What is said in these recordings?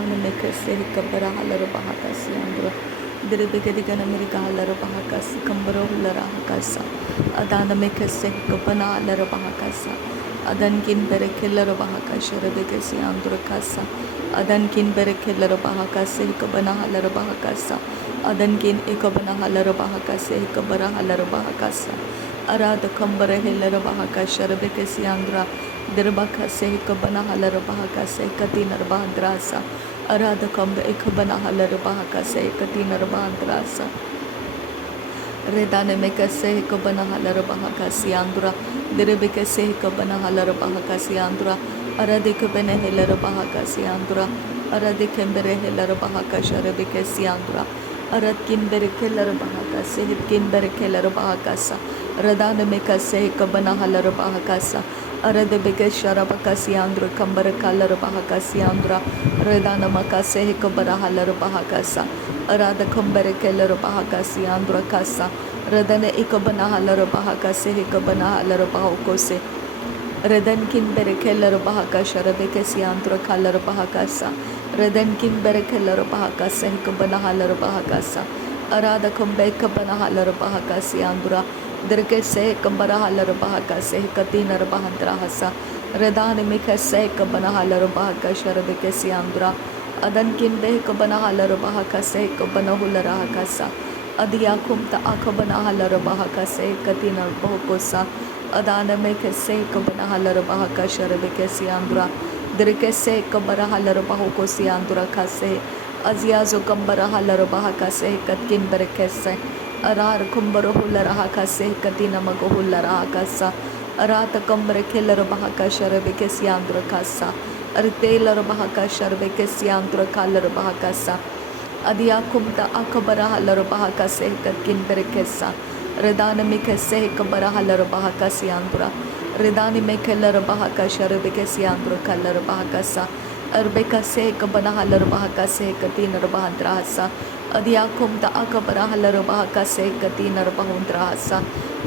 Adana make a say Kabara Halar Bahakasi Andra. Diribigana Mirikalar Bahakasi Kambaro Larahakasa. Adana make a say Kabana Larabahakasa. Adankin Berekiller Bahakasha Rebekasi Andra Kasa. Adankin Berekiller Bahakasi Kabana Halar Bahakasa. Adankin Ekabana Halar Bahakasi Kabara Halar Bahakasa. Arada Kambara Hilar Bahakasha Rebekasi Andra. Dirbaka se kabana halar bahaka se katina bahadrasa arada kambe ekabana halar bahaka se katina bahadrasa redane meka se kabana halar bahaka si andura dirbeke se kabana halar bahaka si andura arade kabene halar bahaka si andura arade kembere halar bahaka sharabeke si andura arad kinbere kelar bahaka se kinbere kelar bahaka sa redane meka se kabana halar bahaka sa Arade beke sharabakasi andra kambara kalar bahakasi andra redana makase hekabara halar bahakasa arada kambare kelar bahakasi andra kasa redane ikabana halar bahakase hekabana halar bahokose redan kin bere kelar bahakasha rabekasi andra kalar bahakasa redan kin bere kelar bahakasa hekabana halar bahakasa arada kambe kabana halar bahakasi andra Dirke se kambara halar bahaka se katina bahantra hasa redani mika se kabana halar bahaka sharabeke si andra adan kin be kabana halar bahaka se kabana hulara hakasa adiya kumta akabana halar bahaka se katina bokosa adana mika se kabana halar bahaka sharabeke si andra dirke se kabara halar bahoko si andra kase aziazo kambara halar bahaka se katkin berke se Arar kumbaro hulara kase katina mago hulara kasa arata kambare keller bahaka sharbe kesiandra kasa aritelar bahaka sharbe kesiandra kalar bahakasa adiya kumta akabara halar bahaka se katkin berekesa redana mike se kabara halar bahaka siandra redani mekeller bahaka sharbe kesiandra kalar bahakasa arbeka se kabana halar bahaka se katina bahandra hasa Adiakum da akabara halar bahaka se katina bahundra hasa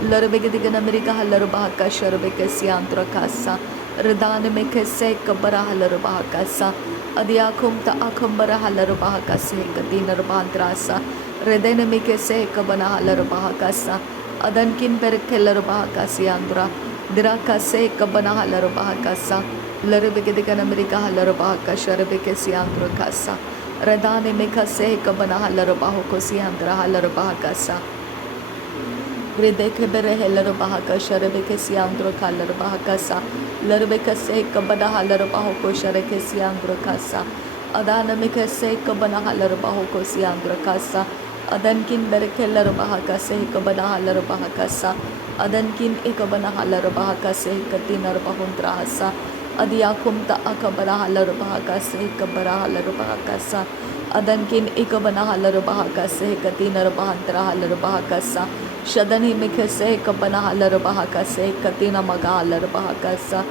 larbegadigan America halar bahaka sharbeke siandra kasa redane meke se kabara halar bahaka sa adiakum da akambara halar bahaka se katina bahandra sa redane meke se kabana halar bahaka sa adankin berkeller bahaka siandra diraka se kabana halar bahaka sa larbegadigan America halar bahaka sharbeke siandra kasa Radane meka se kabana halar bahoko si andra halar bahakasa Grideke bere helar bahaka sharabeke si andro kalar bahakasa Larbeka se kabana halar bahoko sharake si andro kasa Adana meka se kabana halar bahoko si andro kasa Adankin bereke lar bahaka se kabana halar bahakasa Adankin ekabana halar bahaka se katinar bahundra hasa Adiakum ta akabara halar bahaka se kabara halar bahakasa Adankin ikabana halar bahaka se katinar bahantra halar bahakasa Shadani mikhe se kabana halar bahaka se katina maga halar bahakasa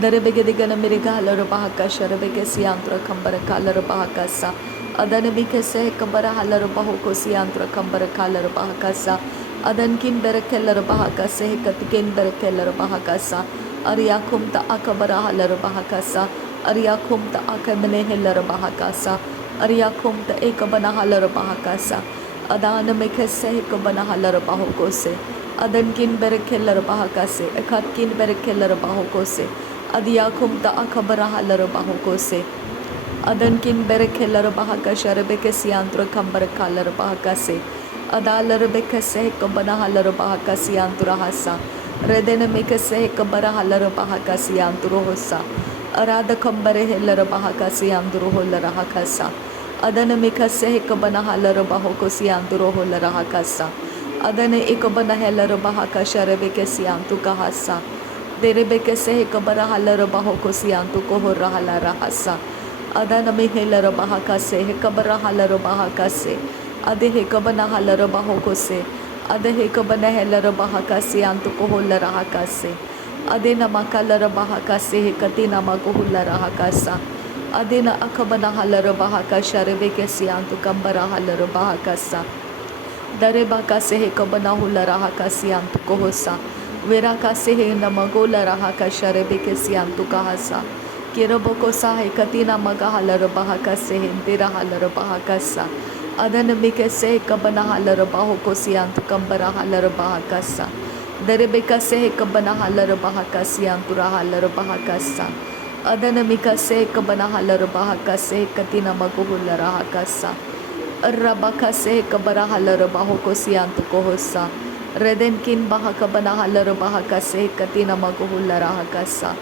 Darebege digana miriga halar bahaka sharabege siyantra kambara kalar bahakasa Adana mikhe se kabara halar bahoko siyantra kambara kalar bahakasa Adankin berekeller bahaka se katikin berekeller bahakasa Ariyakum ta akabara halar bahakasa Ariyakum ta akamene heller bahakasa Ariyakum ta ekabana halar bahakasa Adana meke se ekabana halar bahokose Adankin berekeller bahakase ekatkin berekeller bahokose Adiyakum ta akabara halar bahokose Adankin berekeller bahaka sharabeke siyantra kambar kalar bahakase Adalar beke se ekabana halar bahakasi yantura hasa Redene meke se kabara halar bahaka siyanturo hosa arada kambare helar bahaka siyanturo holara hakasa adana meke se kabana halar bahoko siyanturo holara hakasa adane ekabana helar bahaka sharabeke siyantu kahasa dere beke se kabara halar bahoko siyantu ko hora halara hasa adana me helar bahaka se kabara halar bahaka se ade kabana halar bahoko se Ade hekabana helar bahakasi antu kohulla rahakase ade namakalar bahakase hekati namakohulla rahakasa ade na akabana halar bahakasha rebekesi antu kambara halar bahakasa dare bakase hekabana hulla rahakasi antu kohosa verakase he namagola rahakasha rebekesi antu kahasa Kiraboko sahe katina magahalar bahaka sehindira halar bahakasa. Adan mikase kabana halar bahoko siantu kambara halar bahakasa. Derebeka sehe kabana halar bahakasiantura halar bahakasa. Adan mikase kabana halar bahakase katina maguhulara hakasa. Rabaka sehe kabara halar bahoko siantu kohosa. Redenkin bahaka bana halar bahakase katina maguhulara hakasa.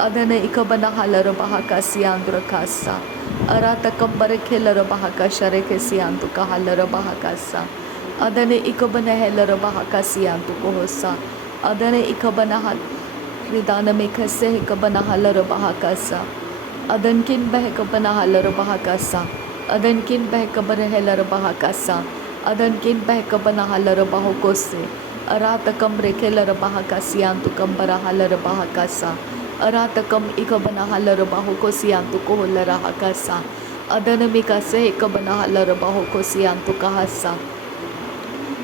Adana ikabana halar bahaka siandra kasa. Arata kambare kelar bahaka shareke siantu kahalar bahakasa. Adana ikabana helar bahaka siantu kohosa. Adana ikabana hal ridana mekase ikabana halar bahakasa. Adankin behkabana halar bahakasa. Adankin behkabana helar bahakasa. Adankin behkabana halar bahokose. Arata kamre kelar bahaka siantu kambara halar bahakasa. Aratakam ikabana halar bahoko siantu koholara hakasa. Adanamika se ikabana halar bahoko siantu kahasa.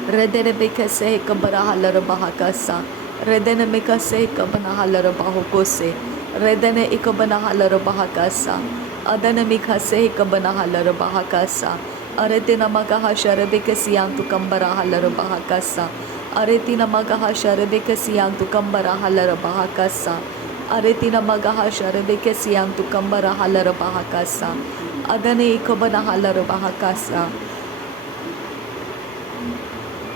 Redenamika se ikabana halar bahakasa. Redenamika se ikabana halar bahoko se. Redene ikabana halar bahakasa. Adanamika se ikabana halar bahakasa. Aretina magaha sharabika siantu kambara halar bahakasa. Aretina magaha sharabika siantu kambara halar bahakasa. Aretina magaha sharabeke siantu kambara halar bahakasa. Adane ikabana halar bahakasa.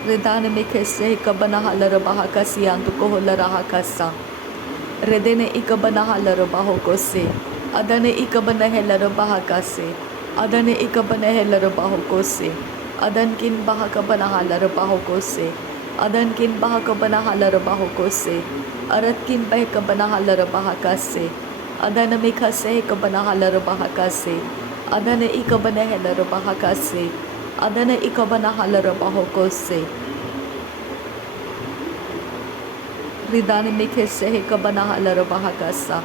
Redane mekese ikabana halar bahakasiantu koholara hakasa. Redene ikabana halar bahokose. Adane ikabana helar bahakase. Adane ikabana helar bahokose. Adankin bahakabana halar bahokose. Adankin bahakabana halar bahokose. Aratkin behkabana halar bahakase. Adana mikase kabana halar bahakase. Adana ikabana helar bahakase. Adana ikabana halar bahokose. Ridani mikase kabana halar bahakasa.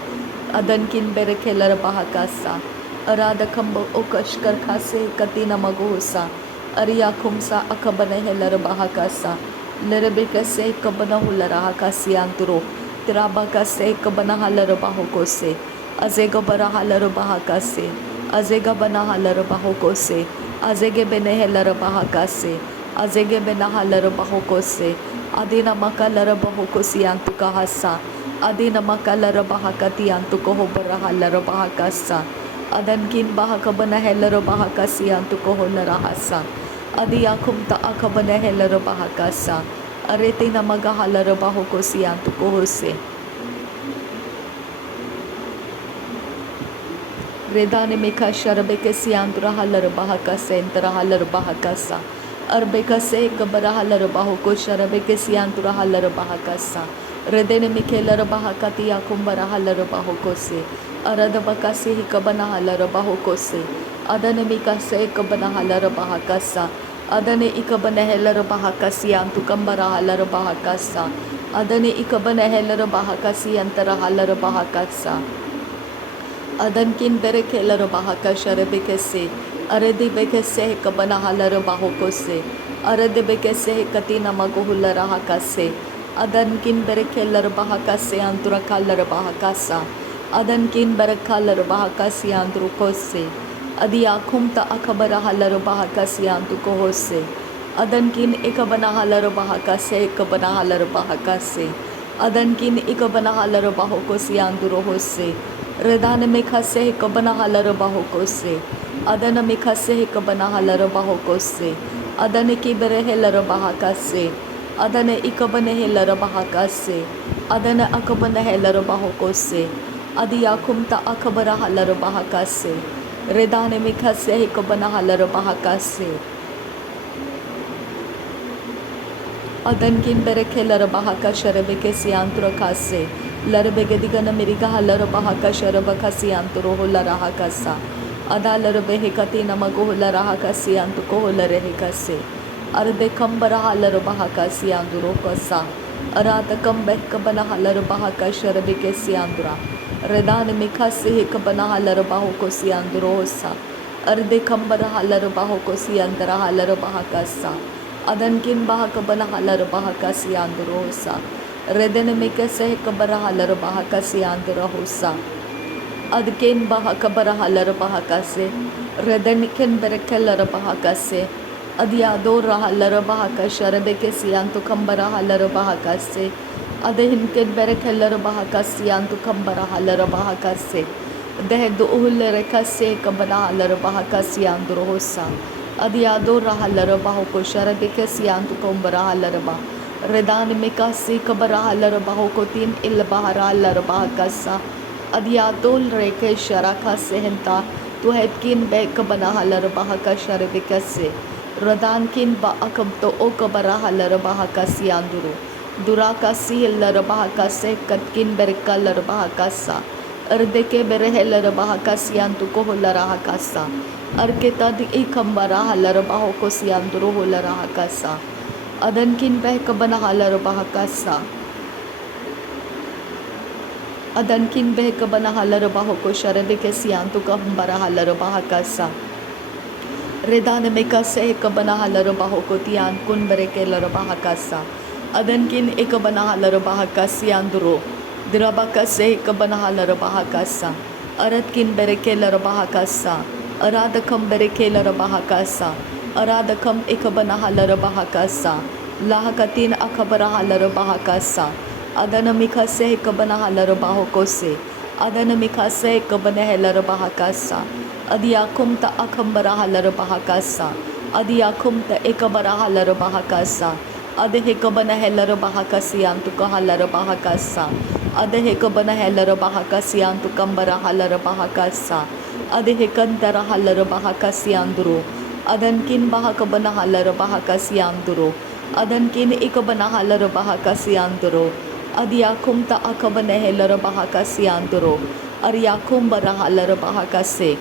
Adankin berekelar bahakasa. Arada kamba okashkar khase katina magosa. Arya kumsa akabana helar bahakasa. Lerebeka se kabana hulara hakasianturo. Tirabaka se kabana halar bahokose. Azega bara halar bahakase. Azega bana halar bahokose. Azege bene helar bahakase. Azege bena halar bahokose. Adina makalar bahokosi antuka hasa. Adina makalar bahakati antuko hobara halar bahakasa. Adankin bahakabana helar bahakasi antuko holara hasa. Adiyakum ta akabana helar bahakasa. Aretina magahalar bahokosi antu kohose. Redane meka sharabeke siantura halar bahakasa entara halar bahakasa. Arbeka se kabara halar bahoko sharabeke siantura halar bahakasa. Redene mekelar bahakati yakumbara halar bahokose. Arada bakase hikabana halar bahokose. Adane meka se kabana halar bahakasa. Adane ikabana helar bahakasi antu kambara halar bahakasa. Adane ikabana helar bahakasi antara halar bahakasa. Adankin berek helar bahakasha rebekese. Arede bekese kabana halar bahokose. Arede bekese katina magohulara hakase. Adankin berek helar bahakase antura kalar bahakasa. Adankin berek halar bahakasi antru kose. Adiyakum ta akabara halar bahakasi antu kohose. Adankin ikabana halar bahakase ikabana halar bahakase. Adankin ikabana halar bahokosi anduro hose. Redane mekhase ikabana halar bahokose. Adana mekhase ikabana halar bahokose. Adane kibere helar bahakase. Adane ikabana helar bahakase. Adana akabana helar bahokose. Adiyakum ta akabara halar bahakase. Redane mekhase ikabana halar bahakase. Adankin berekelar bahaka sharabeke siantura kase. Larbege digana miriga halar bahaka sharabaka sianturo holara hakasa. Ada larbehe katina mago holara hakasi antuko holare hekase. Arde kambara halar bahaka sianduro kasa. Arata kambeh kabana halar bahaka sharabeke siandura. Redane mekhase hekabana halar bahoko sianduro hosa. Arde kambara halar bahoko siantara halar bahakasa. Adankin bahakabana halar bahakasi androsa. Redene mekase kabara halar bahakasi androsa. Adkin Bahakabarahalar Bahakase, Redanikin Berekeller Bahakase, Adiado Rahalar Bahaka Sharebekesiantu Kambarahalar Bahakase, Adahinkin Berekeller Bahakasiantu Kambarahalar Bahakase, Dehedu Ulerekase Kabanahalar Bahakasiandrohosa, Adiado Rahalar Bahoko Sharebekesiantu Kambarahalar Bah. Redan Mikasi Kabarahalar Bahokotin Il Baharalar Bahakasa. Adiatul reke sharaka sehenta tu hetkin be kabanahalar bahaka sharabikase radankin ba akabto o kabarahalar bahaka sianduru duraka sihilar bahaka se katkin berkalar bahakasa ardeke berehelar bahaka siantu koholara hakasa arketad ikambarahalar bahoko sianduru holara hakasa adankin be kabanahalar bahakasa Adankin behka banahalar bahoko sharebeke siantu kahambarahalar bahakasa. Redan meka sehka banahalar bahoko tian kun berekelar bahakasa. Adankin eka banahalar bahakasiandro. Dirabaka sehka banahalar bahakasa. Aratkin berekelar bahakasa. Aradakam berekelar bahakasa. Aradakam eka banahalar bahakasa. Lahakatin akabarahalar bahakasa. Adanamika se kabanahalar bahokose. Adanamika se kabanehelar bahakasa. Adiakum ta akambarahalar bahakasa. Adiakum ta ekabarahalar bahakasa. Adehe kabanahelar bahakasiantu kahalar bahakasa. Adehe kabanahelar bahakasiantu kambarahalar bahakasa. Adehe kantarahalar bahakasiandro. Adankin bahakabanahalar bahakasiandro. Adankin ikabanahalar bahakasiandro. Adiakum ta akabanehelar bahakasiandro. Ariakum barahalar bahakase.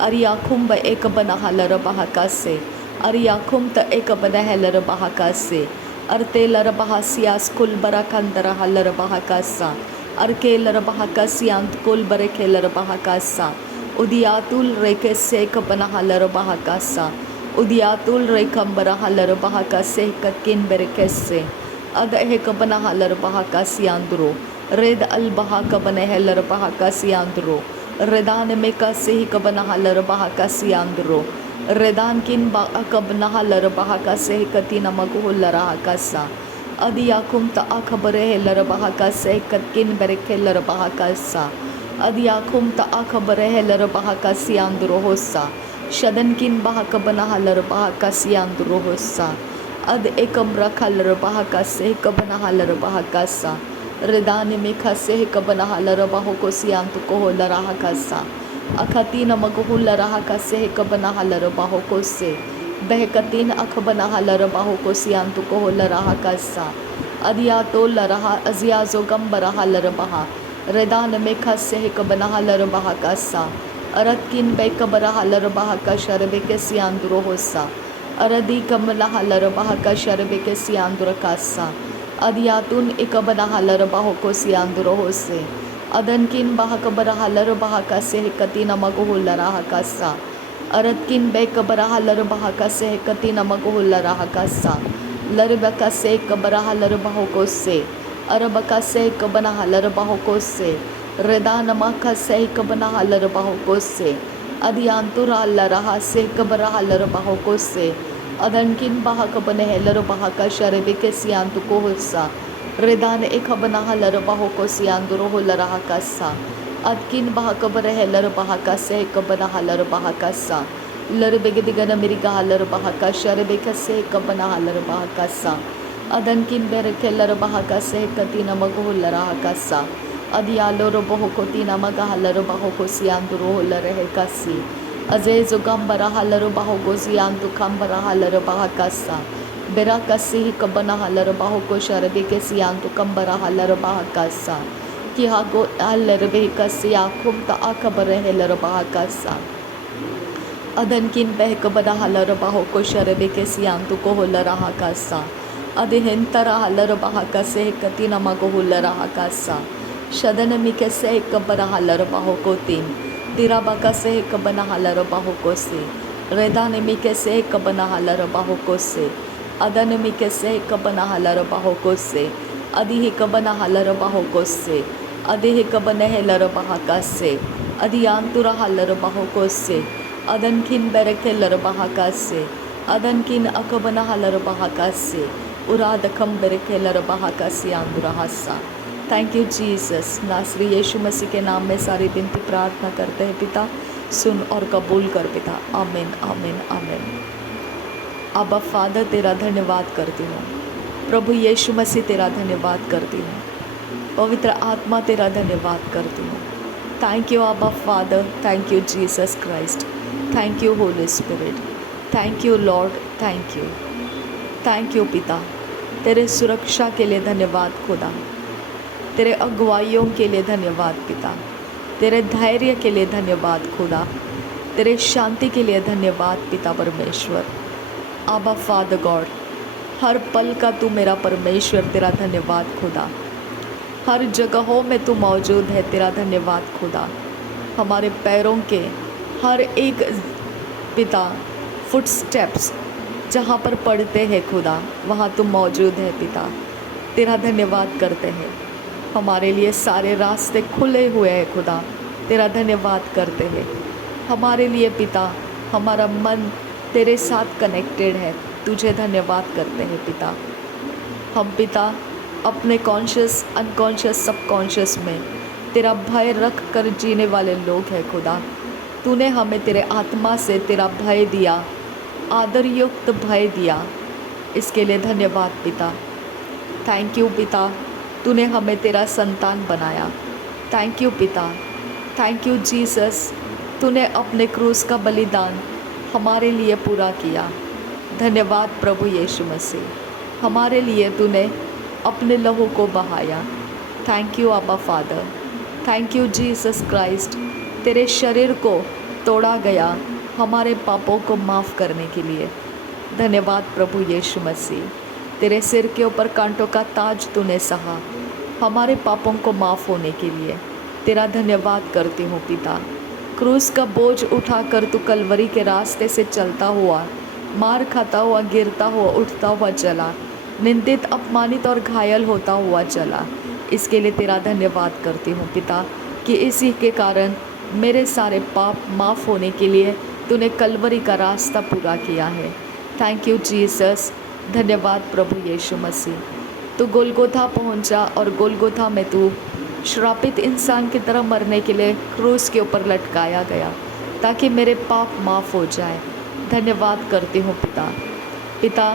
Ariakum ba ekabanahalar bahakase. Ariakum ta ekabanahelar bahakase. Artelar bahasias kul barakandara halar bahakasa. Arkelar bahakasiant kul barekelar bahakasa. Udiatul rekese kabanahalar bahakasa. Udiatul rekambara halar bahakase katkin berekese. Adahe kabanahalar bahakasiandro. Red al bahakabanehelar bahakasiandro. Redan meka sehi kabanahalar bahakasiandro. Redan kin ba akabnahalar bahakase katina maguhulara hakasa. Adiakum ta akabarehelar bahakase katkin berekelar bahakasa. Adiakum ta akabarehelar bahakasiandro hosa. Shadankin bahakabanahalar bahakasiandro hosa. Ad ekam rakhalar bahakase kabanahalar bahakasa. Redane mekhase kabanahalar bahokosiantu koholara hakasa. Akatina maguhulara hakase kabanahalar bahokose. Behkatin akabanahalar bahokosiantu koholara hakasa. Adiato laraha aziazo gambarahalar baha. Redane mekhase kabanahalar bahakasa. Aratkin bekabarahalar bahakasha rebekesiandro hosa. Aradi kamalahalar bahaka sharbeke siandrakasa. Adiatun ikabanahalar bahoko siandro hose. Adankin bahakabarahalar bahaka sehkatina maguhulara hakasa. Aratkin bekabarahalar bahaka sehkatina maguhulara hakasa. Larbaka sekabarahalar bahoko se. Arabaka sekabanahalar bahoko se. Redanamaka sekabanahalar bahoko se. Adiantura laraha se kabarahalar bahokose. Adankin bahakabanehelar bahaka sharebeke siantu kohosa. Redan ekabanahalar bahokosianduro larahakasa. Adkin bahakabarehelar bahaka se kabanahalar bahakasa. Larbegedigan Amerigahalar bahaka sharebeke se kabanahalar bahakasa. Adankin berekelar bahaka se katina maguhularahakasa. Adialoro bohokotina magahalar bahokosianduro larehekasi. Azezo gambarahalar bahogosiantu kambarahalar bahakasa. Berakasi kabanahalar bahokosharabeke siantu kambarahalar bahakasa. Kihago alarabekasi akum ta akabarehelar bahakasa. Adankin behkabanahalar bahokosharabeke siantu koholara hakasa. Adihentara halar bahakase katina magohulara hakasa. Shadanamike se kabanahalar bahokotin. Dirabaka se kabanahalar bahokose. Redanamike se kabanahalar bahokose. Adanamike se kabanahalar bahokose. Adihi kabanahalar bahokose. Adihi kabanahelar bahakase. Adiantura halarabahokose. Adankin bereke larabahakase. Adankin akabana halarabahakase. Uradakam bereke larabahakase andurahasa. Thank you Jesus. नासरी यीशु मसीह के नाम में सारी विनती प्रार्थना करते हैं पिता, सुन और कबूल कर पिता। आमीन आमीन आमीन। अब्बा फादर तेरा धन्यवाद करती हूँ, प्रभु यीशु मसीह तेरा धन्यवाद करती हूँ, पवित्र आत्मा तेरा धन्यवाद करती हूँ। थैंक यू अब्बा father, thank you Jesus Christ, thank you Holi spirit, thank you Lord, thank you पिता। तेरे सुरक्षा के लिए धन्यवाद खुदा, तेरे अगुवाइयों के लिए धन्यवाद पिता, तेरे धैर्य के लिए धन्यवाद खुदा, तेरे शांति के लिए धन्यवाद पिता परमेश्वर। आबा फादर गॉड, हर पल का तू मेरा परमेश्वर, तेरा धन्यवाद खुदा। हर जगहों में तू मौजूद है, तेरा धन्यवाद खुदा। हमारे पैरों के हर एक पिता फुटस्टेप्स जहाँ पर पड़ते हैं खुदा, वहाँ तू मौजूद है पिता, तेरा धन्यवाद करते हैं। हमारे लिए सारे रास्ते खुले हुए हैं खुदा, तेरा धन्यवाद करते हैं। हमारे लिए पिता हमारा मन तेरे साथ कनेक्टेड है, तुझे धन्यवाद करते हैं पिता। हम पिता अपने कॉन्शियस, अनकॉन्शियस, सबकॉन्शियस में तेरा भय रख कर जीने वाले लोग हैं खुदा। तूने हमें तेरे आत्मा से तेरा भय दिया, आदरयुक्त भय दिया, इसके लिए धन्यवाद पिता। थैंक यू पिता, तूने हमें तेरा संतान बनाया। थैंक यू पिता, थैंक यू जीसस, तूने अपने क्रूस का बलिदान हमारे लिए पूरा किया। धन्यवाद प्रभु यीशु मसीह, हमारे लिए तूने अपने लहू को बहाया। थैंक यू अब्बा father, thank you Jesus Christ, तेरे शरीर को तोड़ा गया हमारे पापों को माफ़ करने के लिए। धन्यवाद प्रभु यीशु मसीह, तेरे सिर के ऊपर कांटों का ताज तूने सहा हमारे पापों को माफ़ होने के लिए। तेरा धन्यवाद करती हूँ पिता। क्रूस का बोझ उठाकर तू कलवरी के रास्ते से चलता हुआ, मार खाता हुआ, गिरता हुआ, उठता हुआ चला, निंदित, अपमानित और घायल होता हुआ चला। इसके लिए तेरा धन्यवाद करती हूँ पिता कि इसी के कारण मेरे सारे पाप माफ़ होने के लिए तूने कलवरी का रास्ता पूरा किया है। Thank you Jesus. धन्यवाद प्रभु यीशु मसीह। तू गोलगोथा पहुंचा और गोलगोथा में तू श्रापित इंसान की तरह मरने के लिए क्रूस के ऊपर लटकाया गया ताकि मेरे पाप माफ़ हो जाए। धन्यवाद करती हूँ पिता। पिता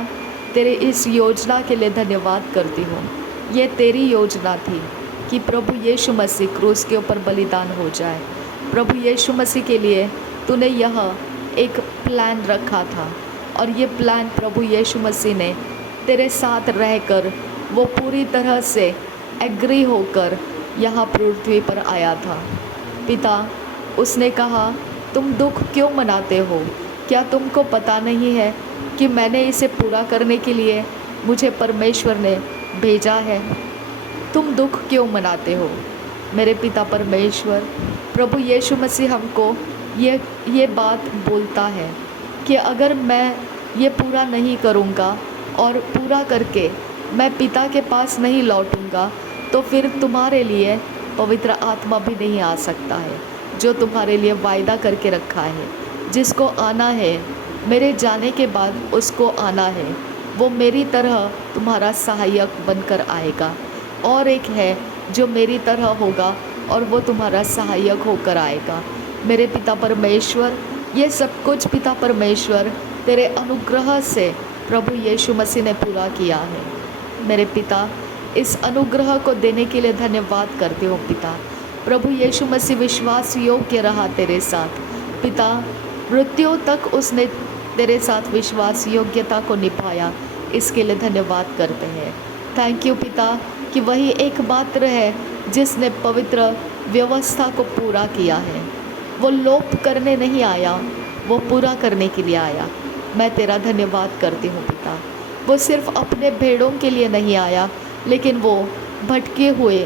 तेरे इस योजना के लिए धन्यवाद करती हूँ। ये तेरी योजना थी कि प्रभु यीशु मसीह क्रूस के ऊपर बलिदान हो जाए। प्रभु यीशु मसीह के लिए तूने यह एक प्लान रखा था और ये प्लान प्रभु यीशु मसीह ने तेरे साथ रहकर वो पूरी तरह से एग्री होकर यहाँ पृथ्वी पर आया था। पिता उसने कहा, तुम दुख क्यों मनाते हो? क्या तुमको पता नहीं है कि मैंने इसे पूरा करने के लिए मुझे परमेश्वर ने भेजा है? तुम दुख क्यों मनाते हो? मेरे पिता परमेश्वर, प्रभु यीशु मसीह हमको ये बात बोलता है कि अगर मैं ये पूरा नहीं करूँगा और पूरा करके मैं पिता के पास नहीं लौटूंगा तो फिर तुम्हारे लिए पवित्र आत्मा भी नहीं आ सकता है, जो तुम्हारे लिए वायदा करके रखा है। जिसको आना है मेरे जाने के बाद उसको आना है, वो मेरी तरह तुम्हारा सहायक बनकर आएगा। और एक है जो मेरी तरह होगा और वो तुम्हारा सहायक होकर आएगा। मेरे पिता परमेश्वर, ये सब कुछ पिता परमेश्वर तेरे अनुग्रह से प्रभु यीशु मसीह ने पूरा किया है। मेरे पिता इस अनुग्रह को देने के लिए धन्यवाद करते हो पिता। प्रभु यीशु मसीह विश्वास योग्य रहा तेरे साथ पिता, मृत्यु तक उसने तेरे साथ विश्वास योग्यता को निभाया, इसके लिए धन्यवाद करते हैं। थैंक यू पिता कि वही एकमात्र है जिसने पवित्र व्यवस्था को पूरा किया है। वो लोप करने नहीं आया, वो पूरा करने के लिए आया। मैं तेरा धन्यवाद करती हूँ पिता। वो सिर्फ अपने भेड़ों के लिए नहीं आया, लेकिन वो भटके हुए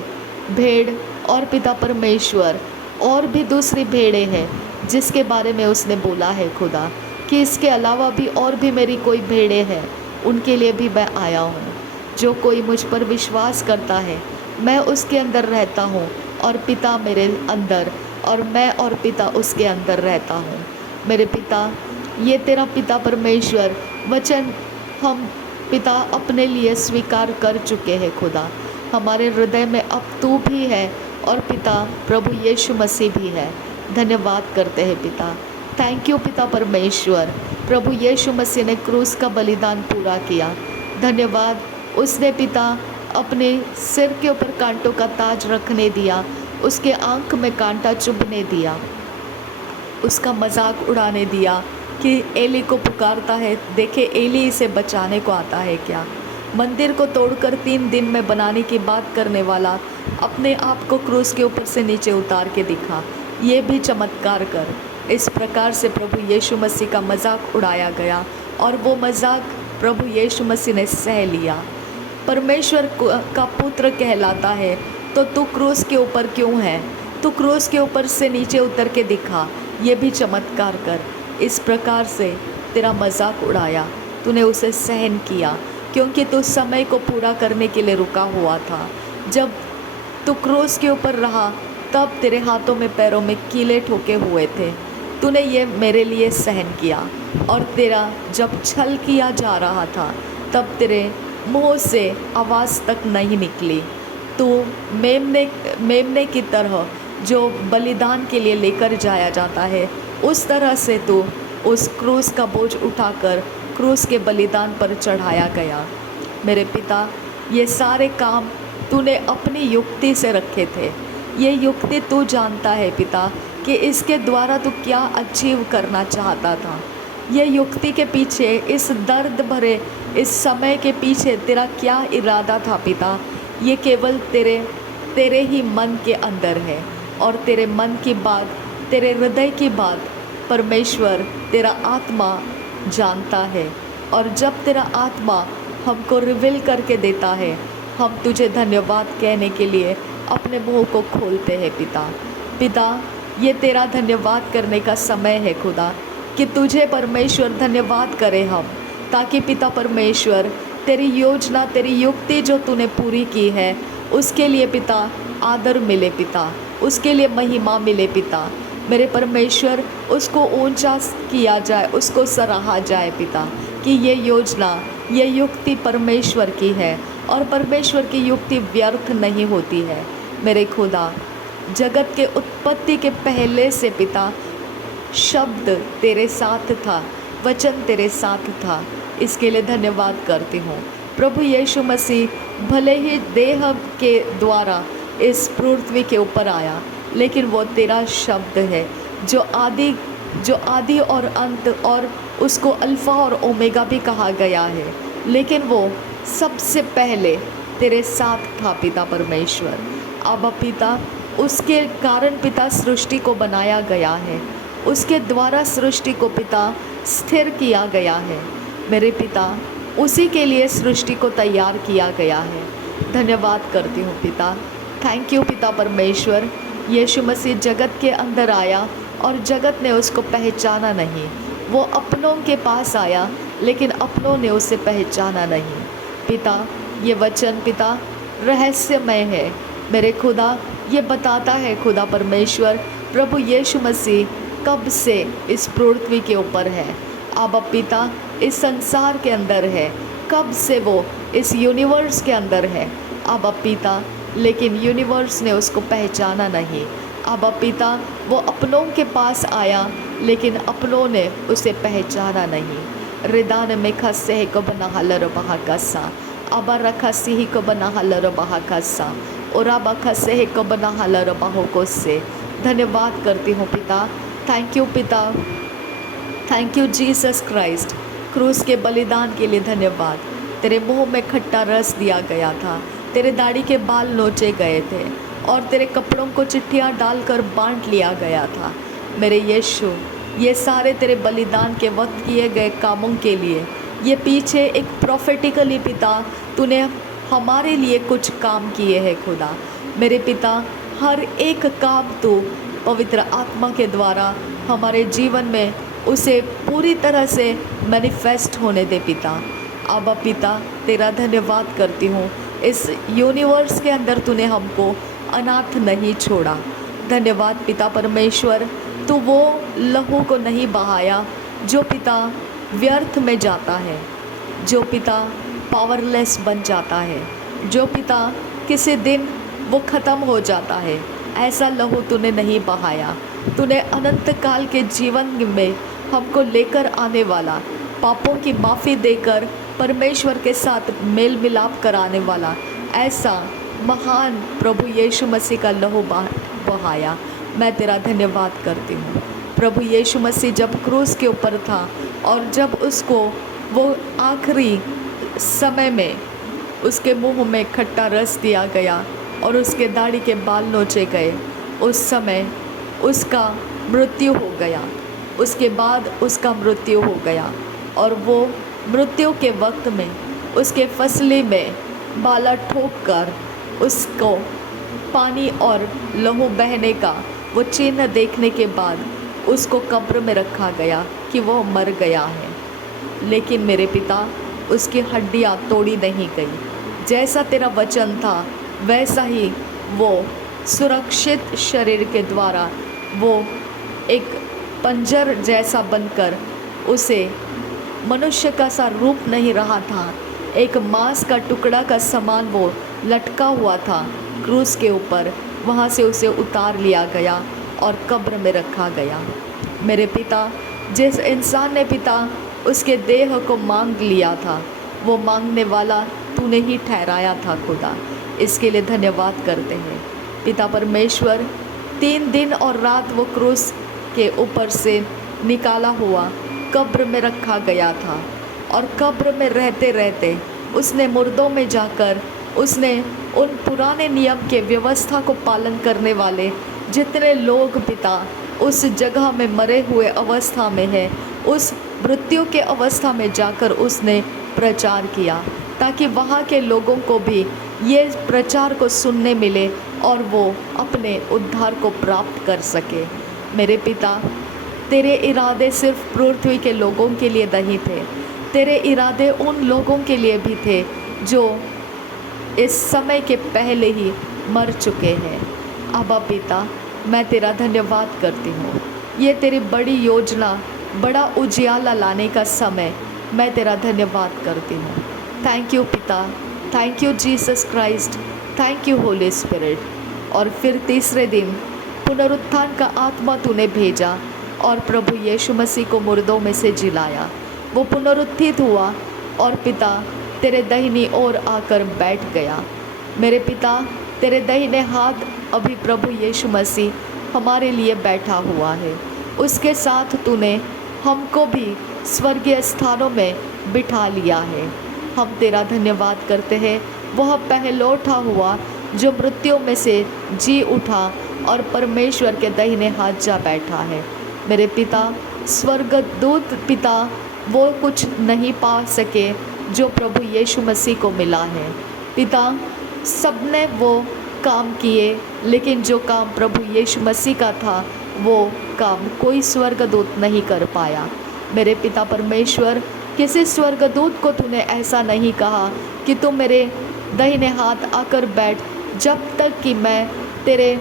भेड़ और पिता परमेश्वर और भी दूसरी भेड़ें हैं जिसके बारे में उसने बोला है खुदा कि इसके अलावा भी और भी मेरी कोई भेड़ें हैं, उनके लिए भी मैं आया हूँ। जो कोई मुझ पर विश्वास करता है, मैं उसके अंदर रहता हूँ और पिता मेरे अंदर और मैं और पिता उसके अंदर रहता हूँ। मेरे पिता, ये तेरा पिता परमेश्वर वचन हम पिता अपने लिए स्वीकार कर चुके हैं खुदा। हमारे हृदय में अब तू भी है और पिता प्रभु यीशु मसीह भी है। धन्यवाद करते हैं पिता। थैंक यू पिता परमेश्वर। प्रभु यीशु मसीह ने क्रूस का बलिदान पूरा किया। धन्यवाद, उसने पिता अपने सिर के ऊपर कांटों का ताज रखने दिया, उसके आंख में कांटा चुभने दिया, उसका मजाक उड़ाने दिया कि एली को पुकारता है, देखे एली इसे बचाने को आता है क्या। मंदिर को तोड़कर 3 दिन में बनाने की बात करने वाला अपने आप को क्रूस के ऊपर से नीचे उतार के दिखा। ये भी चमत्कार कर। इस प्रकार से प्रभु यीशु मसीह का मजाक उड़ाया गया और वो मजाक प्रभु यीशु मसीह ने सह लिया। परमेश्वर का पुत्र कहलाता है तो तू क्रूस के ऊपर क्यों है? तू क्रूस के ऊपर से नीचे उतर के दिखा। ये भी चमत्कार कर। इस प्रकार से तेरा मजाक उड़ाया, तूने उसे सहन किया, क्योंकि तू समय को पूरा करने के लिए रुका हुआ था। जब तू क्रूस के ऊपर रहा तब तेरे हाथों में पैरों में कीले ठोके हुए थे। तूने ये मेरे लिए सहन किया। और तेरा जब छल किया जा रहा था तब तेरे मुँह से आवाज़ तक नहीं निकली। तू मेमने की तरह जो बलिदान के लिए लेकर जाया जाता है, उस तरह से तू उस क्रूस का बोझ उठाकर क्रूस के बलिदान पर चढ़ाया गया। मेरे पिता, ये सारे काम तूने अपनी युक्ति से रखे थे। ये युक्ति तू जानता है पिता कि इसके द्वारा तू क्या अचीव करना चाहता था। ये युक्ति के पीछे, इस दर्द भरे इस समय के पीछे तेरा क्या इरादा था पिता, ये केवल तेरे ही मन के अंदर है। और तेरे मन की बात, तेरे हृदय की बात परमेश्वर तेरा आत्मा जानता है। और जब तेरा आत्मा हमको रिवील करके देता है, हम तुझे धन्यवाद कहने के लिए अपने मुंह को खोलते हैं पिता, ये तेरा धन्यवाद करने का समय है खुदा, कि तुझे परमेश्वर धन्यवाद करें हम, ताकि पिता परमेश्वर तेरी योजना, तेरी युक्ति जो तूने पूरी की है, उसके लिए पिता आदर मिले पिता, उसके लिए महिमा मिले पिता। मेरे परमेश्वर, उसको ऊंचा किया जाए, उसको सराहा जाए पिता, कि ये योजना, ये युक्ति परमेश्वर की है और परमेश्वर की युक्ति व्यर्थ नहीं होती है। मेरे खुदा, जगत के उत्पत्ति के पहले से पिता शब्द तेरे साथ था, वचन तेरे साथ था। इसके लिए धन्यवाद करती हूँ। प्रभु यीशु मसीह भले ही देह के द्वारा इस पृथ्वी के ऊपर आया, लेकिन वो तेरा शब्द है जो आदि और अंत, और उसको अल्फ़ा और ओमेगा भी कहा गया है। लेकिन वो सबसे पहले तेरे साथ था पिता परमेश्वर। अब पिता, उसके कारण पिता सृष्टि को बनाया गया है, उसके द्वारा सृष्टि को पिता स्थिर किया गया है। मेरे पिता, उसी के लिए सृष्टि को तैयार किया गया है। धन्यवाद करती हूँ पिता। थैंक यू पिता परमेश्वर। यीशु मसीह जगत के अंदर आया और जगत ने उसको पहचाना नहीं। वो अपनों के पास आया, लेकिन अपनों ने उसे पहचाना नहीं। पिता, ये वचन पिता रहस्यमय है। मेरे खुदा, ये बताता है खुदा परमेश्वर, प्रभु यीशु मसीह कब से इस पृथ्वी के ऊपर है। अब पिता इस संसार के अंदर है, कब से वो इस यूनिवर्स के अंदर है। अब पिता, लेकिन यूनिवर्स ने उसको पहचाना नहीं। अब पिता, वो अपनों के पास आया, लेकिन अपनों ने उसे पहचाना नहीं। रिदान में खस्से को बना हलर बहा कसा, अब रखा सिही को बना हलर बहा कसा, और अब खस्से को बना हलर बहो को से। धन्यवाद करती हूँ पिता। थैंक यू पिता, थैंक यू जीसस क्राइस्ट। क्रूस के बलिदान के लिए धन्यवाद। तेरे मुंह में खट्टा रस दिया गया था, तेरे दाढ़ी के बाल नोचे गए थे और तेरे कपड़ों को चिट्ठियाँ डालकर बांट लिया गया था। मेरे यीशु, ये सारे तेरे बलिदान के वक्त किए गए कामों के लिए, ये पीछे एक प्रोफेटिकली पिता तूने हमारे लिए कुछ काम किए हैं खुदा। मेरे पिता, हर एक काम तू पवित्र आत्मा के द्वारा हमारे जीवन में उसे पूरी तरह से मैनिफेस्ट होने दे पिता। अब पिता, तेरा धन्यवाद करती हूँ। इस यूनिवर्स के अंदर तूने हमको अनाथ नहीं छोड़ा। धन्यवाद पिता परमेश्वर, तू वो लहू को नहीं बहाया जो पिता व्यर्थ में जाता है, जो पिता पावरलेस बन जाता है, जो पिता किसी दिन वो ख़त्म हो जाता है। ऐसा लहू तूने नहीं बहाया। तूने अनंत काल के जीवन में हमको लेकर आने वाला, पापों की माफ़ी देकर परमेश्वर के साथ मेल मिलाप कराने वाला ऐसा महान प्रभु यीशु मसीह का लहू बहाया। मैं तेरा धन्यवाद करती हूँ। प्रभु यीशु मसीह जब क्रूस के ऊपर था और जब उसको वो आखिरी समय में उसके मुंह में खट्टा रस दिया गया और उसके दाढ़ी के बाल नोचे गए, उस समय उसका मृत्यु हो गया। उसके बाद उसका मृत्यु हो गया और वो मृत्यु के वक्त में उसके फसले में बाला ठोक कर उसको पानी और लहू बहने का वो चिन्ह देखने के बाद उसको कब्र में रखा गया कि वो मर गया है। लेकिन मेरे पिता, उसकी हड्डियाँ तोड़ी नहीं गई। जैसा तेरा वचन था वैसा ही वो सुरक्षित शरीर के द्वारा वो एक पंजर जैसा बनकर, उसे मनुष्य का सा रूप नहीं रहा था, एक मांस का टुकड़ा का समान वो लटका हुआ था क्रूस के ऊपर। वहाँ से उसे उतार लिया गया और कब्र में रखा गया। मेरे पिता, जिस इंसान ने पिता उसके देह को मांग लिया था, वो मांगने वाला तूने ही ठहराया था खुदा। इसके लिए धन्यवाद करते हैं पिता परमेश्वर। 3 दिन और रात वो क्रूस के ऊपर से निकाला हुआ कब्र में रखा गया था और कब्र में रहते रहते उसने मुर्दों में जाकर उसने उन पुराने नियम के व्यवस्था को पालन करने वाले जितने लोग पिता उस जगह में मरे हुए अवस्था में है, उस मृत्यु के अवस्था में जाकर उसने प्रचार किया ताकि वहाँ के लोगों को भी ये प्रचार को सुनने मिले और वो अपने उद्धार को प्राप्त कर सके। मेरे पिता, तेरे इरादे सिर्फ पृथ्वी के लोगों के लिए नहीं थे, तेरे इरादे उन लोगों के लिए भी थे जो इस समय के पहले ही मर चुके हैं। अबा पिता, मैं तेरा धन्यवाद करती हूँ। ये तेरी बड़ी योजना, बड़ा उजियाला लाने का समय, मैं तेरा धन्यवाद करती हूँ। थैंक यू पिता, thank you Jesus Christ, thank you Holi spirit. और फिर तीसरे दिन पुनरुत्थान का आत्मा तूने भेजा और प्रभु यीशु मसीह को मुर्दों में से जिलाया। वो पुनरुत्थित हुआ और पिता तेरे दाहिनी ओर आकर बैठ गया। मेरे पिता, तेरे दाहिने हाथ अभी प्रभु यीशु मसीह हमारे लिए बैठा हुआ है। उसके साथ तूने हमको भी स्वर्गीय स्थानों में बिठा लिया है। हम तेरा धन्यवाद करते हैं। वह पहलौठा हुआ जो मृत्यु में से जी उठा और परमेश्वर के दाहिने हाथ जा बैठा है। मेरे पिता, स्वर्गदूत पिता वो कुछ नहीं पा सके जो प्रभु यीशु मसीह को मिला है। पिता, सबने वो काम किए, लेकिन जो काम प्रभु यीशु मसीह का था वो काम कोई स्वर्गदूत नहीं कर पाया। मेरे पिता परमेश्वर, किसी स्वर्गदूत को तूने ऐसा नहीं कहा कि तू मेरे दाहिने हाथ आकर बैठ, जब तक कि मैं तेरे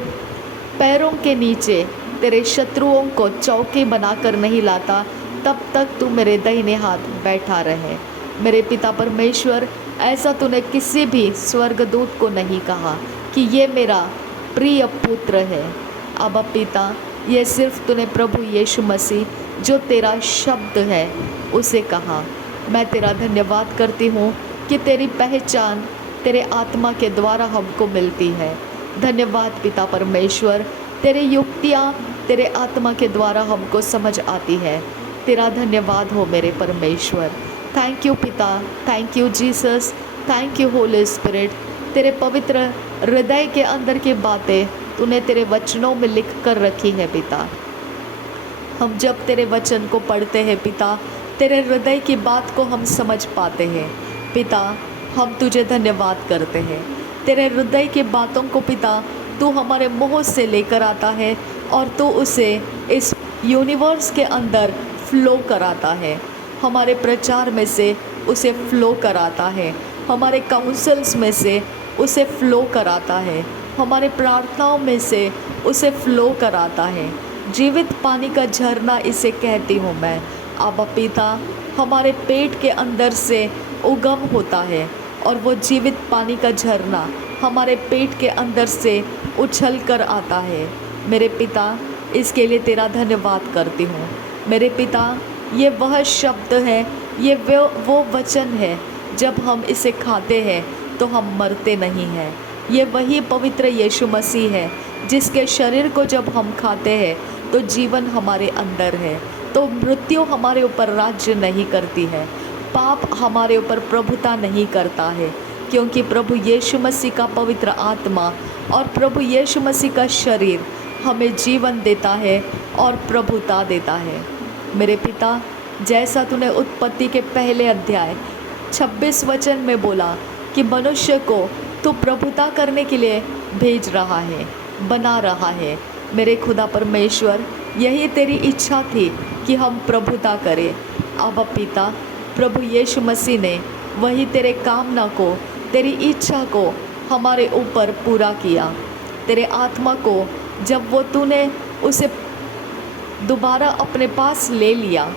पैरों के नीचे तेरे शत्रुओं को चौकी बनाकर नहीं लाता, तब तक तू मेरे दाहिने हाथ बैठा रहे। मेरे पिता परमेश्वर, ऐसा तूने किसी भी स्वर्गदूत को नहीं कहा कि ये मेरा प्रिय पुत्र है। अब पिता, ये सिर्फ तूने प्रभु यीशु मसीह जो तेरा शब्द है उसे कहा। मैं तेरा धन्यवाद करती हूँ कि तेरी पहचान तेरे आत्मा के द्वारा हमको मिलती है। धन्यवाद पिता परमेश्वर, तेरी युक्तियाँ तेरे आत्मा के द्वारा हमको समझ आती है। तेरा धन्यवाद हो मेरे परमेश्वर। थैंक यू पिता, thank you Jesus, thank you Holi spirit. तेरे पवित्र हृदय के अंदर की बातें तूने तेरे वचनों में लिख कर रखी है पिता। हम जब तेरे वचन को पढ़ते हैं पिता, तेरे हृदय की बात को हम समझ पाते हैं पिता। हम तुझे धन्यवाद करते हैं। तेरे हृदय की बातों को पिता तू हमारे मुँह से लेकर आता है और तू उसे इस यूनिवर्स के अंदर फ्लो कराता है। हमारे प्रचार में से उसे फ्लो कराता है, हमारे काउंसल्स में से उसे फ्लो कराता है, हमारे प्रार्थनाओं में से उसे फ्लो कराता है। जीवित पानी का झरना इसे कहती हूँ मैं। आबा पिता, हमारे पेट के अंदर से उगम होता है और वो जीवित पानी का झरना हमारे पेट के अंदर से उछल कर आता है। मेरे पिता, इसके लिए तेरा धन्यवाद करती हूँ। मेरे पिता, ये वह शब्द है, ये वो वचन है, जब हम इसे खाते हैं तो हम मरते नहीं हैं। ये वही पवित्र यीशु मसीह है जिसके शरीर को जब हम खाते हैं तो जीवन हमारे अंदर है, तो मृत्यु हमारे ऊपर राज्य नहीं करती है, पाप हमारे ऊपर प्रभुता नहीं करता है, क्योंकि प्रभु यीशु मसीह का पवित्र आत्मा और प्रभु यीशु मसीह का शरीर हमें जीवन देता है और प्रभुता देता है। मेरे पिता, जैसा तूने उत्पत्ति के पहले अध्याय 26 वचन में बोला कि मनुष्य को तू प्रभुता करने के लिए भेज रहा है, बना रहा है। मेरे खुदा परमेश्वर, यही तेरी इच्छा थी कि हम प्रभुता करें। अब पिता, प्रभु यीशु मसीह ने वही तेरे कामना को, तेरी इच्छा को हमारे ऊपर पूरा किया। तेरे आत्मा को जब वो तूने उसे दोबारा अपने पास ले लिया,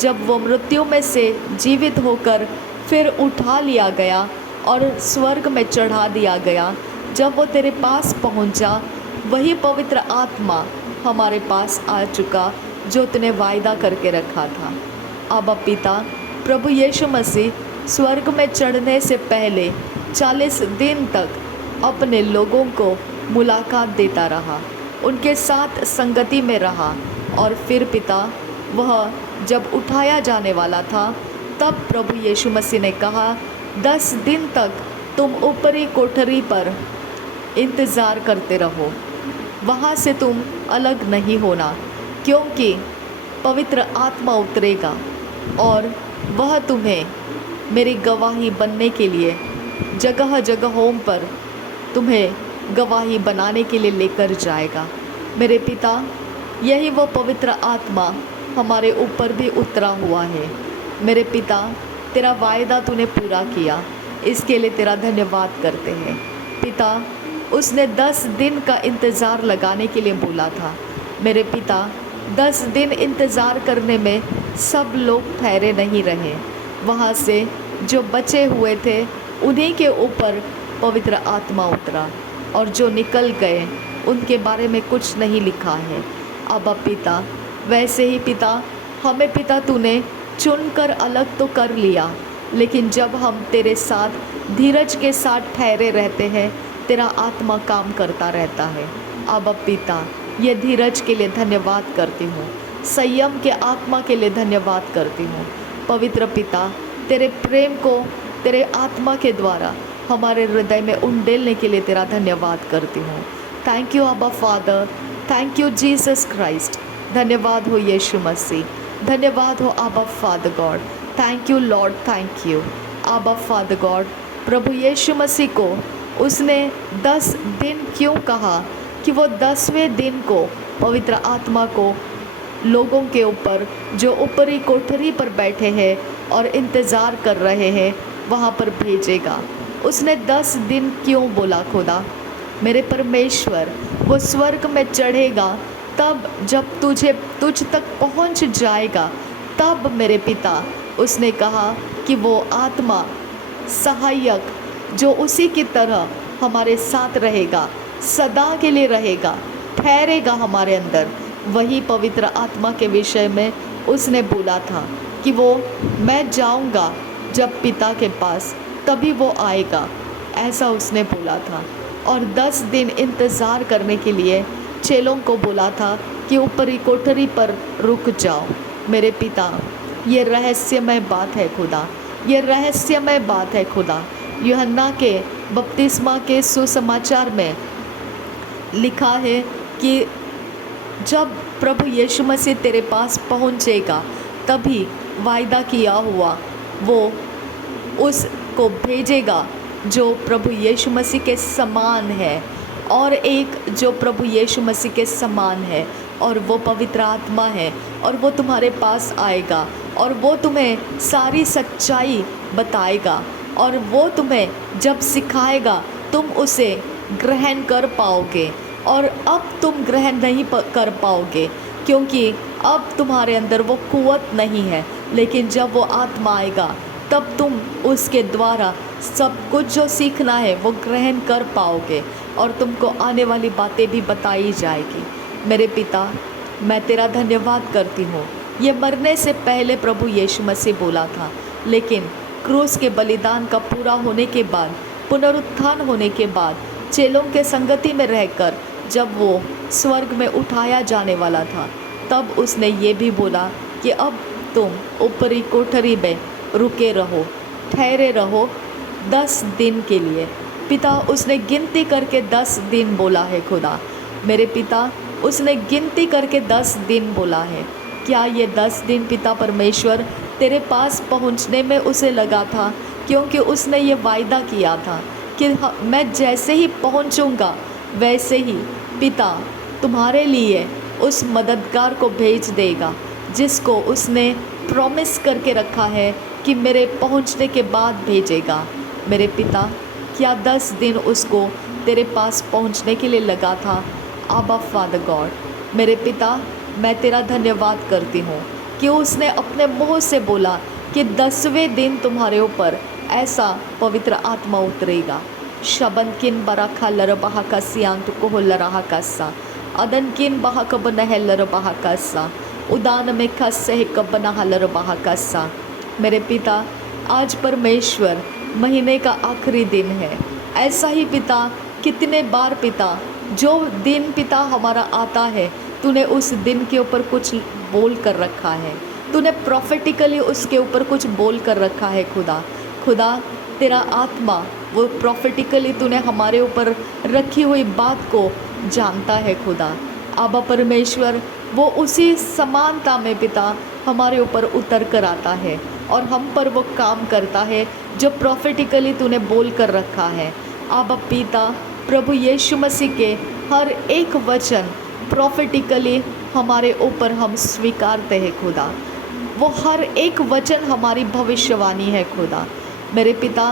जब वो मृत्यु में से जीवित होकर फिर उठा लिया गया और स्वर्ग में चढ़ा दिया गया, जब वो तेरे पास पहुंचा, वही पवित्र आत्मा हमारे पास आ चुका जो तूने वायदा करके रखा था। अब पिता, प्रभु यीशु मसीह स्वर्ग में चढ़ने से पहले 40 दिन तक अपने लोगों को मुलाकात देता रहा, उनके साथ संगति में रहा, और फिर पिता, वह जब उठाया जाने वाला था तब प्रभु यीशु मसीह ने कहा, 10 दिन तक तुम ऊपरी कोठरी पर इंतज़ार करते रहो, वहाँ से तुम अलग नहीं होना, क्योंकि पवित्र आत्मा उतरेगा और वह तुम्हें मेरी गवाही बनने के लिए जगह जगहों पर तुम्हें गवाही बनाने के लिए लेकर जाएगा। मेरे पिता, यही वो पवित्र आत्मा हमारे ऊपर भी उतरा हुआ है। मेरे पिता, तेरा वायदा तूने पूरा किया, इसके लिए तेरा धन्यवाद करते हैं। पिता, उसने 10 दिन का इंतज़ार लगाने के लिए बोला था। मेरे पिता, 10 दिन इंतज़ार करने में सब लोग ठहरे नहीं रहे, वहाँ से जो बचे हुए थे उन्हीं के ऊपर पवित्र आत्मा उतरा, और जो निकल गए उनके बारे में कुछ नहीं लिखा है। अब पिता, वैसे ही पिता, हमें पिता तूने चुनकर अलग तो कर लिया, लेकिन जब हम तेरे साथ धीरज के साथ ठहरे रहते हैं, तेरा आत्मा काम करता रहता है। अब पिता, ये धीरज के लिए धन्यवाद करती हूँ, संयम के आत्मा के लिए धन्यवाद करती हूँ। पवित्र पिता, तेरे प्रेम को तेरे आत्मा के द्वारा हमारे हृदय में उंडेलने के लिए तेरा धन्यवाद करती हूँ। थैंक यू अब्बा father, thank you Jesus Christ. धन्यवाद हो यीशु मसीह, धन्यवाद हो अब्बा father God. Thank you Lord, thank you अब्बा फादर गॉड। प्रभु यीशु मसीह को उसने 10 दिन क्यों कहा कि वो 10वें दिन को पवित्र आत्मा को लोगों के ऊपर जो ऊपरी कोठरी पर बैठे हैं और इंतज़ार कर रहे हैं वहाँ पर भेजेगा। उसने 10 दिन क्यों बोला खुदा? मेरे परमेश्वर, वो स्वर्ग में चढ़ेगा तब जब तुझ तक पहुँच जाएगा, तब मेरे पिता उसने कहा कि वो आत्मा सहायक जो उसी की तरह हमारे साथ रहेगा, सदा के लिए रहेगा, ठहरेगा हमारे अंदर, वही पवित्र आत्मा के विषय में उसने बोला था कि वो मैं जाऊंगा जब पिता के पास, तभी वो आएगा, ऐसा उसने बोला था। और 10 दिन इंतज़ार करने के लिए चेलों को बोला था कि ऊपरी कोठरी पर रुक जाओ। मेरे पिता, ये रहस्यमय बात है खुदा, ये रहस्यमय बात है खुदा। यूहन्ना के बपतिस्मा के सुसमाचार में लिखा है कि जब प्रभु यीशु मसीह तेरे पास पहुँचेगा, तभी वायदा किया हुआ वो उसको भेजेगा जो प्रभु यीशु मसीह के समान है, और एक जो प्रभु यीशु मसीह के समान है, और वो पवित्र आत्मा है, और वो तुम्हारे पास आएगा और वो तुम्हें सारी सच्चाई बताएगा, और वो तुम्हें जब सिखाएगा तुम उसे ग्रहण कर पाओगे। और अब तुम ग्रहण नहीं कर पाओगे, क्योंकि अब तुम्हारे अंदर वो कुव्वत नहीं है। लेकिन जब वो आत्मा आएगा तब तुम उसके द्वारा सब कुछ जो सीखना है वो ग्रहण कर पाओगे और तुमको आने वाली बातें भी बताई जाएगी। मेरे पिता, मैं तेरा धन्यवाद करती हूँ। ये मरने से पहले प्रभु यीशु मसीह बोला था, लेकिन क्रूस के बलिदान का पूरा होने के बाद, पुनरुत्थान होने के बाद, चेलों के संगति में रहकर जब वो स्वर्ग में उठाया जाने वाला था, तब उसने ये भी बोला कि अब तुम ऊपरी कोठरी में रुके रहो, ठहरे रहो 10 दिन के लिए। पिता, उसने गिनती करके 10 दिन बोला है खुदा। मेरे पिता, उसने गिनती करके 10 दिन बोला है। क्या ये 10 दिन पिता परमेश्वर तेरे पास पहुंचने में उसे लगा था? क्योंकि उसने ये वायदा किया था कि मैं जैसे ही पहुंचूंगा वैसे ही पिता तुम्हारे लिए उस मददगार को भेज देगा, जिसको उसने प्रॉमिस करके रखा है कि मेरे पहुंचने के बाद भेजेगा। मेरे पिता, क्या 10 दिन उसको तेरे पास पहुंचने के लिए लगा था? आबा फादर गॉड, मेरे पिता, मैं तेरा धन्यवाद करती हूँ कि उसने अपने मुँह से बोला कि 10वें दिन तुम्हारे ऊपर ऐसा पवित्र आत्मा उतरेगा। शबन किन बराखा लर बहा का सियांत को लरहा कासा अदन किन बहा कब नहलर बहा कासा उदान में खस्से कब नहलर बहा कासा। मेरे पिता, आज परमेश्वर महीने का आखिरी दिन है। ऐसा ही पिता कितने बार पिता, जो दिन पिता हमारा आता है, तूने उस दिन के ऊपर कुछ बोल कर रखा है, तूने प्रॉफिटिकली उसके ऊपर कुछ बोल कर रखा है। खुदा, तेरा आत्मा वो प्रॉफिटिकली तूने हमारे ऊपर रखी हुई बात को जानता है। खुदा आबा परमेश्वर, वो उसी समानता में पिता हमारे ऊपर उतर कर आता है और हम पर वो काम करता है जो प्रॉफिटिकली तूने बोल कर रखा है। आबा पिता, प्रभु यीशु मसीह के हर एक वचन प्रॉफिटिकली हमारे ऊपर हम स्वीकारते हैं। खुदा, वो हर एक वचन हमारी भविष्यवाणी है। खुदा मेरे पिता,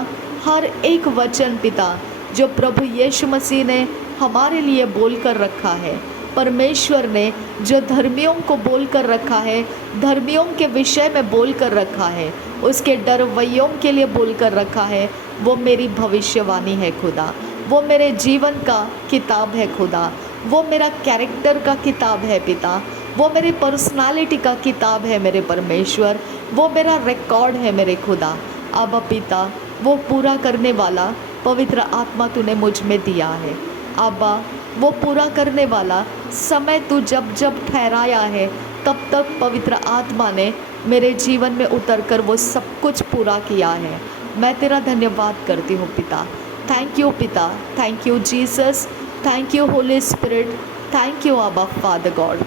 हर एक वचन पिता जो प्रभु यीशु मसीह ने हमारे लिए बोल कर रखा है, परमेश्वर ने जो धर्मियों को बोल कर रखा है, धर्मियों के विषय में बोल कर रखा है, उसके डरवैयों के लिए बोल कर रखा है, वो मेरी भविष्यवाणी है। खुदा, वो मेरे जीवन का किताब है। खुदा, वो मेरा कैरेक्टर का किताब है पिता, वो मेरी पर्सनालिटी का किताब है मेरे परमेश्वर, वो मेरा रिकॉर्ड है मेरे खुदा। अब पिता, वो पूरा करने वाला पवित्र आत्मा तूने मुझ में दिया है। अब्बा, वो पूरा करने वाला समय तू जब जब ठहराया है, तब तक पवित्र आत्मा ने मेरे जीवन में उतर कर वो सब कुछ पूरा किया है। मैं तेरा धन्यवाद करती हूँ पिता। थैंक यू पिता, thank you Jesus, thank you Holi spirit, thank you आबा फादर गॉड।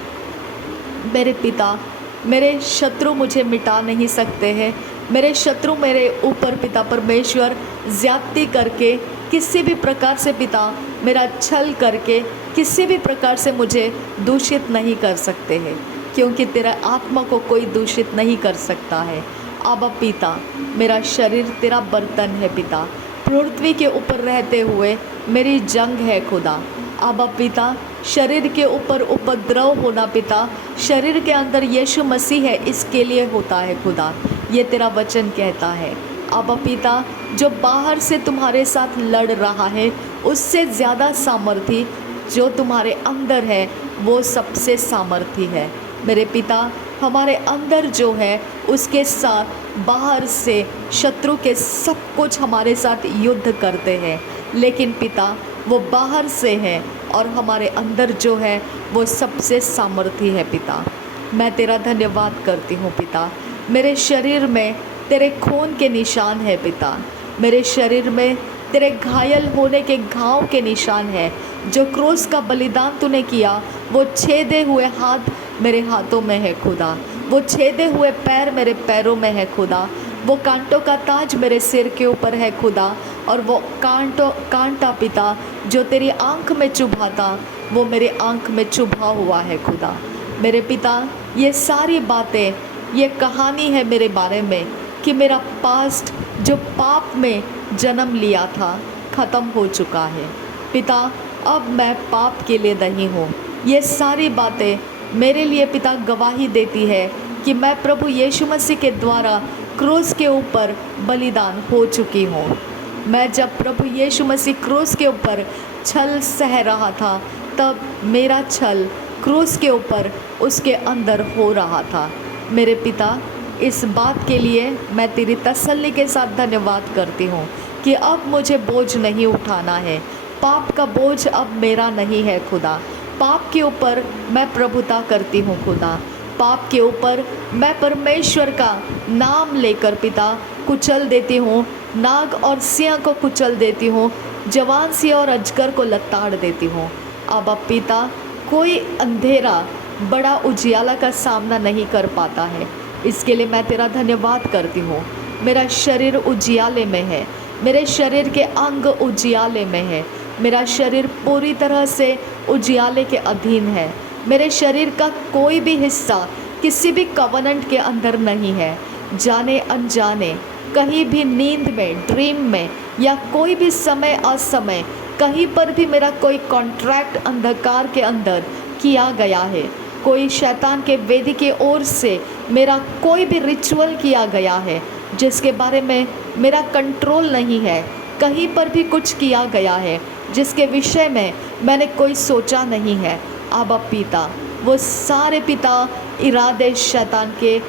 मेरे पिता, मेरे शत्रु मुझे मिटा नहीं सकते हैं। मेरे शत्रु मेरे ऊपर पिता परमेश्वर ज्यादती करके, किसी भी प्रकार से पिता मेरा छल करके, किसी भी प्रकार से मुझे दूषित नहीं कर सकते हैं, क्योंकि तेरा आत्मा को कोई दूषित नहीं कर सकता है। आबा पिता, मेरा शरीर तेरा बर्तन है पिता, पृथ्वी के ऊपर रहते हुए मेरी जंग है खुदा। आबा पिता, शरीर के ऊपर उपद्रव होना पिता, शरीर के अंदर यीशु मसीह है इसके लिए होता है खुदा, ये तेरा वचन कहता है। आबा पिता, जो बाहर से तुम्हारे साथ लड़ रहा है, उससे ज़्यादा सामर्थी जो तुम्हारे अंदर है वो सबसे सामर्थी है। मेरे पिता, हमारे अंदर जो है उसके साथ बाहर से शत्रु के सब कुछ हमारे साथ युद्ध करते हैं, लेकिन पिता वो बाहर से है और हमारे अंदर जो है वो सबसे सामर्थी है पिता। मैं तेरा धन्यवाद करती हूँ पिता। मेरे शरीर में तेरे खून के निशान है पिता, मेरे शरीर में तेरे घायल होने के घाव के निशान है। जो क्रूस का बलिदान तूने किया, वो छेदे हुए हाथ मेरे हाथों में है खुदा, वो छेदे हुए पैर मेरे पैरों में है खुदा, वो कांटों का ताज मेरे सिर के ऊपर है खुदा, और वो कांटा पिता जो तेरी आंख में चुभा था, वो मेरे आंख में चुभा हुआ है खुदा। मेरे पिता, ये सारी बातें, ये कहानी है मेरे बारे में कि मेरा पास्ट जो पाप में जन्म लिया था ख़त्म हो चुका है पिता। अब मैं पाप के लिए नहीं हूँ। ये सारी बातें मेरे लिए पिता गवाही देती है कि मैं प्रभु यीशु मसीह के द्वारा क्रूस के ऊपर बलिदान हो चुकी हूँ। मैं जब प्रभु यीशु मसीह क्रूस के ऊपर छल सह रहा था, तब मेरा छल क्रूस के ऊपर उसके अंदर हो रहा था। मेरे पिता, इस बात के लिए मैं तेरी तसल्ली के साथ धन्यवाद करती हूँ कि अब मुझे बोझ नहीं उठाना है। पाप का बोझ अब मेरा नहीं है खुदा। पाप के ऊपर मैं प्रभुता करती हूँ खुदा। पाप के ऊपर मैं परमेश्वर का नाम लेकर पिता कुचल देती हूँ। नाग और सिंह को कुचल देती हूँ, जवान सिंह और अजगर को लताड़ देती हूँ। अब पिता, कोई अंधेरा बड़ा उजियाला का सामना नहीं कर पाता है। इसके लिए मैं तेरा धन्यवाद करती हूँ। मेरा शरीर उजियाले में है, मेरे शरीर के अंग उजियाले में है, मेरा शरीर पूरी तरह से उजियाले के अधीन है। मेरे शरीर का कोई भी हिस्सा किसी भी कवनेंट के अंदर नहीं है। जाने अनजाने कहीं भी नींद में, ड्रीम में या कोई भी समय असमय कहीं पर भी मेरा कोई कॉन्ट्रैक्ट अंधकार के अंदर किया गया है। कोई शैतान के वेदी की ओर से मेरा कोई भी रिचुअल किया गया है जिसके बारे में मेरा कंट्रोल नहीं है। कहीं पर भी कुछ किया गया है जिसके विषय में मैंने कोई सोचा नहीं है। अब पिता, वो सारे पिता इरादे शैतान के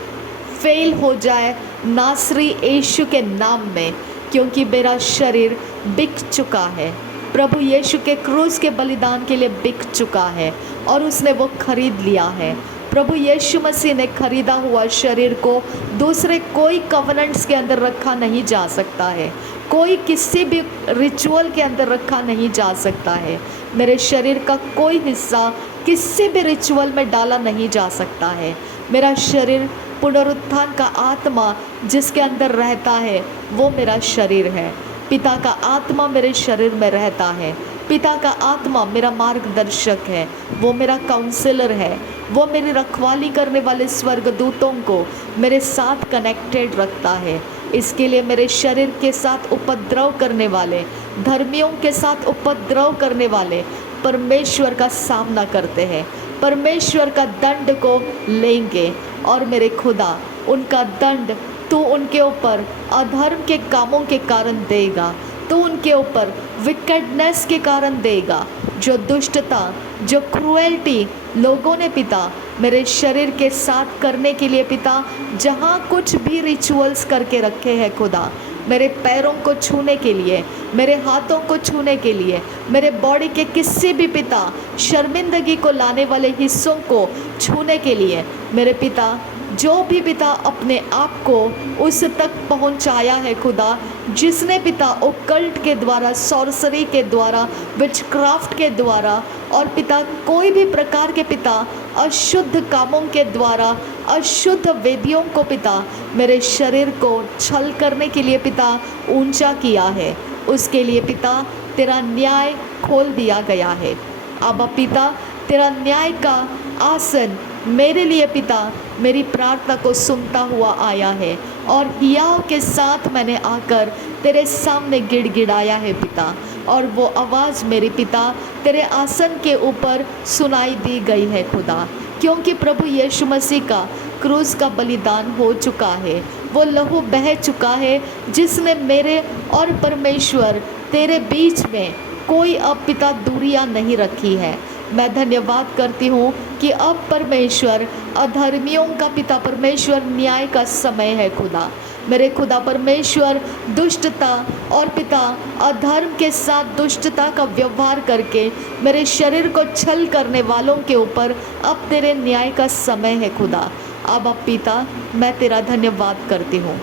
फेल हो जाए नासरी यीशु के नाम में, क्योंकि मेरा शरीर बिक चुका है। प्रभु यीशु के क्रूस के बलिदान के लिए बिक चुका है और उसने वो खरीद लिया है। प्रभु यीशु मसीह ने खरीदा हुआ शरीर को दूसरे कोई कवनेंट्स के अंदर रखा नहीं जा सकता है। कोई किसी भी रिचुअल के अंदर रखा नहीं जा सकता है। मेरे शरीर का कोई हिस्सा किसी भी रिचुअल में डाला नहीं जा सकता है। मेरा शरीर पुनरुत्थान का आत्मा जिसके अंदर रहता है वो मेरा शरीर है। पिता का आत्मा मेरे शरीर में रहता है। पिता का आत्मा मेरा मार्गदर्शक है, वो मेरा काउंसलर है, वो मेरी रखवाली करने वाले स्वर्गदूतों को मेरे साथ कनेक्टेड रखता है। इसके लिए मेरे शरीर के साथ उपद्रव करने वाले, धर्मियों के साथ उपद्रव करने वाले परमेश्वर का सामना करते हैं, परमेश्वर का दंड को लेंगे। और मेरे खुदा, उनका दंड तू उनके ऊपर अधर्म के कामों के कारण देगा, तू उनके ऊपर विकेडनेस के कारण देगा। जो दुष्टता, जो क्रूएल्टी लोगों ने पिता मेरे शरीर के साथ करने के लिए पिता जहाँ कुछ भी रिचुअल्स करके रखे हैं खुदा, मेरे पैरों को छूने के लिए, मेरे हाथों को छूने के लिए, मेरे बॉडी के किसी भी पिता शर्मिंदगी को लाने वाले हिस्सों को छूने के लिए, मेरे पिता जो भी पिता अपने आप को उस तक पहुंचाया है खुदा, जिसने पिता ओकल्ट के द्वारा, सॉर्सरी के द्वारा, विचक्राफ्ट के द्वारा और पिता कोई भी प्रकार के पिता अशुद्ध कामों के द्वारा, अशुद्ध वेदियों को पिता मेरे शरीर को छल करने के लिए पिता ऊंचा किया है, उसके लिए पिता तेरा न्याय खोल दिया गया है। अब पिता तेरा न्याय का आसन मेरे लिए पिता मेरी प्रार्थना को सुनता हुआ आया है और हियाव के साथ मैंने आकर तेरे सामने गिड़गिड़ाया है पिता, और वो आवाज़ मेरे पिता तेरे आसन के ऊपर सुनाई दी गई है खुदा, क्योंकि प्रभु यीशु मसीह का क्रूस का बलिदान हो चुका है, वो लहू बह चुका है, जिसने मेरे और परमेश्वर तेरे बीच में कोई अब पिता दूरियां नहीं रखी है। मैं धन्यवाद करती हूँ कि अब परमेश्वर अधर्मियों का पिता परमेश्वर न्याय का समय है खुदा। मेरे खुदा परमेश्वर दुष्टता और पिता अधर्म के साथ दुष्टता का व्यवहार करके मेरे शरीर को छल करने वालों के ऊपर अब तेरे न्याय का समय है खुदा। अब पिता मैं तेरा धन्यवाद करती हूँ।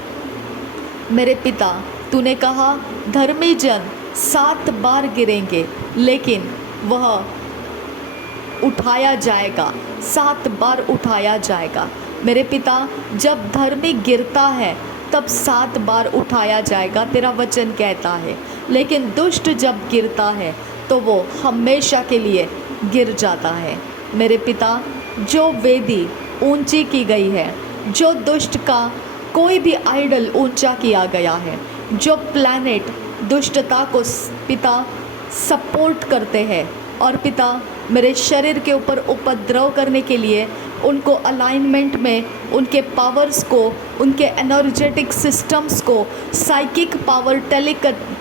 मेरे पिता, तूने कहा धर्मी जन 7 बार गिरेंगे लेकिन वह उठाया जाएगा, 7 बार उठाया जाएगा। मेरे पिता, जब धर्मी गिरता है तब 7 बार उठाया जाएगा, तेरा वचन कहता है, लेकिन दुष्ट जब गिरता है तो वो हमेशा के लिए गिर जाता है। मेरे पिता, जो वेदी ऊंची की गई है, जो दुष्ट का कोई भी आइडल ऊंचा किया गया है, जो प्लैनेट दुष्टता को पिता सपोर्ट करते हैं और पिता मेरे शरीर के ऊपर उपद्रव करने के लिए उनको अलाइनमेंट में उनके पावर्स को, उनके एनर्जेटिक सिस्टम्स को, psychic power,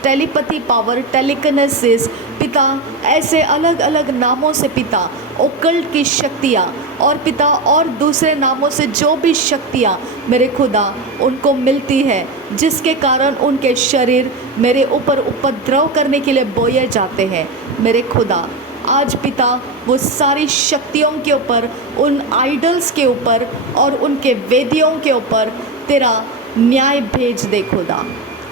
telepathy power, telekinesis, पिता ऐसे अलग अलग नामों से पिता ओकल्ट की शक्तियाँ और पिता और दूसरे नामों से जो भी शक्तियाँ मेरे खुदा उनको मिलती है, जिसके कारण उनके शरीर मेरे ऊपर उपद्रव करने के लिए बोए जाते हैं। मेरे खुदा आज पिता वो सारी शक्तियों के ऊपर, उन आइडल्स के ऊपर और उनके वेदियों के ऊपर तेरा न्याय भेज दे खुदा।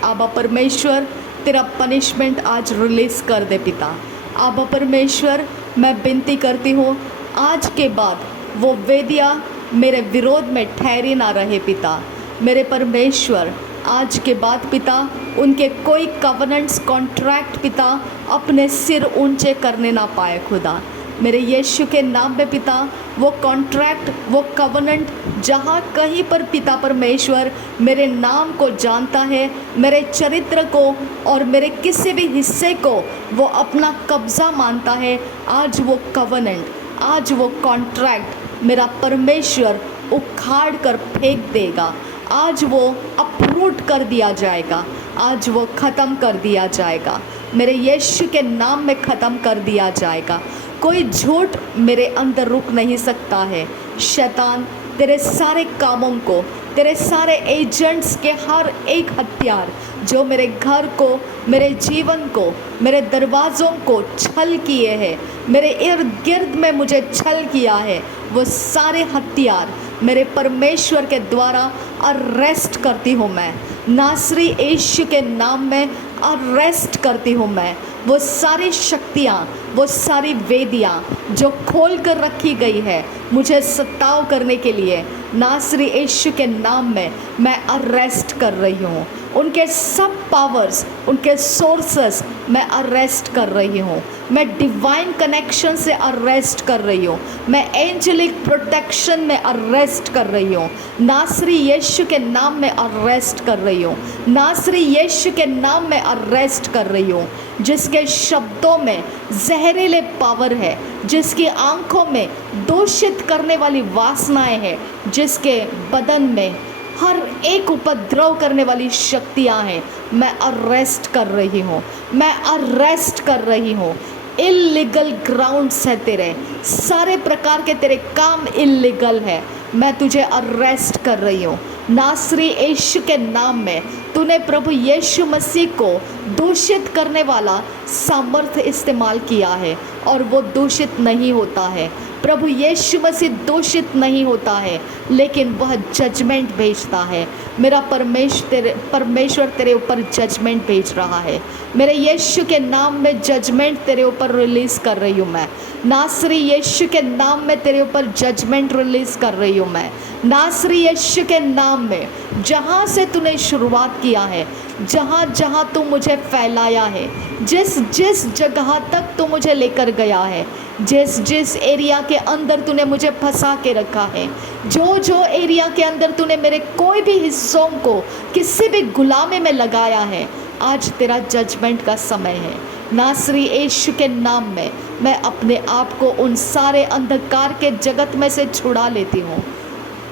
आबा परमेश्वर तेरा पनिशमेंट आज रिलीज़ कर दे पिता। आबा परमेश्वर मैं विनती करती हूँ आज के बाद वो वेदियाँ मेरे विरोध में ठहरी ना रहे पिता। मेरे परमेश्वर आज के बाद पिता उनके कोई कवनेंट्स, कॉन्ट्रैक्ट पिता अपने सिर ऊंचे करने ना पाए खुदा। मेरे यीशु के नाम में पिता वो कॉन्ट्रैक्ट, वो कवनेंट जहाँ कहीं पर पिता परमेश्वर मेरे नाम को जानता है, मेरे चरित्र को और मेरे किसी भी हिस्से को वो अपना कब्ज़ा मानता है, आज वो कवनेंट, आज वो कॉन्ट्रैक्ट मेरा परमेश्वर उखाड़ कर फेंक देगा। आज वो अपरूट कर दिया जाएगा, आज वो ख़त्म कर दिया जाएगा, मेरे यीशु के नाम में ख़त्म कर दिया जाएगा। कोई झूठ मेरे अंदर रुक नहीं सकता है। शैतान तेरे सारे कामों को, तेरे सारे एजेंट्स के हर एक हथियार जो मेरे घर को, मेरे जीवन को, मेरे दरवाज़ों को छल किए हैं, मेरे इर्द गिर्द में मुझे छल किया है, वो सारे हथियार मेरे परमेश्वर के द्वारा अरेस्ट करती हूँ मैं। नासरी यीशु के नाम में अरेस्ट करती हूँ मैं। वो सारी शक्तियाँ, वो सारी वेदियाँ जो खोल कर रखी गई है मुझे सताव करने के लिए, नासरी यीशु के नाम में मैं अरेस्ट कर रही हूँ। उनके सब पावर्स, उनके सोर्सेस मैं अरेस्ट कर रही हूँ। मैं डिवाइन कनेक्शन से अरेस्ट कर रही हूँ। मैं एंजेलिक प्रोटेक्शन में अरेस्ट कर रही हूँ। नासरी यीशु के नाम में अरेस्ट कर रही हूँ। नासरी यीशु के नाम में अरेस्ट कर रही हूँ। जिसके शब्दों में जहरीले पावर है, जिसकी आंखों में दूषित करने वाली वासनाएं हैं, जिसके बदन में हर एक उपद्रव करने वाली शक्तियां हैं, मैं अरेस्ट कर रही हूँ। मैं अरेस्ट कर रही हूँ। इल्लीगल ग्राउंड्स है तेरे, सारे प्रकार के तेरे काम इल्लीगल है, मैं तुझे अरेस्ट कर रही हूँ। नासरी यीशु के नाम में तूने प्रभु यीशु मसीह को दूषित करने वाला सामर्थ्य इस्तेमाल किया है और वो दूषित नहीं होता है। प्रभु यीशु मसीह दूषित नहीं होता है, लेकिन वह जजमेंट भेजता है। मेरा परमेश्वर तेरे ऊपर जजमेंट भेज रहा है। मेरे यीशु के नाम में जजमेंट तेरे ऊपर रिलीज़ कर रही हूँ मैं। नासरी यीशु के नाम में तेरे ऊपर जजमेंट रिलीज़ कर रही हूँ मैं। नासरी यीशु के नाम में जहाँ से तूने शुरुआत किया है, जहाँ जहाँ तू मुझे फैलाया है, जिस जिस जगह तक तू मुझे लेकर गया है, जिस जिस एरिया के अंदर तूने मुझे फंसा के रखा है, जो जो एरिया के अंदर तूने मेरे कोई भी हिस्सों को किसी भी गुलामी में लगाया है, आज तेरा जजमेंट का समय है। नासरी यीशु के नाम में मैं अपने आप को उन सारे अंधकार के जगत में से छुड़ा लेती हूँ।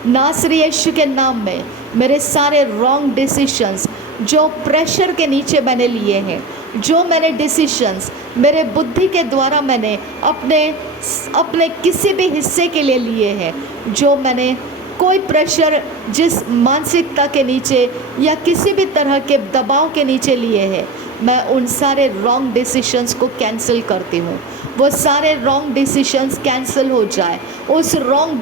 नासरी यीशु के नाम में मेरे सारे रॉन्ग डिसीशंस जो प्रेशर के नीचे मैंने लिए हैं, जो मैंने डिसीशंस मेरे बुद्धि के द्वारा मैंने अपने किसी भी हिस्से के लिए लिए हैं, जो मैंने कोई प्रेशर जिस मानसिकता के नीचे या किसी भी तरह के दबाव के नीचे लिए हैं, मैं उन सारे रॉन्ग डिसीशंस को कैंसिल करती हूँ। वो सारे रॉन्ग डिसीशंस कैंसिल हो जाए। उस रॉन्ग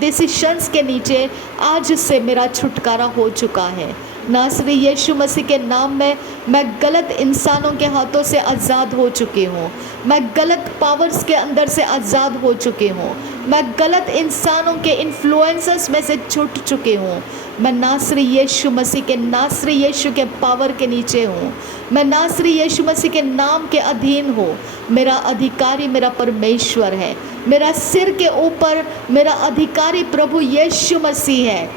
डिसीशंस के नीचे आज से मेरा छुटकारा हो चुका है। नासरी यीशु मसीह के नाम में मैं गलत इंसानों के हाथों से आज़ाद हो चुकी हूँ। मैं गलत पावर्स के अंदर से आज़ाद हो चुकी हूँ। मैं गलत इंसानों के इन्फ्लुएंसर्स में से छूट चुकी हूँ। मैं नासरी यीशु मसीह के, नासरी यीशु के पावर के नीचे हूँ। मैं नासरी यीशु मसीह के नाम के अधीन हूँ। मेरा अधिकारी मेरा परमेश्वर है। मेरा सिर के ऊपर मेरा अधिकारी प्रभु यीशु मसीह है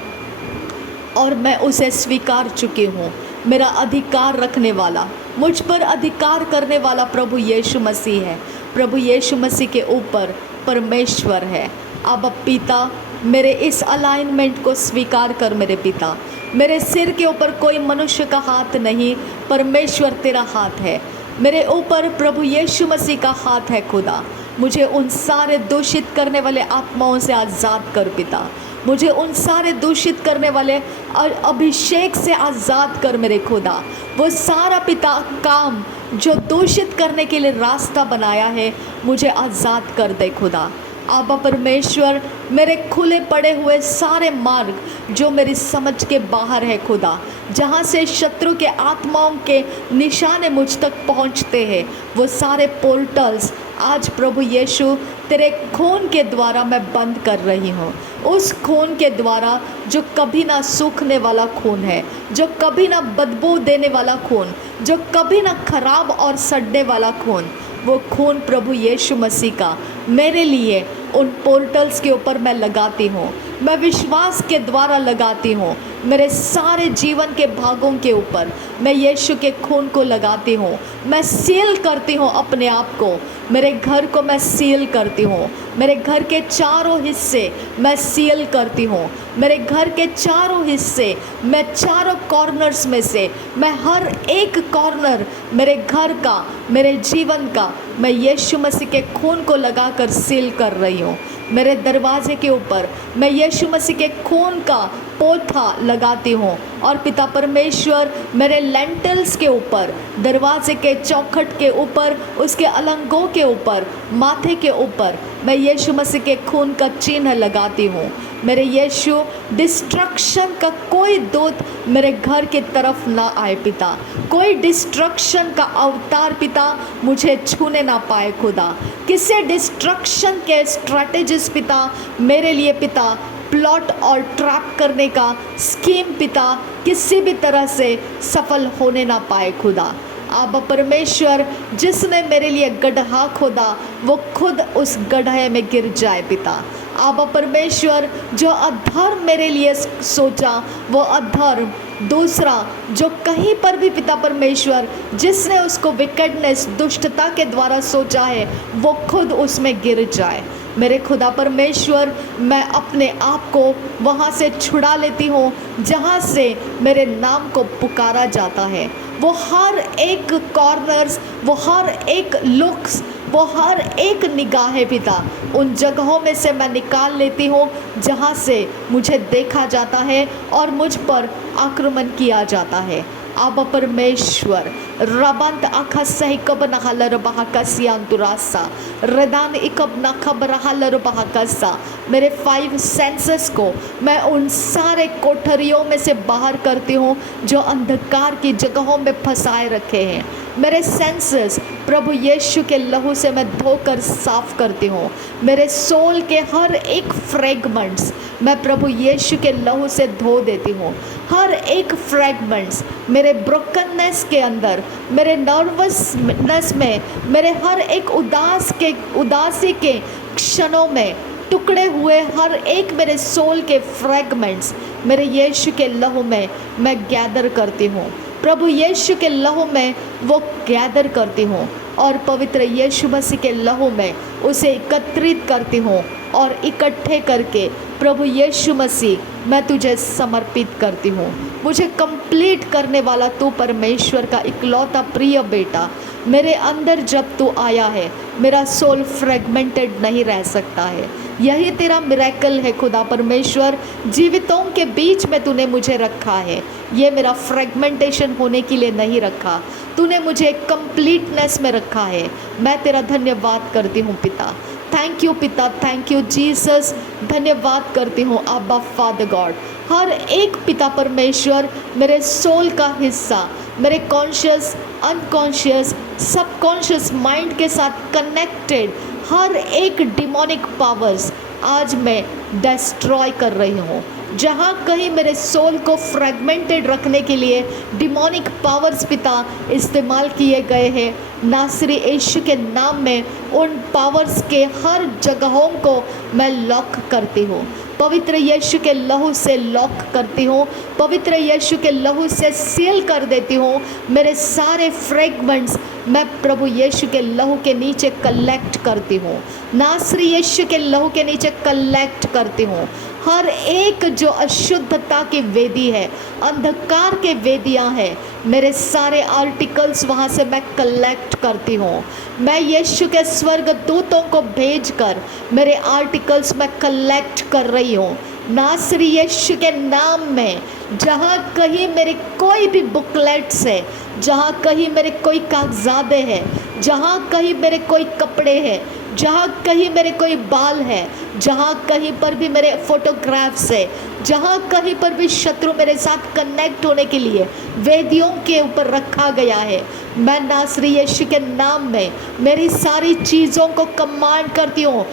और मैं उसे स्वीकार चुकी हूँ। मेरा अधिकार रखने वाला मुझ पर अधिकार करने वाला प्रभु यीशु मसीह है। प्रभु यीशु मसीह के ऊपर परमेश्वर है। अब पिता, मेरे इस अलाइनमेंट को स्वीकार कर मेरे पिता। मेरे सिर के ऊपर कोई मनुष्य का हाथ नहीं, परमेश्वर तेरा हाथ है। मेरे ऊपर प्रभु यीशु मसीह का हाथ है खुदा। मुझे उन सारे दूषित करने वाले आत्माओं से आज़ाद कर पिता। मुझे उन सारे दूषित करने वाले अभिषेक से आज़ाद कर मेरे खुदा। वो सारा पिता काम जो दूषित करने के लिए रास्ता बनाया है, मुझे आज़ाद कर दे खुदा। आबा परमेश्वर, मेरे खुले पड़े हुए सारे मार्ग जो मेरी समझ के बाहर है खुदा, जहाँ से शत्रु के आत्माओं के निशाने मुझ तक पहुँचते हैं, वो सारे पोर्टल्स आज प्रभु यीशु तेरे खून के द्वारा मैं बंद कर रही हूँ। उस खून के द्वारा जो कभी ना सूखने वाला खून है, जो कभी ना बदबू देने वाला खून, जो कभी ना खराब और सड़ने वाला खून, वो खून प्रभु यीशु मसीह का मेरे लिए उन पोर्टल्स के ऊपर मैं लगाती हूँ। मैं विश्वास के द्वारा लगाती हूँ। मेरे सारे जीवन के भागों के ऊपर मैं यीशु के खून को लगाती हूँ। मैं सील करती हूँ अपने आप को। मेरे घर को मैं सील करती हूँ। मेरे घर के चारों हिस्से मैं सील करती हूँ। मेरे घर के चारों हिस्से, मैं चारों कॉर्नर्स में से मैं हर एक कॉर्नर मेरे घर का, मेरे जीवन का, मैं यीशु मसीह के खून को लगाकर सील कर रही हूँ। मेरे दरवाजे के ऊपर मैं यीशु मसीह के खून का पोथा लगाती हूँ। और पिता परमेश्वर, मेरे लेंटल्स के ऊपर, दरवाजे के चौखट के ऊपर, उसके अलंगों के ऊपर, माथे के ऊपर मैं यीशु मसीह के खून का चिन्ह लगाती हूँ। मेरे यीशु, डिस्ट्रक्शन का कोई दूत मेरे घर की तरफ ना आए पिता। कोई डिस्ट्रक्शन का अवतार पिता मुझे छूने ना पाए खुदा। किसी डिस्ट्रक्शन के स्ट्रैटेजिस पिता मेरे लिए पिता प्लॉट और ट्रैप करने का स्कीम पिता किसी भी तरह से सफल होने ना पाए खुदा। आबा परमेश्वर, जिसने मेरे लिए गड्ढा खोदा वो खुद उस गड्ढे में गिर जाए पिता। आबा परमेश्वर, जो अधर्म मेरे लिए सोचा वो अधर्म दूसरा जो कहीं पर भी पिता परमेश्वर जिसने उसको विकेडनेस, दुष्टता के द्वारा सोचा है, वो खुद उसमें गिर जाए। मेरे खुदा परमेश्वर, मैं अपने आप को वहाँ से छुड़ा लेती हूँ जहाँ से मेरे नाम को पुकारा जाता है। वो हर एक कॉर्नर्स, वो हर एक लुक्स, वो हर एक निगाहें पिता, उन जगहों में से मैं निकाल लेती हूँ जहाँ से मुझे देखा जाता है और मुझ पर आक्रमण किया जाता है। आबा परमेश्वर, रबंत आखा सही कब नहलर बहाकसियांतुरासा रदान इकब नखबर हलर बहाकसा। मेरे 5 सेंसेस को मैं उन सारे कोठरियों में से बाहर करती हूँ जो अंधकार की जगहों में फंसाए रखे हैं। मेरे सेंसेस प्रभु यीशु के लहू से मैं धोकर साफ करती हूँ। मेरे सोल के हर एक फ्रेगमेंट्स मैं प्रभु यीशु के लहू से धो देती हूँ। हर एक फ्रेगमेंट्स मेरे ब्रोकननेस के अंदर, मेरे नर्वसनेस में, मेरे हर एक उदासी के क्षणों में टुकड़े हुए हर एक मेरे सोल के फ्रेगमेंट्स मेरे यीशु के लहू में मैं गैदर करती हूँ। प्रभु यीशु के लहू में वो गैदर करती हूँ और पवित्र यीशु मसीह के लहू में उसे एकत्रित करती हूँ और इकट्ठे करके प्रभु यीशु मसीह मैं तुझे समर्पित करती हूँ। मुझे कंप्लीट करने वाला तू परमेश्वर का इकलौता प्रिय बेटा, मेरे अंदर जब तू आया है मेरा सोल फ्रेगमेंटेड नहीं रह सकता है। यही तेरा मिरेकल है खुदा परमेश्वर। जीवितों के बीच में तूने मुझे रखा है, ये मेरा फ्रेगमेंटेशन होने के लिए नहीं रखा। तूने मुझे कंप्लीटनेस में रखा है। मैं तेरा धन्यवाद करती हूँ पिता। थैंक यू पिता, थैंक यू जीसस। धन्यवाद करती हूँ अब्बा फादर गॉड। हर एक पिता परमेश्वर मेरे सोल का हिस्सा, मेरे कॉन्शियस, अनकॉन्शियस, सबकॉन्शियस माइंड के साथ कनेक्टेड हर एक डिमोनिक पावर्स आज मैं डिस्ट्रॉय कर रही हूँ। जहाँ कहीं मेरे सोल को फ्रेगमेंटेड रखने के लिए डिमोनिक पावर्स पिता इस्तेमाल किए गए हैं, नासरी यीशु के नाम में उन पावर्स के हर जगहों को मैं लॉक करती हूँ। पवित्र यीशु के लहू से लॉक करती हूँ, पवित्र यीशु के लहू से सील कर देती हूँ। मेरे सारे फ्रेगमेंट्स मैं प्रभु यीशु के लहू के नीचे कलेक्ट करती हूँ, नासरी यीशु के लहू के नीचे कलेक्ट करती हूँ। हर एक जो अशुद्धता की वेदी है, अंधकार के वेदियाँ हैं, मेरे सारे आर्टिकल्स वहाँ से मैं कलेक्ट करती हूँ। मैं यीशु के स्वर्ग दूतों को भेजकर मेरे आर्टिकल्स मैं कलेक्ट कर रही हूँ, नासरी यीशु के नाम में। जहाँ कहीं मेरे कोई भी बुकलेट्स है, जहाँ कहीं मेरे कोई कागजादे हैं, जहाँ कहीं मेरे कोई कपड़े हैं, जहाँ कहीं मेरे कोई बाल है, जहाँ कहीं पर भी मेरे फोटोग्राफ्स है, जहाँ कहीं पर भी शत्रु मेरे साथ कनेक्ट होने के लिए वेदियों के ऊपर रखा गया है, मैं नासरी यीशु के नाम में मेरी सारी चीज़ों को कमांड करती हूँ,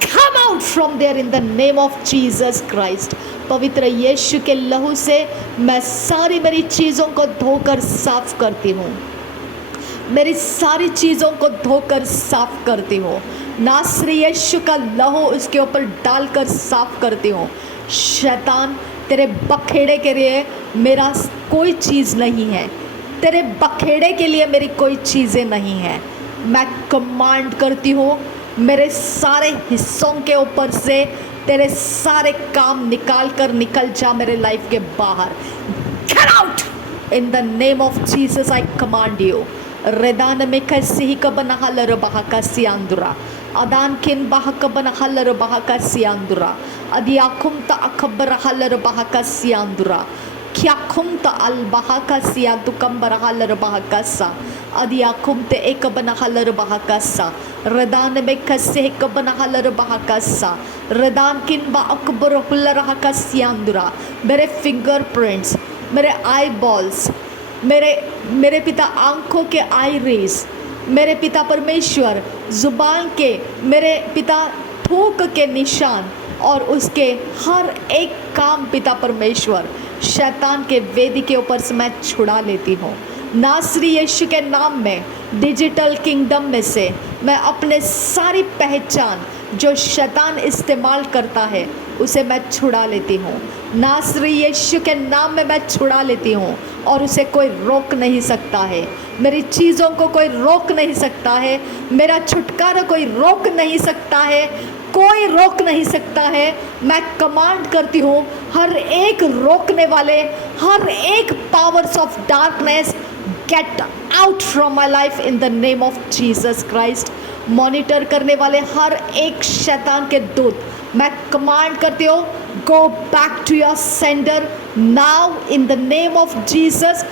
come out from there in the name of Jesus Christ। पवित्र यीशु के लहू से मैं सारी मेरी चीज़ों को धोकर साफ करती हूँ, मेरी सारी चीज़ों को धोकर साफ करती हूँ, नासरी यीशु का लहू उसके ऊपर डालकर साफ करती हूँ। शैतान, तेरे बखेड़े के लिए मेरा कोई चीज़ नहीं है, तेरे बखेड़े के लिए मेरी कोई चीज़ें नहीं हैं। मैं कमांड करती हूँ, मेरे सारे हिस्सों के ऊपर से तेरे सारे काम निकाल कर निकल जा मेरे लाइफ के बाहर। Get out in the name of Jesus, I command you। रेदान में कैसे ही कबन हलर बहा का सियांदुरा, अदान किन बहा कबन हलर बहा का सियांदुरा, अदियाकुम ता अकबर हलर बहा का सियांदुरा, क्या खुम ता अल बहा का सियांदु कम्बर हलर बहा का सा, अदियाकुम ते एक बना हलर बहा का सा, रेदान में कैसे ही कबन हलर बहा का सा, रेदान किन बा अकबर हलर बहा का सियांदुरा। मेरे फिंगरप्रिंट्स, मेरे आई बॉल्स, मेरे पिता आंखों के आईरीज, मेरे पिता परमेश्वर जुबान के, मेरे पिता थूक के निशान और उसके हर एक काम पिता परमेश्वर शैतान के वेदी के ऊपर से मैं छुड़ा लेती हूँ। नासरी यीशु के नाम में डिजिटल किंगडम में से मैं अपने सारी पहचान जो शैतान इस्तेमाल करता है उसे मैं छुड़ा लेती हूँ। नासरी यीशु के नाम में मैं छुड़ा लेती हूँ और उसे कोई रोक नहीं सकता है। मेरी चीज़ों को कोई रोक नहीं सकता है, मेरा छुटकारा कोई रोक नहीं सकता है, कोई रोक नहीं सकता है। मैं कमांड करती हूँ, हर एक रोकने वाले, हर एक powers of darkness get out from my life in the name of Jesus Christ. Monitor करने वाले हर एक शैतान के दूत मैं कमांड करती हूँ, go back to your sender now in the name of Jesus,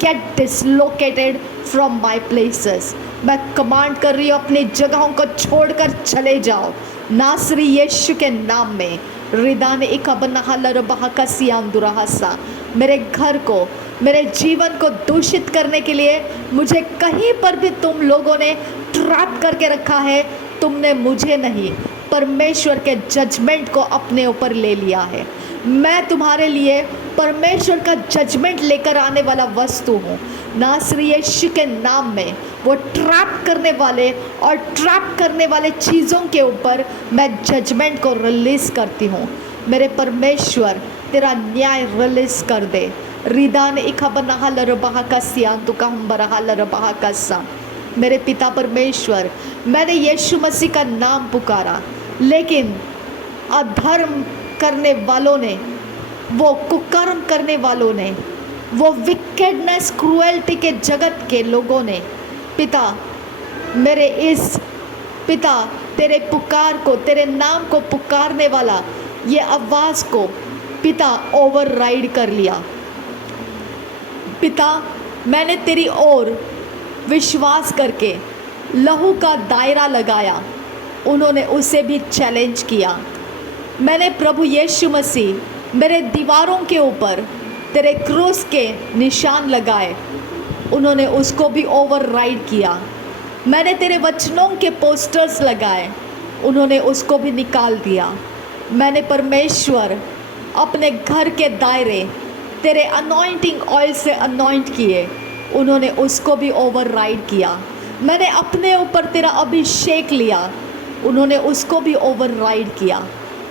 get dislocated from my places. मैं कमांड कर रही हूँ, अपनी जगहों को छोड़कर चले जाओ नासरी यीशु के नाम में। रिदान इकबनहलरबहका सियांदुरहसा, मेरे घर को, मेरे जीवन को दूषित करने के लिए मुझे कहीं पर भी तुम लोगों ने ट्रैप करके रखा है, तुमने मुझे नहीं परमेश्वर के जजमेंट को अपने ऊपर ले लिया है। मैं तुम्हारे लिए परमेश्वर का जजमेंट लेकर आने वाला वस्तु हूँ नासरी यीशु के नाम में। वो ट्रैप करने वाले और ट्रैप करने वाले चीज़ों के ऊपर मैं जजमेंट को रिलीज़ करती हूँ। मेरे परमेश्वर तेरा न्याय रिलीज़ कर दे। रिदान इखबनहलरबहका सियांतुकहम्बरहलरबहका सा। मेरे पिता परमेश्वर, मैंने यीशु मसीह का नाम पुकारा, लेकिन अधर्म करने वालों ने, वो कुकर्म करने वालों ने, वो विकेडनेस क्रूएल्टी के जगत के लोगों ने पिता मेरे इस पिता तेरे पुकार को, तेरे नाम को पुकारने वाला ये आवाज़ को पिता ओवरराइड कर लिया। पिता मैंने तेरी ओर विश्वास करके लहू का दायरा लगाया, उन्होंने उसे भी चैलेंज किया। मैंने प्रभु यीशु मसीह मेरे दीवारों के ऊपर तेरे क्रूस के निशान लगाए, उन्होंने उसको भी ओवरराइड किया। मैंने तेरे वचनों के पोस्टर्स लगाए, उन्होंने उसको भी निकाल दिया। मैंने परमेश्वर अपने घर के दायरे तेरे अनॉइंटिंग ऑयल से अनॉइंट किए, उन्होंने उसको भी ओवरराइड किया। मैंने अपने ऊपर तेरा अभिषेक लिया, उन्होंने उसको भी ओवरराइड किया।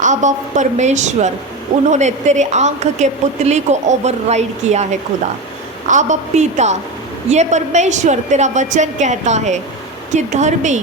आबा परमेश्वर, उन्होंने तेरे आंख के पुतली को ओवरराइड किया है खुदा। आबा पिता, ये परमेश्वर तेरा वचन कहता है कि धर्मी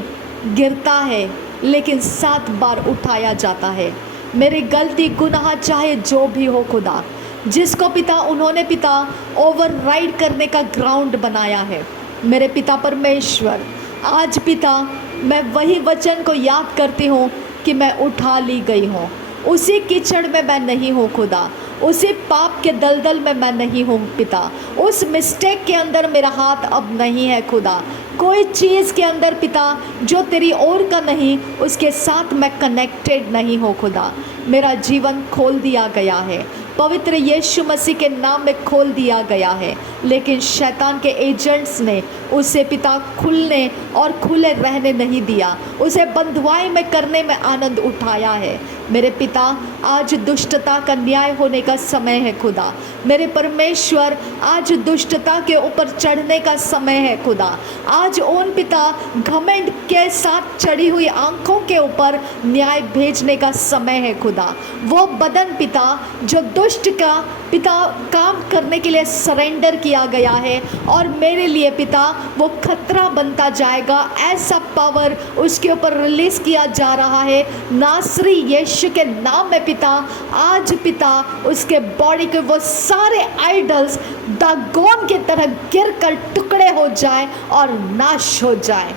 गिरता है लेकिन 7 बार उठाया जाता है। मेरी गलती गुनाह चाहे जो भी हो खुदा, जिसको पिता उन्होंने पिता ओवरराइड करने का ग्राउंड बनाया है, मेरे पिता परमेश्वर, आज पिता मैं वही वचन को याद करती हूँ कि मैं उठा ली गई हूँ। उसी कीचड़ में मैं नहीं हूँ खुदा, उसी पाप के दलदल में मैं नहीं हूँ पिता, उस मिस्टेक के अंदर मेरा हाथ अब नहीं है खुदा। कोई चीज़ के अंदर पिता जो तेरी ओर का नहीं, उसके साथ मैं कनेक्टेड नहीं हूँ खुदा। मेरा जीवन खोल दिया गया है, पवित्र यीशु मसीह के नाम में खोल दिया गया है, लेकिन शैतान के एजेंट्स ने उसे पिता खुलने और खुले रहने नहीं दिया, उसे बंधुआई में करने में आनंद उठाया है। मेरे पिता, आज दुष्टता का न्याय होने का समय है खुदा। मेरे परमेश्वर, आज दुष्टता के ऊपर चढ़ने का समय है खुदा। आज उन पिता घमंड के साथ चढ़ी हुई आंखों के ऊपर न्याय भेजने का समय है खुदा। वो बदन पिता जो दुष्ट का पिता काम करने के लिए सरेंडर किया गया है और मेरे लिए पिता वो खतरा बनता जाएगा, ऐसा पावर उसके ऊपर रिलीज किया जा रहा है नासरी यीशु के नाम में पिता। आज पिता उसके बॉडी के वो सारे आइडल्स दागोन की तरह गिर कर टुकड़े हो जाए और नाश हो जाए,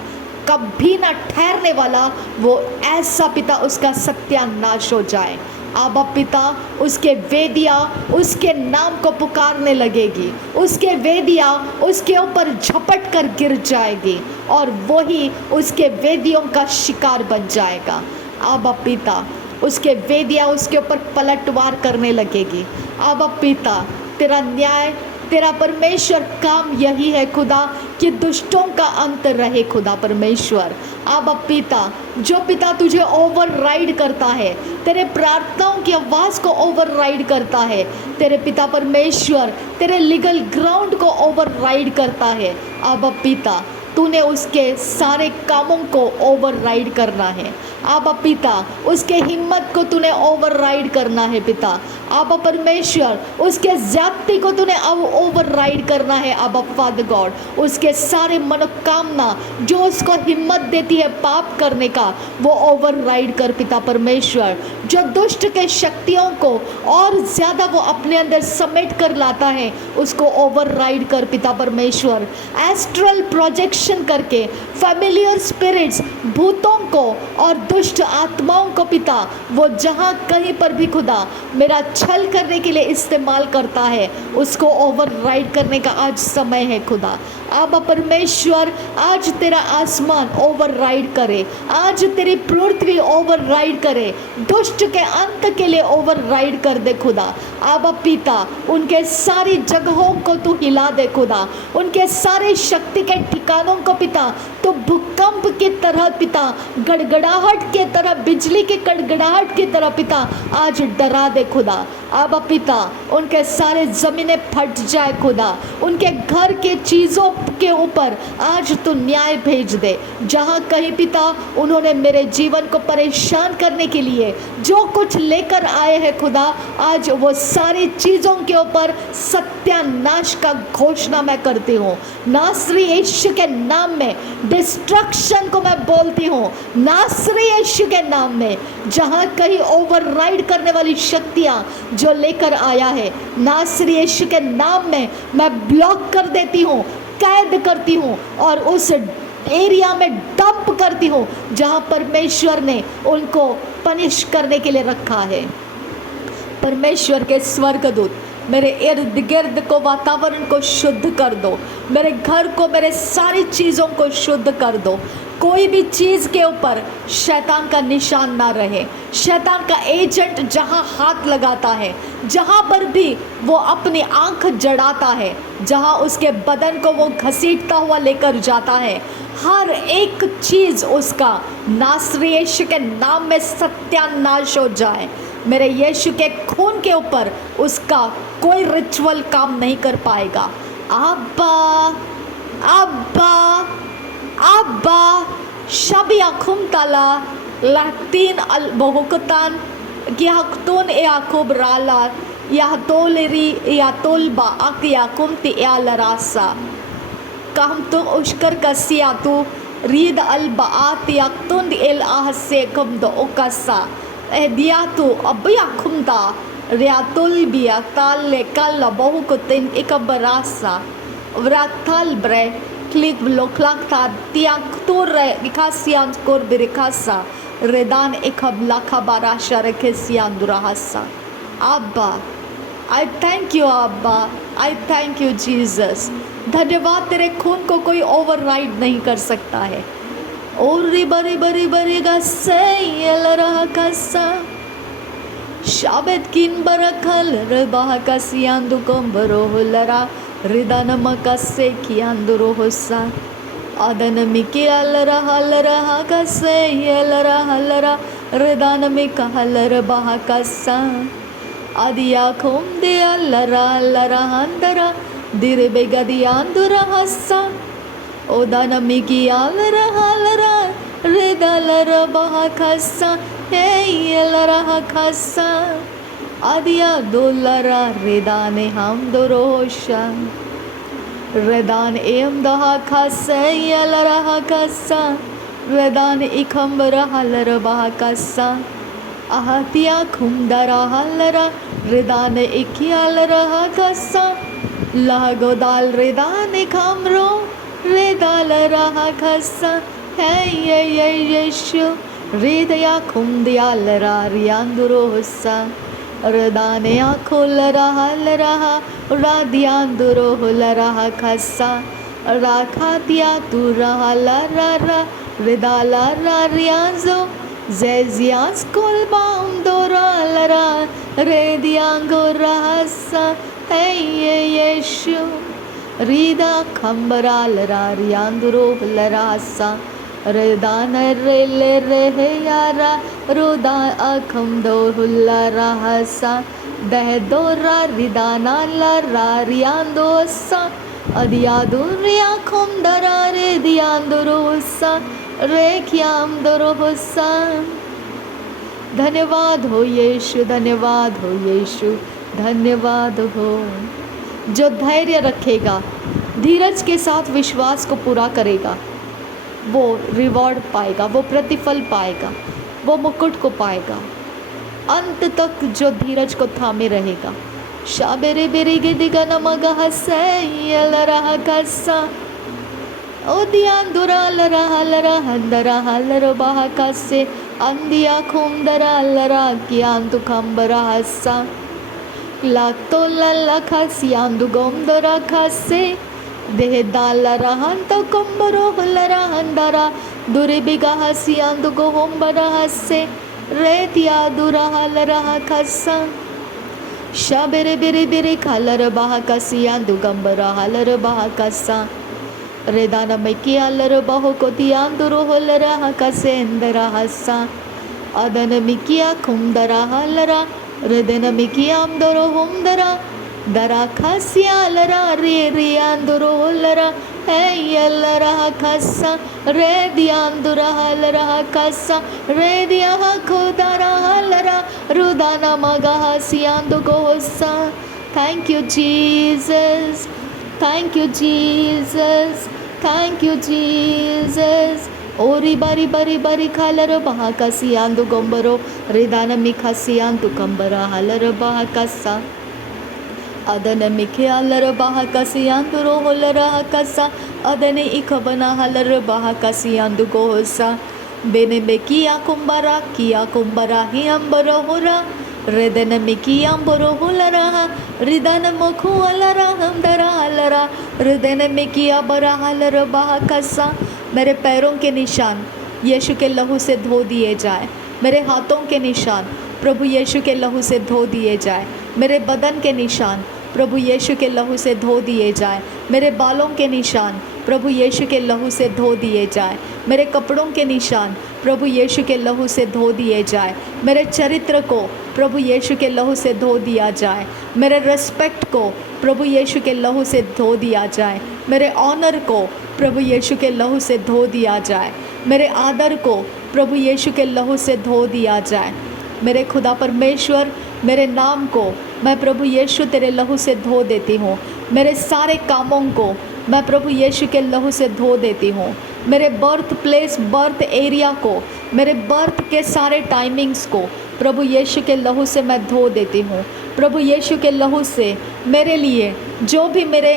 कभी ना ठहरने वाला वो ऐसा पिता उसका सत्यानाश हो जाए। आबा पिता, उसके वेदिया उसके नाम को पुकारने लगेगी, उसके वेदिया उसके ऊपर झपट कर गिर जाएगी और वही उसके वेदियों का शिकार बन जाएगा। आबा पिता, उसके वेदिया उसके ऊपर पलटवार करने लगेगी। आबा पिता, तेरा न्याय, तेरा परमेश्वर काम यही है खुदा कि दुष्टों का अंत रहे खुदा परमेश्वर। आबा पिता, जो पिता तुझे ओवरराइड करता है, तेरे प्रार्थनाओं की आवाज़ को ओवरराइड करता है, तेरे पिता परमेश्वर तेरे लीगल ग्राउंड को ओवरराइड करता है, आबा पिता तूने उसके सारे कामों को ओवरराइड करना है। आबा पिता, उसके हिम्मत को तूने ओवरराइड करना है पिता। आबा परमेश्वर, उसके ज़्यादती को तूने अब ओवरराइड करना है। आबा फादर गॉड, उसके सारे मनोकामना जो उसको हिम्मत देती है पाप करने का, वो ओवरराइड कर पिता परमेश्वर। जो दुष्ट के शक्तियों को और ज़्यादा वो अपने अंदर समेट कर लाता है, उसको ओवरराइड कर पिता परमेश्वर। एस्ट्रल प्रोजेक्शन करके फैमिलियर स्पिरिट्स, भूतों को और दुष्ट आत्माओं को पिता वो जहाँ कहीं पर भी खुदा मेरा छल करने के लिए इस्तेमाल करता है, उसको ओवरराइड करने का आज समय है खुदा। आबा परमेश्वर, आज तेरा आसमान ओवरराइड करे, आज तेरी पृथ्वी ओवरराइड करे, दुष्ट के अंत के लिए ओवरराइड कर दे खुदा। आबा पिता, उनके सारी जगहों को तू हिला दे खुदा, उनके सारे शक्ति के ठिकानों को पिता तो भूकंप की तरह पिता, गड़गड़ाहट के तरह, बिजली की गड़गड़ाहट की तरह पिता आज डरा दे खुदा। आबा पिता, उनके सारे ज़मीनें फट जाए खुदा, उनके घर के चीज़ों के ऊपर आज तू न्याय भेज दे। जहाँ कहीं पिता उन्होंने मेरे जीवन को परेशान करने के लिए जो कुछ लेकर आए हैं खुदा, आज वो सारी चीज़ों के ऊपर सत्यानाश का घोषणा मैं करती हूँ। नासरी यीशु के नाम में डिस्ट्रक्शन को मैं बोलती हूँ, नासरी यीशु के नाम में। जहाँ कहीं ओवरराइड करने वाली शक्तियाँ जो लेकर आया है, नासरी यीशु के नाम में मैं ब्लॉक कर देती हूँ, कैद करती हूँ और उस एरिया में डंप करती हूँ जहाँ परमेश्वर ने उनको पनिश करने के लिए रखा है। परमेश्वर के स्वर्गदूत मेरे इर्द गिर्द को, वातावरण को शुद्ध कर दो, मेरे घर को, मेरे सारी चीज़ों को शुद्ध कर दो। कोई भी चीज़ के ऊपर शैतान का निशान ना रहे। शैतान का एजेंट जहाँ हाथ लगाता है, जहाँ पर भी वो अपनी आंख जड़ाता है, जहाँ उसके बदन को वो घसीटता हुआ लेकर जाता है, हर एक चीज़ उसका नासरी यीशु के नाम में सत्यानाश हो जाए। मेरे यीशु के खून के ऊपर उसका कोई रिचुअल काम नहीं कर पाएगा। अब्बा अब्बा अब्बा शबिया खुमतला लातीन अल बहुकतान Gihaktun Eakob Rala, Yahtoleri, Yatolba, Akiakum Ti Ealarasa. Kahmtu Ushkar Kasiatu, Read Albaat Yaktun El Ahsekum do Okasa, Ediatu, Abiakumda, Reatul Biatal Lekala Bohukutin Ikabarasa, Vratal Bre, Klik Bloklakta, Tiakture, Ikasian Korbirikasa. Redan ekabla kabara sharekesian durahasa. Abba, I thank you Abba, I thank you Jesus. धन्यवाद तेरे खून को कोई override नहीं कर सकता है. और बरी बरी बरी गस्से रहा कसा शाबत किन बरखल रबाह कसियान दुकम बरो लरा रिदान मकसे कियान दुरो होसा. Adan miki alra halra kase yalra halra redan mika halra bahakasa adiya kum de alra alra handara dire begadi andura hassa odana miki alra halra redalra bahakasa hey yalra hakasa adiya dollara redane hamdorosha. Redan em daha kasa yalara kasa Redan ikambara halara baha kasa Ahatia kumdara halara Redan ikyalara kasa Lagodal redan ikamro Redalara kasa Hey Yeshu Redaya kumdialara rianduro husa Redanea kolaraha laraha Radianduro laraha kasa Rakatia turaha larara Redalara rianzo Zezias kolbaum dora lara Rediango rahasa Hey Yeshu Rida kambara lara rianduro larasa Redana rele rehe yara Ruda akham do hulla rahasa Dehdora ridana lara riandosa Adiadurya khum darare diandurusa Rekyam durusa. धन्यवाद हो यीशु, धन्यवाद हो यीशु, धन्यवाद हो. जो धैर्य रखेगा, धीरज के साथ विश्वास को पूरा करेगा, वो रिवॉर्ड पाएगा, वो प्रतिफल पाएगा, वो मुकुट को पाएगा. अंत तक जो धीरज को थामे रहेगा. शाबेरे बेरे गिदिगा नमगा हसैयलरा कसा ओदियांदुरा लरा हलरा हंदरा हलरा बाहा कसे अंदिया खुमदरा लरा कियांतु खंबरा हसा लातो लल्ला खसियांदु गोमदरा खसे देह दालरा हंतो कुंबरो हलरा हंदरा दुरे बिगा हसियांदु गोहंबरा हसे रेतिया दुरा हलरा खसा शाबेरे बेरे बेरे खालर बाहा कसियांदु गंबरा हलर बाहा कसा रेदाना मैकी अलर बाहो को तियांदुरो हलरा कसेंदरा हसा अदन मिकिया खुमदरा हलरा रेदन मिकियाम दरो हुमदरा दरा खसिया लरा रे रियांदुरो हलरा है यलरा खसा रे दियांदुरा हलरा खसा रे दिया खुदरा हलरा रुदाना मगा हसियांदु को हसा. Thank you Jesus, thank you Jesus, thank you Jesus. Ori bari bari bari khalar baha kasiyandu gombaro redana mikhasiyandu kambara halar baha kasa adana mikhalar baha kasiyandu roholar kasa adane ikabana halar baha kasiyandu gosa bene mekiya kumbara hi ambara hora redana mikiyam boro holara ridana mokhu alara hamdara alara redana mikiya bara halar baha kasa. मेरे पैरों के निशान यीशु के लहू से धो दिए जाए. मेरे हाथों के निशान प्रभु यीशु के लहू से धो दिए जाए. मेरे बदन के निशान प्रभु यीशु के लहू से धो दिए जाए. मेरे बालों के निशान प्रभु यीशु के लहू से धो दिए जाए. मेरे कपड़ों के निशान प्रभु यीशु के लहू से धो दिए जाए. मेरे चरित्र को प्रभु यीशु के लहू से धो दिया जाए. मेरे रिस्पेक्ट को प्रभु यीशु के लहू से धो दिया जाए. मेरे ऑनर को प्रभु यीशु के लहू से धो दिया जाए. मेरे आदर को प्रभु यीशु के लहू से धो दिया जाए. मेरे खुदा परमेश्वर, मेरे नाम को मैं प्रभु यीशु तेरे लहू से धो देती हूँ। मेरे सारे कामों को मैं प्रभु यीशु के लहू से धो देती हूँ। मेरे बर्थ प्लेस, बर्थ एरिया को, मेरे बर्थ के सारे टाइमिंग्स को प्रभु यीशु के लहू से मैं धो देती हूँ। प्रभु यीशु के लहू से मेरे लिए जो भी मेरे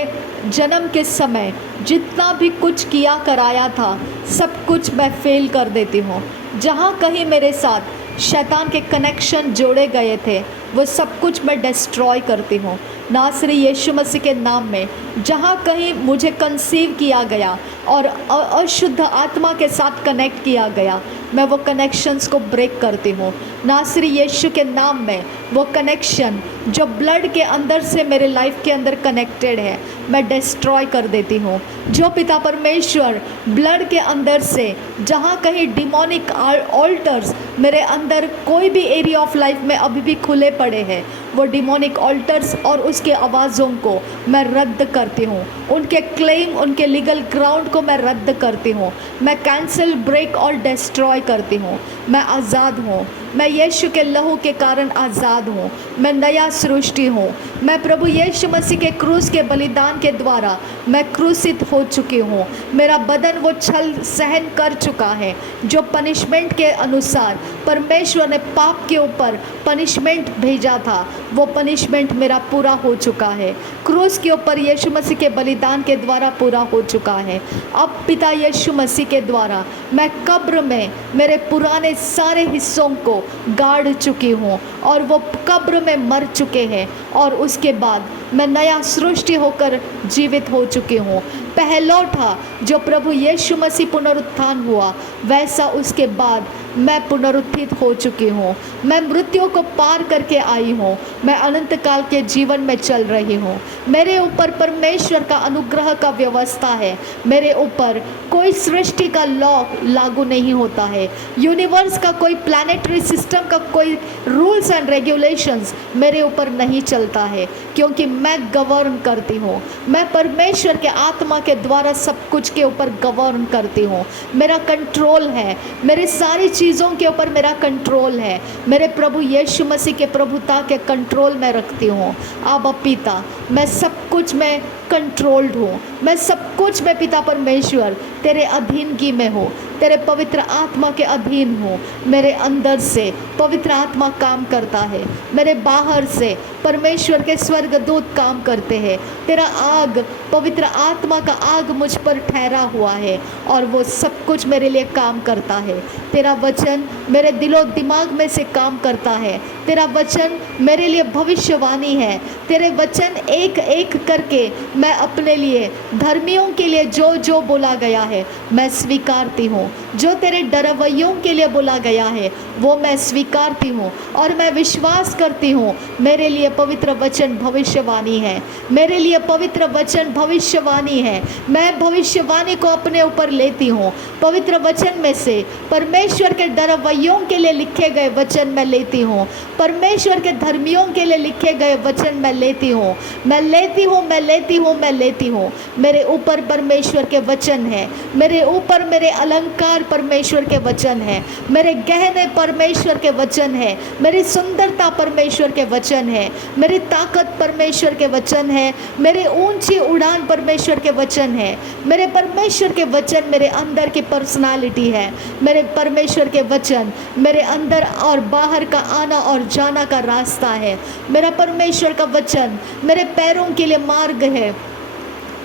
जन्म के समय जितना भी कुछ किया कराया था, सब कुछ मैं फेल कर देती हूँ। जहाँ कहीं मेरे साथ शैतान के कनेक्शन जोड़े गए थे, वो सब कुछ मैं डिस्ट्रॉय करती हूँ नासरी यीशु मसीह के नाम में। जहाँ कहीं मुझे कंसीव किया गया और अशुद्ध आत्मा के साथ कनेक्ट किया गया, मैं वो कनेक्शंस को ब्रेक करती हूँ नासरी यीशु के नाम में। वो कनेक्शन जो ब्लड के अंदर से मेरे लाइफ के अंदर कनेक्टेड है, मैं डिस्ट्रॉय कर देती हूँ। जो पिता परमेश्वर ब्लड के अंदर से जहाँ कहीं डिमोनिक ऑल्टर्स मेरे अंदर कोई भी एरिया ऑफ लाइफ में अभी भी खुले पड़े हैं, वो डिमोनिक ऑल्टर्स और उसके आवाज़ों को मैं रद्द करती हूँ। उनके क्लेम, उनके लीगल ग्राउंड को मैं रद्द करती हूँ। मैं कैंसिल, ब्रेक और डिस्ट्रॉय करती हूँ। मैं आज़ाद हूँ। मैं यीशु के लहू के कारण आज़ाद हूँ। मैं नया सृष्टि हूँ। मैं प्रभु यीशु मसीह के क्रूस के बलिदान के द्वारा मैं क्रूसित हो चुकी हूँ। मेरा बदन वो छल सहन कर चुका है। जो पनिशमेंट के अनुसार परमेश्वर ने पाप के ऊपर पनिशमेंट भेजा था, वो पनिशमेंट मेरा पूरा हो चुका है। क्रूस के ऊपर यीशु मसीह के बलिदान के द्वारा पूरा हो चुका है। अब पिता यीशु मसीह के द्वारा मैं कब्र में मेरे पुराने सारे हिस्सों को गाड़ चुकी हूँ और वो कब्र में मर चुके हैं, और उसके बाद मैं नया सृष्टि होकर जीवित हो चुकी हूँ। पहलौठा जो प्रभु यीशु मसीह पुनरुत्थान हुआ, वैसा उसके बाद मैं पुनरुत्थित हो चुकी हूँ। मैं मृत्यु को पार करके आई हूँ। मैं अनंत काल के जीवन में चल रही हूँ। मेरे ऊपर परमेश्वर का अनुग्रह का व्यवस्था है। मेरे ऊपर कोई सृष्टि का लॉ लागू नहीं होता है। यूनिवर्स का कोई प्लैनेटरी सिस्टम का कोई रूल्स एंड रेगुलेशंस मेरे ऊपर नहीं चलता है, क्योंकि मैं गवर्न करती हूँ। मैं परमेश्वर के आत्मा के द्वारा सब कुछ के ऊपर गवर्न करती हूँ। मेरा कंट्रोल है। मेरी सारी चीज़ों के ऊपर मेरा कंट्रोल है। मेरे प्रभु यीशु मसीह के प्रभुता के कंट्रोल में रखती हूँ। अब पिता, मैं सब कुछ में कंट्रोल्ड हूँ। मैं सब कुछ में पिता परमेश्वर तेरे अधीनगी में हूँ। तेरे पवित्र आत्मा के अधीन हूँ। मेरे अंदर से पवित्र आत्मा काम करता है। मेरे बाहर से परमेश्वर के स्वर्गदूत काम करते हैं। तेरा आग, पवित्र आत्मा का आग मुझ पर ठहरा हुआ है और वो सब कुछ मेरे लिए काम करता है। तेरा वचन मेरे दिलो दिमाग में से काम करता है। तेरा वचन मेरे लिए भविष्यवाणी है। तेरे वचन एक एक करके मैं अपने लिए, धर्मियों के लिए जो जो बोला गया है मैं स्वीकारती हूँ। जो तेरे डरवैयों के लिए बोला गया है वो मैं स्वीकारती हूँ और मैं विश्वास करती हूँ। मेरे लिए पवित्र वचन भविष्यवाणी है। मेरे लिए पवित्र वचन भविष्यवाणी है। मैं भविष्यवाणी को अपने ऊपर लेती हूँ। पवित्र वचन में से परमेश्वर के डरवैयों के लिए लिखे गए वचन मैं लेती हूँ। परमेश्वर के धर्मियों के लिए लिखे गए वचन मैं लेती हूँ। मैं लेती हूँ, मैं लेती हूँ, मैं लेती हूँ। मेरे ऊपर परमेश्वर के वचन है। मेरे ऊपर मेरे अलंकार परमेश्वर के वचन है। मेरे गहने परमेश्वर के वचन है। मेरी सुंदरता परमेश्वर के वचन है। मेरी ताकत परमेश्वर के वचन है। मेरी ऊंची उड़ान परमेश्वर के वचन है। मेरे परमेश्वर के वचन मेरे अंदर की पर्सनालिटी है। मेरे परमेश्वर के वचन मेरे अंदर और बाहर का आना और जाना का रास्ता है। मेरा परमेश्वर का वचन मेरे पैरों के लिए मार्ग है।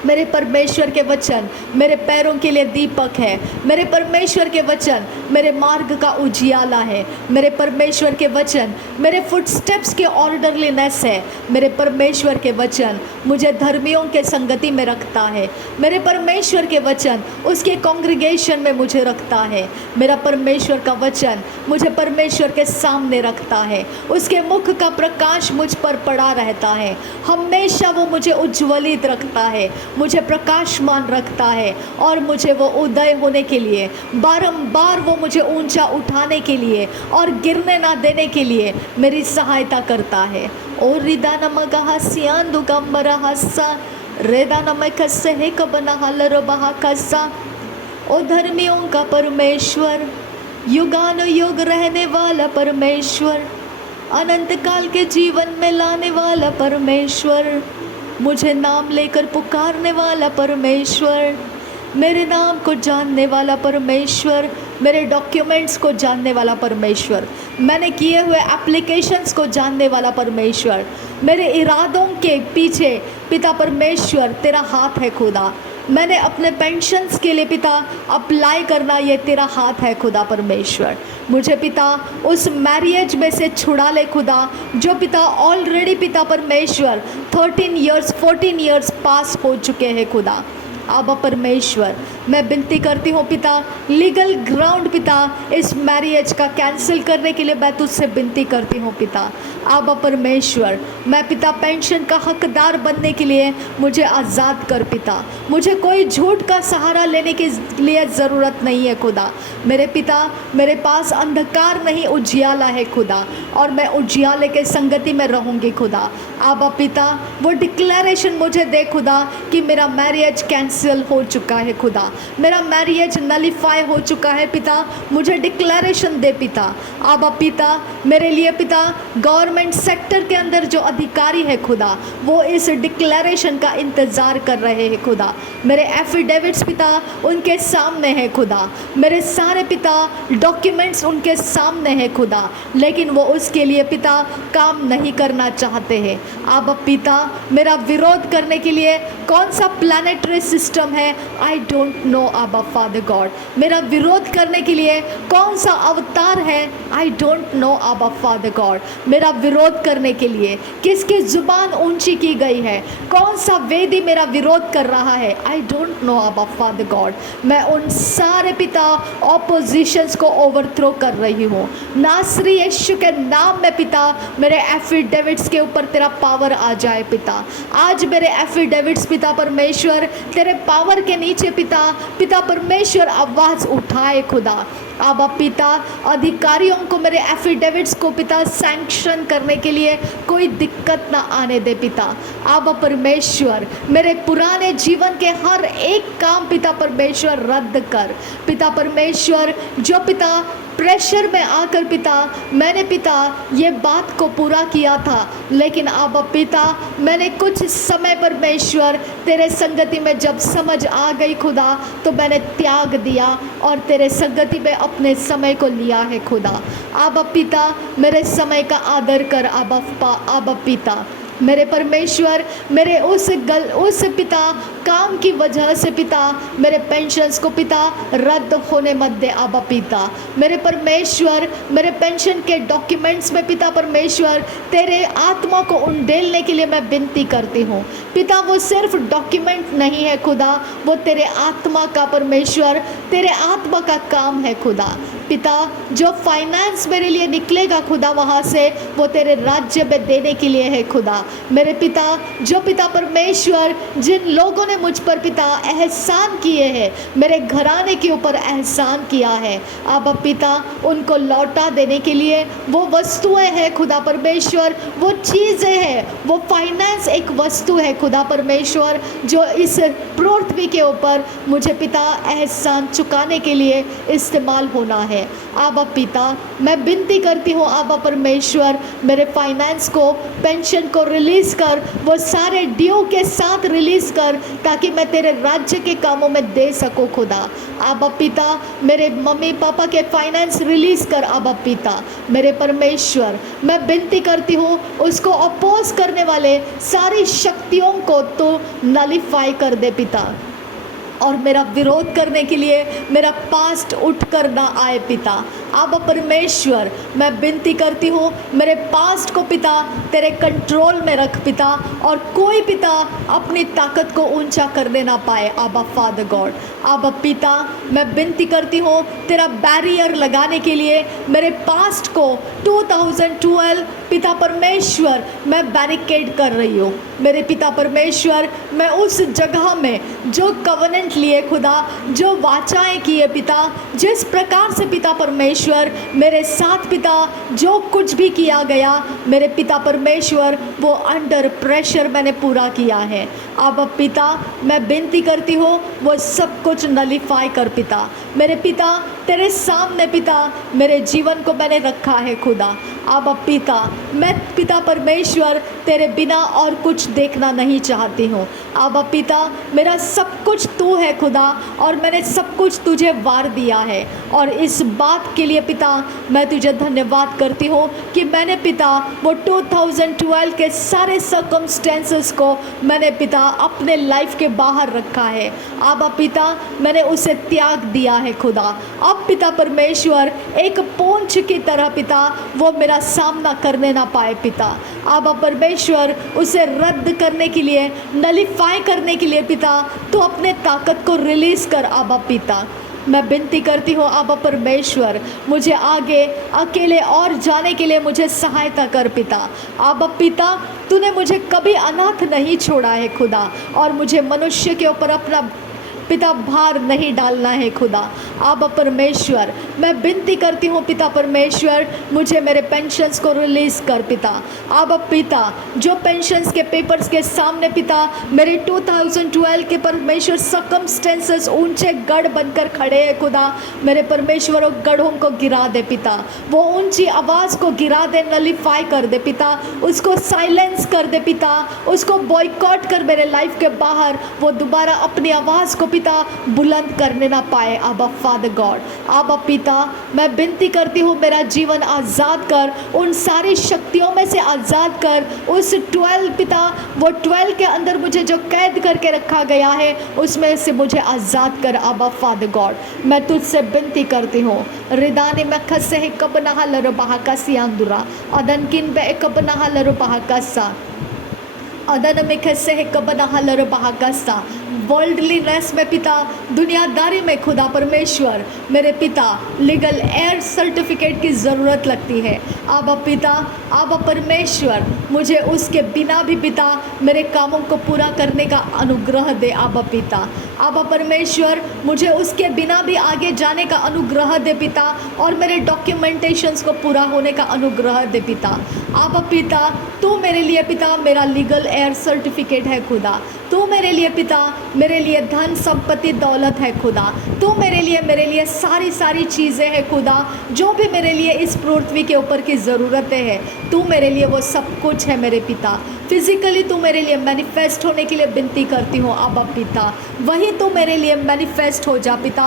मेरे परमेश्वर के वचन मेरे पैरों के लिए दीपक है। मेरे परमेश्वर के वचन मेरे मार्ग का उजियाला है। मेरे परमेश्वर के वचन मेरे फुटस्टेप्स के ऑर्डरलीनेस है। मेरे परमेश्वर के वचन मुझे धर्मियों के संगति में रखता है। मेरे परमेश्वर के वचन उसके कॉन्ग्रीगेशन में मुझे रखता है। मेरा परमेश्वर का वचन मुझे परमेश्वर के सामने रखता है। उसके मुख का प्रकाश मुझ पर पड़ा रहता है। हमेशा वो मुझे उज्ज्वलित रखता है, मुझे प्रकाशमान रखता है और मुझे वो उदय होने के लिए, बारंबार वो मुझे ऊंचा उठाने के लिए और गिरने ना देने के लिए मेरी सहायता करता है। ओ रिदा नमगहा सियांदु गंबरा हस्सा रेदा नमक से कबना हलर बहा कस्सा। ओ धर्मियों का परमेश्वर, युगानुयुग रहने वाला परमेश्वर, अनंत काल के जीवन में लाने वाला परमेश्वर, मुझे नाम लेकर पुकारने वाला परमेश्वर, मेरे नाम को जानने वाला परमेश्वर, मेरे डॉक्यूमेंट्स को जानने वाला परमेश्वर, मैंने किए हुए एप्लीकेशंस को जानने वाला परमेश्वर, मेरे इरादों के पीछे पिता परमेश्वर तेरा हाथ है खुदा। मैंने अपने पेंशन्स के लिए पिता अप्लाई करना, ये तेरा हाथ है खुदा परमेश्वर। मुझे पिता उस मैरिज में से छुड़ा ले खुदा, जो पिता ऑलरेडी पिता परमेश्वर 13 इयर्स 14 इयर्स पास हो चुके हैं खुदा। आबा परमेश्वर, मैं विनती करती हूँ पिता, लीगल ग्राउंड पिता इस मैरिज का कैंसिल करने के लिए मैं तुझसे विनती करती हूँ पिता। आबा परमेश्वर, मैं पिता पेंशन का हकदार बनने के लिए मुझे आज़ाद कर पिता। मुझे कोई झूठ का सहारा लेने के लिए ज़रूरत नहीं है खुदा। मेरे पिता, मेरे पास अंधकार नहीं उजियाला है खुदा, और मैं उजियाले के संगति में रहूँगी खुदा। आबा पिता, वो डिक्लेरेशन मुझे दे खुदा कि मेरा मैरिज कैंसिल हो चुका है खुदा, मेरा मैरिज नलीफाई हो चुका है पिता। मुझे डिक्लेरेशन दे पिता। आबा पिता, मेरे लिए पिता गवर्नमेंट सेक्टर के अंदर जो अधिकारी है खुदा, वो इस डिक्लेरेशन का इंतज़ार कर रहे हैं खुदा। मेरे एफिडेविट्स पिता उनके सामने है खुदा, मेरे सारे पिता डॉक्यूमेंट्स उनके सामने है खुदा, लेकिन वो उसके लिए पिता काम नहीं करना चाहते हैं। आबा पिता, मेरा विरोध करने के लिए कौन सा प्लानिटरी सिस्टम है, आई डोंट नो आबा फादर गॉड। मेरा विरोध करने के लिए कौन सा अवतार है, आई डोंट नो आबा फादर गॉड। मेरा विरोध करने के लिए किसकी जुबान ऊंची की गई है, कौन सा वेदी मेरा विरोध कर रहा है, आई डोंट नो आबा फादर गॉड। मैं उन सारे पिता ऑपोजिशंस को ओवरथ्रो कर रही हूँ नासरी यीशु के नाम में पिता। मेरे एफिडेविट्स के ऊपर तेरा पावर आ जाए पिता। आज मेरे एफिडेविट्स पिता परमेश्वर तेरे पावर के नीचे पिता परमेश्वर आवाज़ उठाए खुदा। आबा पिता, अधिकारियों को मेरे एफिडेविट्स को पिता सैंक्शन करने के लिए कोई दिक्कत ना आने दे पिता। आबा परमेश्वर, मेरे पुराने जीवन के हर एक काम पिता परमेश्वर रद्द कर पिता परमेश्वर। जो पिता प्रेशर में आकर पिता मैंने पिता ये बात को पूरा किया था, लेकिन आबा पिता मैंने कुछ समय परमेश्वर तेरे संगति में जब समझ आ गई खुदा, तो मैंने त्याग दिया और तेरे संगति में अपने समय को लिया है खुदा। आबा पिता, मेरे समय का आदर कर आबा पिता। मेरे परमेश्वर, मेरे उस पिता काम की वजह से पिता मेरे पेंशन्स को पिता रद्द होने मत दे आबा पिता। मेरे परमेश्वर, मेरे पेंशन के डॉक्यूमेंट्स में पिता परमेश्वर तेरे आत्मा को उंडेलने के लिए मैं विनती करती हूँ पिता। वो सिर्फ डॉक्यूमेंट नहीं है खुदा, वो तेरे आत्मा का परमेश्वर, तेरे आत्मा का काम है खुदा। पिता, जो फाइनेंस मेरे लिए निकलेगा खुदा, वहाँ से वो तेरे राज्य में देने के लिए है खुदा। मेरे पिता, जो पिता परमेश्वर जिन लोगों ने मुझ पर पिता एहसान किए हैं, मेरे घराने के ऊपर एहसान किया है, अब पिता उनको लौटा देने के लिए वो वस्तुएं हैं खुदा परमेश्वर, वो चीज़ें हैं, वो फाइनेंस एक वस्तु है खुदा परमेश्वर, जो इस पृथ्वी के ऊपर मुझे पिता एहसान चुकाने के लिए इस्तेमाल होना है। आबा पिता, मैं विनती करती हूँ आबा परमेश्वर, मेरे फाइनेंस को, पेंशन को रिलीज़ कर, वो सारे ड्यू के साथ रिलीज़ कर, ताकि मैं तेरे राज्य के कामों में दे सकूँ खुदा। आबा पिता, मेरे मम्मी पापा के फाइनेंस रिलीज़ कर आबा पिता। मेरे परमेश्वर, मैं विनती करती हूँ उसको अपोज करने वाले सारी शक्तियों को तो नलीफाई कर दे पिता, और मेरा विरोध करने के लिए मेरा पास्ट उठ कर ना आए पिता। आबा परमेश्वर, मैं विनती करती हूँ मेरे पास्ट को पिता तेरे कंट्रोल में रख पिता, और कोई पिता अपनी ताकत को ऊंचा करने ना पाए आबा फादर गॉड। आबा पिता, मैं विनती करती हूँ तेरा बैरियर लगाने के लिए मेरे पास्ट को 2012 पिता परमेश्वर मैं बैरिकेड कर रही हूँ। मेरे पिता परमेश्वर, मैं उस जगह में जो कवनेंट लिए खुदा, जो वाचाएं किए पिता, जिस प्रकार से पिता परमेश्वर परमेश्वर मेरे साथ पिता जो कुछ भी किया गया मेरे पिता परमेश्वर वो अंडर प्रेशर मैंने पूरा किया है। अब पिता मैं विनती करती हूँ वो सब कुछ नलीफाई कर पिता। मेरे पिता तेरे सामने पिता मेरे जीवन को मैंने रखा है खुदा। अब पिता मैं पिता परमेश्वर तेरे बिना और कुछ देखना नहीं चाहती हूँ। अब पिता मेरा सब कुछ तू है खुदा और मैंने सब कुछ तुझे वार दिया है। और इस बात के लिए पिता मैं तुझे धन्यवाद करती हूँ कि मैंने पिता वो 2012 के सारे सर्कमस्टेंसेस को मैंने पिता अपने लाइफ के बाहर रखा है। अब पिता मैंने उसे त्याग दिया है खुदा। अब पिता परमेश्वर एक पूंछ की तरह पिता वो मेरा सामना करने ना पाए पिता। अब परमेश्वर उसे रद्द करने के लिए नलीफाई करने के लिए पिता तो अपने ताकत को रिलीज कर। अब पिता मैं विनती करती हूँ अब परमेश्वर मुझे आगे अकेले और जाने के लिए मुझे सहायता कर पिता। अब पिता तूने मुझे कभी अनाथ नहीं छोड़ा है खुदा और मुझे मनुष्य के ऊपर अपना पिता भार नहीं डालना है खुदा। अब परमेश्वर मैं विनती करती हूँ पिता परमेश्वर मुझे मेरे पेंशन्स को रिलीज़ कर पिता। अब पिता जो पेंशन्स के पेपर्स के सामने पिता मेरे 2012 के परमेश्वर सर्कमस्टेंसेस ऊंचे गढ़ बनकर खड़े हैं खुदा। मेरे परमेश्वर वो गढ़ों को गिरा दे पिता। वो ऊंची आवाज़ को गिरा दे नलीफाई कर दे पिता। उसको साइलेंस कर दे पिता। उसको बॉयकॉट कर मेरे लाइफ के बाहर वो दोबारा अपनी आवाज़ को पिता बुलंद करने ना पाए। अब फादर गॉड अब पिता मैं विनती करती हूँ मेरा जीवन आज़ाद कर उन सारी शक्तियों में से आज़ाद कर। उस 12 पिता वो 12 के अंदर मुझे जो कैद करके रखा गया है उसमें से मुझे आज़ाद कर। अब फादर गॉड मैं तुझसे विनती करती हूँ रिदानी में खसे कब नहा लरो बहा का सियांदुरा अदन किन बे कब नहा लरो बहा का सा अदन में खसे कब नहा लरो बहा का सा वर्ल्डलीनेस में पिता दुनियादारी में खुदा परमेश्वर मेरे पिता लीगल एयर सर्टिफिकेट की ज़रूरत लगती है। अब पिता अब परमेश्वर मुझे उसके बिना भी पिता मेरे कामों को पूरा करने का अनुग्रह दे। अब पिता अब परमेश्वर मुझे उसके बिना भी आगे जाने का अनुग्रह दे पिता और मेरे डॉक्यूमेंटेशंस को पूरा होने का अनुग्रह दे पिता। अब पिता तू मेरे लिए पिता मेरा लीगल एयर सर्टिफिकेट है खुदा। तू मेरे लिए पिता मेरे लिए धन संपत्ति दौलत है खुदा। तू मेरे लिए सारी चीज़ें हैं खुदा जो भी मेरे लिए इस पृथ्वी के ऊपर की ज़रूरतें हैं तू मेरे लिए वो सब कुछ है मेरे पिता। फिजिकली तू मेरे लिए मैनिफेस्ट होने के लिए विनती करती हूँ। अब पिता वही तू मेरे लिए मैनिफेस्ट हो जा पिता।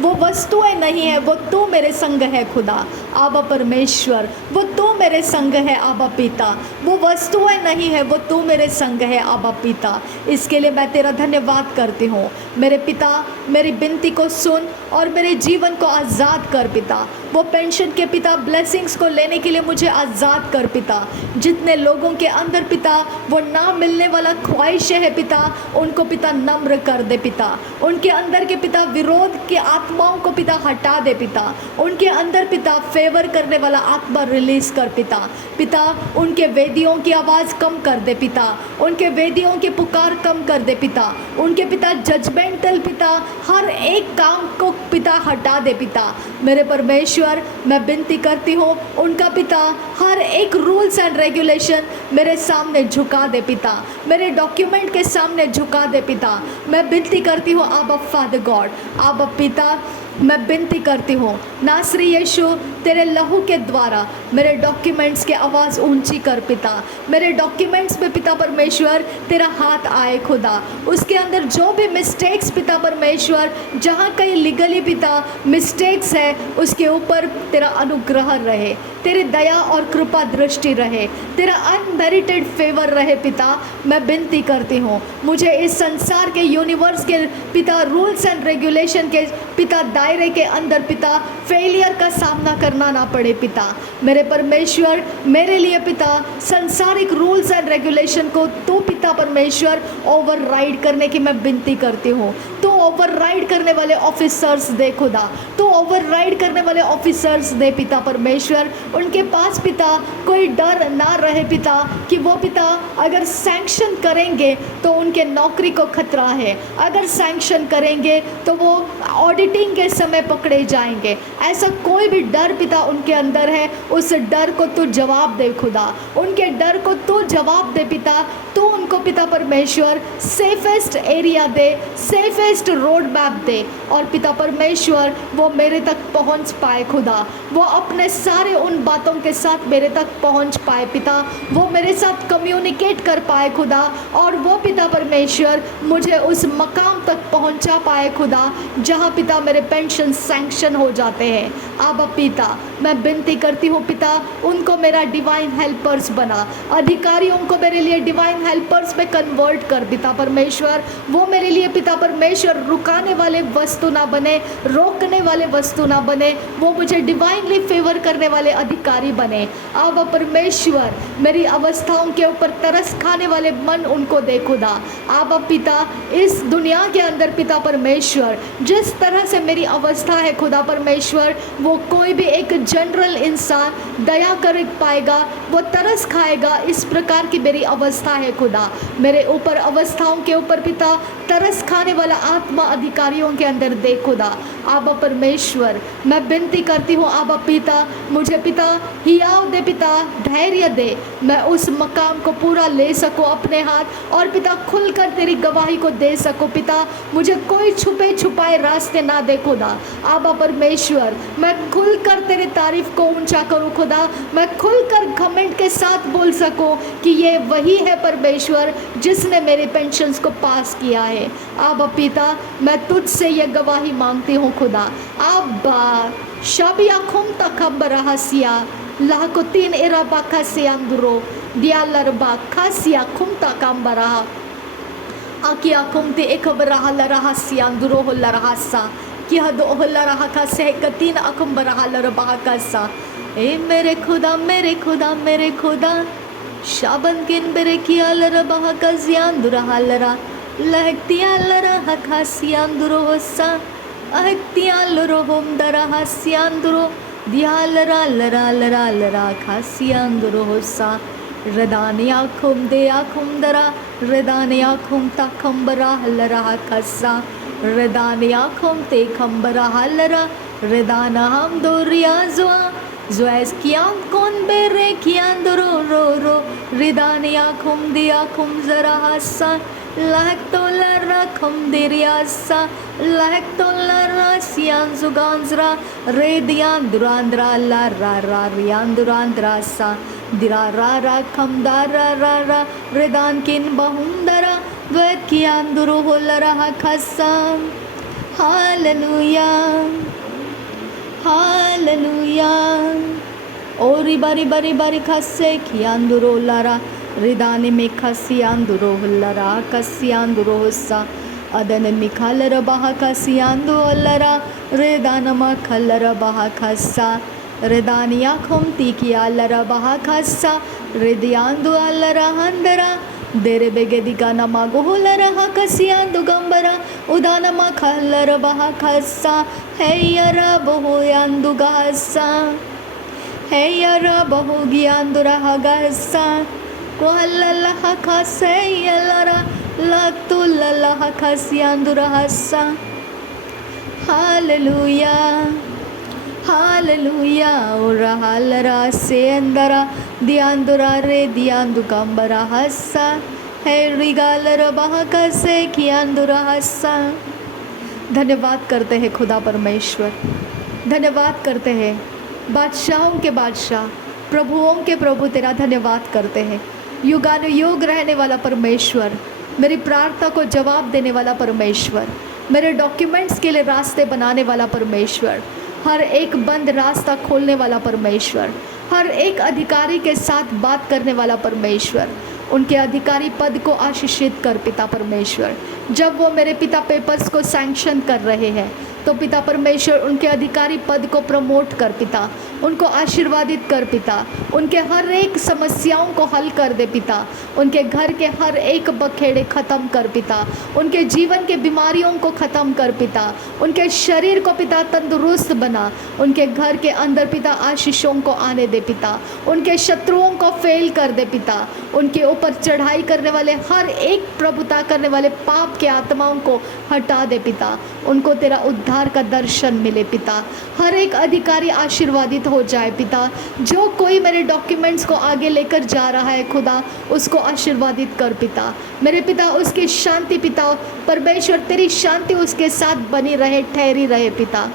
वो वस्तुएं नहीं है वो तू मेरे संग है खुदा। अब परमेश्वर वो तू मेरे संग है। अब पिता वो वस्तुएं नहीं है वो तू मेरे संग है। अब पिता इसके लिए मैं तेरा धन्यवाद करती हूँ। मेरे पिता मेरी विनती को सुन और मेरे जीवन को आज़ाद कर पिता। वो पेंशन के पिता ब्लेसिंग्स को लेने के लिए मुझे आज़ाद कर पिता। जितने लोगों के अंदर पिता वो ना मिलने वाला ख्वाहिश है पिता उनको पिता नम्र कर दे पिता। उनके अंदर के पिता विरोध की आत्माओं को पिता हटा दे पिता। उनके अंदर पिता फेवर करने वाला आत्मा रिलीज़ कर पिता। पिता उनके वेदियों की आवाज़ कम कर दे पिता। उनके वेदियों की पुकार कम कर दे पिता। उनके पिता जजमेंटल पिता हर एक काम को पिता हटा दे पिता। मेरे परमेश्वर मैं विनती करती हूँ उनका पिता हर एक रूल्स एंड रेगुलेशन मेरे सामने झुका दे पिता। मेरे डॉक्यूमेंट के सामने झुका दे पिता। मैं विनती करती हूँ अब फादर गॉड अब पिता मैं विनती करती हूँ नासरी यीशु तेरे लहू के द्वारा मेरे डॉक्यूमेंट्स की आवाज़ ऊंची कर पिता। मेरे डॉक्यूमेंट्स में पिता परमेश्वर तेरा हाथ आए खुदा। उसके अंदर जो भी मिस्टेक्स पिता परमेश्वर जहाँ कहीं लीगली पिता मिस्टेक्स है उसके ऊपर तेरा अनुग्रह रहे। तेरी दया और कृपा दृष्टि रहे। तेरा अनमेरिटेड फेवर रहे पिता। मैं विनती करती हूँ मुझे इस संसार के यूनिवर्स के पिता रूल्स एंड रेगुलेशन के पिता दायरे के अंदर पिता फेलियर का सामना करना ना पड़े पिता। मेरे परमेश्वर मेरे लिए पिता संसारिक रूल्स एंड रेगुलेशन को तो पिता परमेश्वर ओवरराइड करने की मैं विनती करती हूँ। तो ओवरराइड करने वाले ऑफिसर्स दे खुदा। तो ओवरराइड करने वाले ऑफिसर्स दे पिता परमेश्वर उनके पास पिता कोई डर ना रहे पिता कि वो पिता अगर सैंक्शन करेंगे तो उनके नौकरी को खतरा है, अगर सैंक्शन करेंगे तो वो ऑडिटिंग के समय पकड़े जाएंगे। ऐसा कोई भी डर पिता उनके अंदर है, उस डर को तू जवाब दे खुदा, उनके डर को तू जवाब दे पिता। तू उनको पिता परमेश्वर सेफेस्ट एरिया दे, सेफेस्ट रोड मैप दे, और पिता परमेश्वर वो मेरे तक पहुंच पाए खुदा, वो अपने सारे उन बातों के साथ मेरे तक पहुंच पाए पिता, वो मेरे साथ कम्युनिकेट कर पाए खुदा, और वो पिता परमेश्वर मुझे उस मकाम तक पहुंचा पाए खुदा जहां पिता मेरे पेंशन सैंक्शन हो जाते हैं। अब पिता मैं विनती करती हूँ पिता, उनको मेरा डिवाइन हेल्पर्स बना, अधिकारियों को मेरे लिए डिवाइन हेल्पर्स में कन्वर्ट कर पिता परमेश्वर। वो मेरे लिए पिता परमेश्वर रुकाने वाले वस्तु ना बने, रोकने वाले वस्तु ना बने, वो मुझे डिवाइनली फेवर करने वाले अधिकारी बने। अब परमेश्वर मेरी अवस्थाओं के ऊपर तरस खाने वाले मन उनको दे खुदा। अब पिता इस दुनिया के अंदर पिता परमेश्वर जिस तरह से मेरी अवस्था है खुदा परमेश्वर, वो कोई भी एक जनरल इंसान दया कर पाएगा, वो तरस खाएगा, इस प्रकार की मेरी अवस्था है खुदा। मेरे ऊपर अवस्थाओं के ऊपर पिता तरस खाने वाला आत्मा अधिकारियों के अंदर दे खुदा। आबा परमेश्वर मैं विनती करती हूँ आबा पिता, मुझे पिता हियाव दे पिता, धैर्य दे, मैं उस मकाम को पूरा ले सकूँ अपने हाथ, और पिता खुलकर तेरी गवाही को दे सकूँ पिता। मुझे कोई छुपे छुपाए रास्ते ना दे खुदा। आबा परमेश्वर मैं खुलकर तेरे तारीफ को ऊंचा करूँ खुदा, मैं खुलकर घमंड के साथ बोल सकूँ कि ये वही है परमेश्वर जिसने मेरे पेंशन्स को पास किया है। आबा पिता मैं तुझसे ये गवाही मांगती हूँ खुदा। आबा शबिया खुम तकब रहसिया लाको तीन एरा बाखासिया अंदरो दियालर बाखासिया खुम तकब रहा आकिया खुमते एक बरहा लरहसिया अंदरो हो लरहसा कि हद ओह लरहा का से कतीन अकम बरहा लरबा का। ए मेरे खुदा मेरे खुदा मेरे खुदा शाबन किन बेरे किया लरबा का जियान दुरहा लरा लहतिया लरहा खासिया अंदरो होसा अहतिया लरो होम दरहा सियांदरो दिया लरा लरा लरा लरा खासिया अंदरो होसा रदानिया खुम दया खुम दरा रदानिया खुम ता खम्बरा लरा कसा रदानिया खुम ते खम्बरा लरा रदाना हम दो रियाज़वा ज़्वैस कियाम कौन बेरे कियान दो रो रो रदानिया खुम दिया खुम ज़रा हसा लहक तो लरा खुम दिरियासा लहक तो लरा सियान जुगांजरा रे दियान दुरांद्रा लरा रा रियान दुरांद्रा सा दिरा रा रा खम दारा रा रा रेदान किन बहुंदरा द्वैत कियान दुरो हो लरा खसा। हालेलुया हालेलुया ओरी बारी बारी बारी खसे कियान दुरो लरा रिदाने में खसियान दुरो लरा कसियान दुरो होसा अदन मिखालर बाहा कसियान दो लरा रेदानमा खलर बाहा खसा रेदानिया खुमती किया लरा बाहा खसा रेदियान दो लरा हंदरा देरे बेगेदिका नमा गोह लरा कसियान दो गंबरा उदानमा खलर बाहा खसा है यरा बहु यान दो गहसा है यरा बहु ज्ञान दो रहा गहसा कोहल्ला खासे यलरा लतु लल्ला खासियान दुरहसा। हालेलुया हालेलुया और हालरा से अंदरा दियान दुरा रे दियान दुकांबरा हसा है रिगालर बहा से कियान दुरा हसा। धन्यवाद करते हैं खुदा परमेश्वर, धन्यवाद करते हैं बादशाहों के बादशाह, प्रभुओं के प्रभु, तेरा धन्यवाद करते हैं। युगानुयुग रहने वाला परमेश्वर, मेरी प्रार्थना को जवाब देने वाला परमेश्वर, मेरे डॉक्यूमेंट्स के लिए रास्ते बनाने वाला परमेश्वर, हर एक बंद रास्ता खोलने वाला परमेश्वर, हर एक अधिकारी के साथ बात करने वाला परमेश्वर, उनके अधिकारी पद को आशीषित कर पिता परमेश्वर। जब वो मेरे पिता पेपर्स को सैंक्शन कर रहे हैं तो पिता परमेश्वर उनके अधिकारी पद को प्रमोट कर पिता, उनको आशीर्वादित कर पिता, उनके हर एक समस्याओं को हल कर दे पिता, उनके घर के हर एक बखेड़े ख़त्म कर पिता, उनके जीवन के बीमारियों को ख़त्म कर पिता, उनके शरीर को पिता तंदुरुस्त बना, उनके घर के अंदर पिता आशीषों को आने दे पिता, उनके शत्रुओं को फेल कर दे पिता, उनके ऊपर चढ़ाई करने वाले हर एक प्रभुता करने वाले पाप के आत्माओं को हटा दे पिता, उनको तेरा उद्धार का दर्शन मिले पिता, हर एक अधिकारी आशीर्वादित हो जाए पिता, जो कोई मेरे डॉक्यूमेंट्स को आगे लेकर जा रहा है खुदा उसको आशीर्वादित कर पिता, मेरे पिता उसकी शांति पिता परमेश्वर तेरी शांति उसके साथ बनी रहे, ठहरी रहे पिता,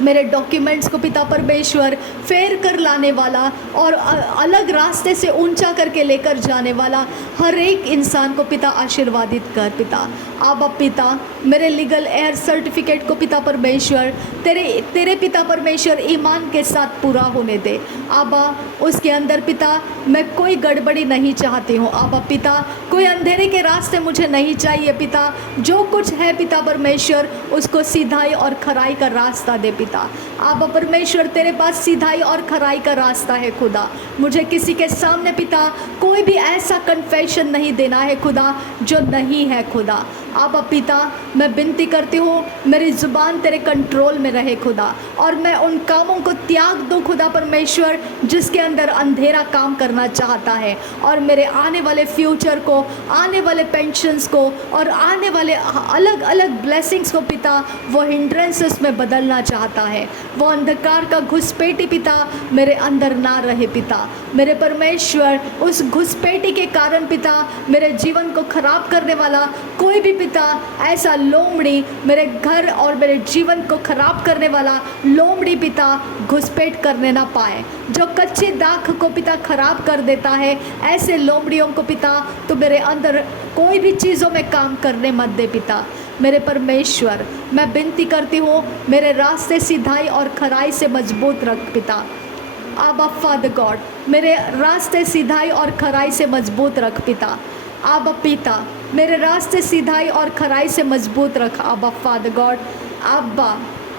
मेरे डॉक्यूमेंट्स को पिता परमेश्वर फेर कर लाने वाला और अलग रास्ते से ऊंचा करके लेकर जाने वाला हर एक इंसान को पिता आशीर्वादित कर पिता। आबा पिता मेरे लीगल एयर सर्टिफिकेट को पिता परमेश्वर तेरे पिता परमेश्वर ईमान के साथ पूरा होने दे। आबा उसके अंदर पिता मैं कोई गड़बड़ी नहीं चाहती हूँ। आबा पिता कोई अंधेरे के रास्ते मुझे नहीं चाहिए पिता, जो कुछ है पिता परमेश्वर उसको सीधाई और खराई का रास्ता दे पिता। आबा परमेश्वर तेरे पास सीधाई और खराई का रास्ता है खुदा, मुझे किसी के सामने पिता कोई भी ऐसा कन्फेशन नहीं देना है खुदा जो नहीं है खुदा। आबा पिता मैं विनती करती हूँ मेरी ज़ुबान तेरे कंट्रोल में रहे खुदा, और मैं उन कामों को त्याग दूँ खुदा परमेश्वर जिसके अंदर अंधेरा काम करना चाहता है, और मेरे आने वाले फ्यूचर को, आने वाले पेंशन्स को और आने वाले अलग अलग ब्लेसिंग्स को पिता वो हिंड्रेंसेस में बदलना चाहता है। वो अंधकार का घुसपैठी पिता मेरे अंदर ना रहे पिता, मेरे परमेश्वर उस घुसपैठी के कारण पिता मेरे जीवन को खराब करने वाला कोई भी पिता ऐसा लोमड़ी मेरे घर और मेरे जीवन को खराब करने वाला लोमड़ी पिता घुसपैठ करने ना पाए, जो कच्चे दाख को पिता खराब कर देता है ऐसे लोमड़ियों को पिता तो मेरे अंदर कोई भी चीज़ों में काम करने मत दे पिता। मेरे परमेश्वर मैं विनती करती हूँ मेरे रास्ते सीधाई और खराई से मजबूत रख पिता। आबा फादर गॉड मेरे रास्ते सीधाई और खराई से मजबूत रख पिता। आबा पिता मेरे रास्ते सीधाई और खराई से मजबूत रख। आबा फादर गॉड,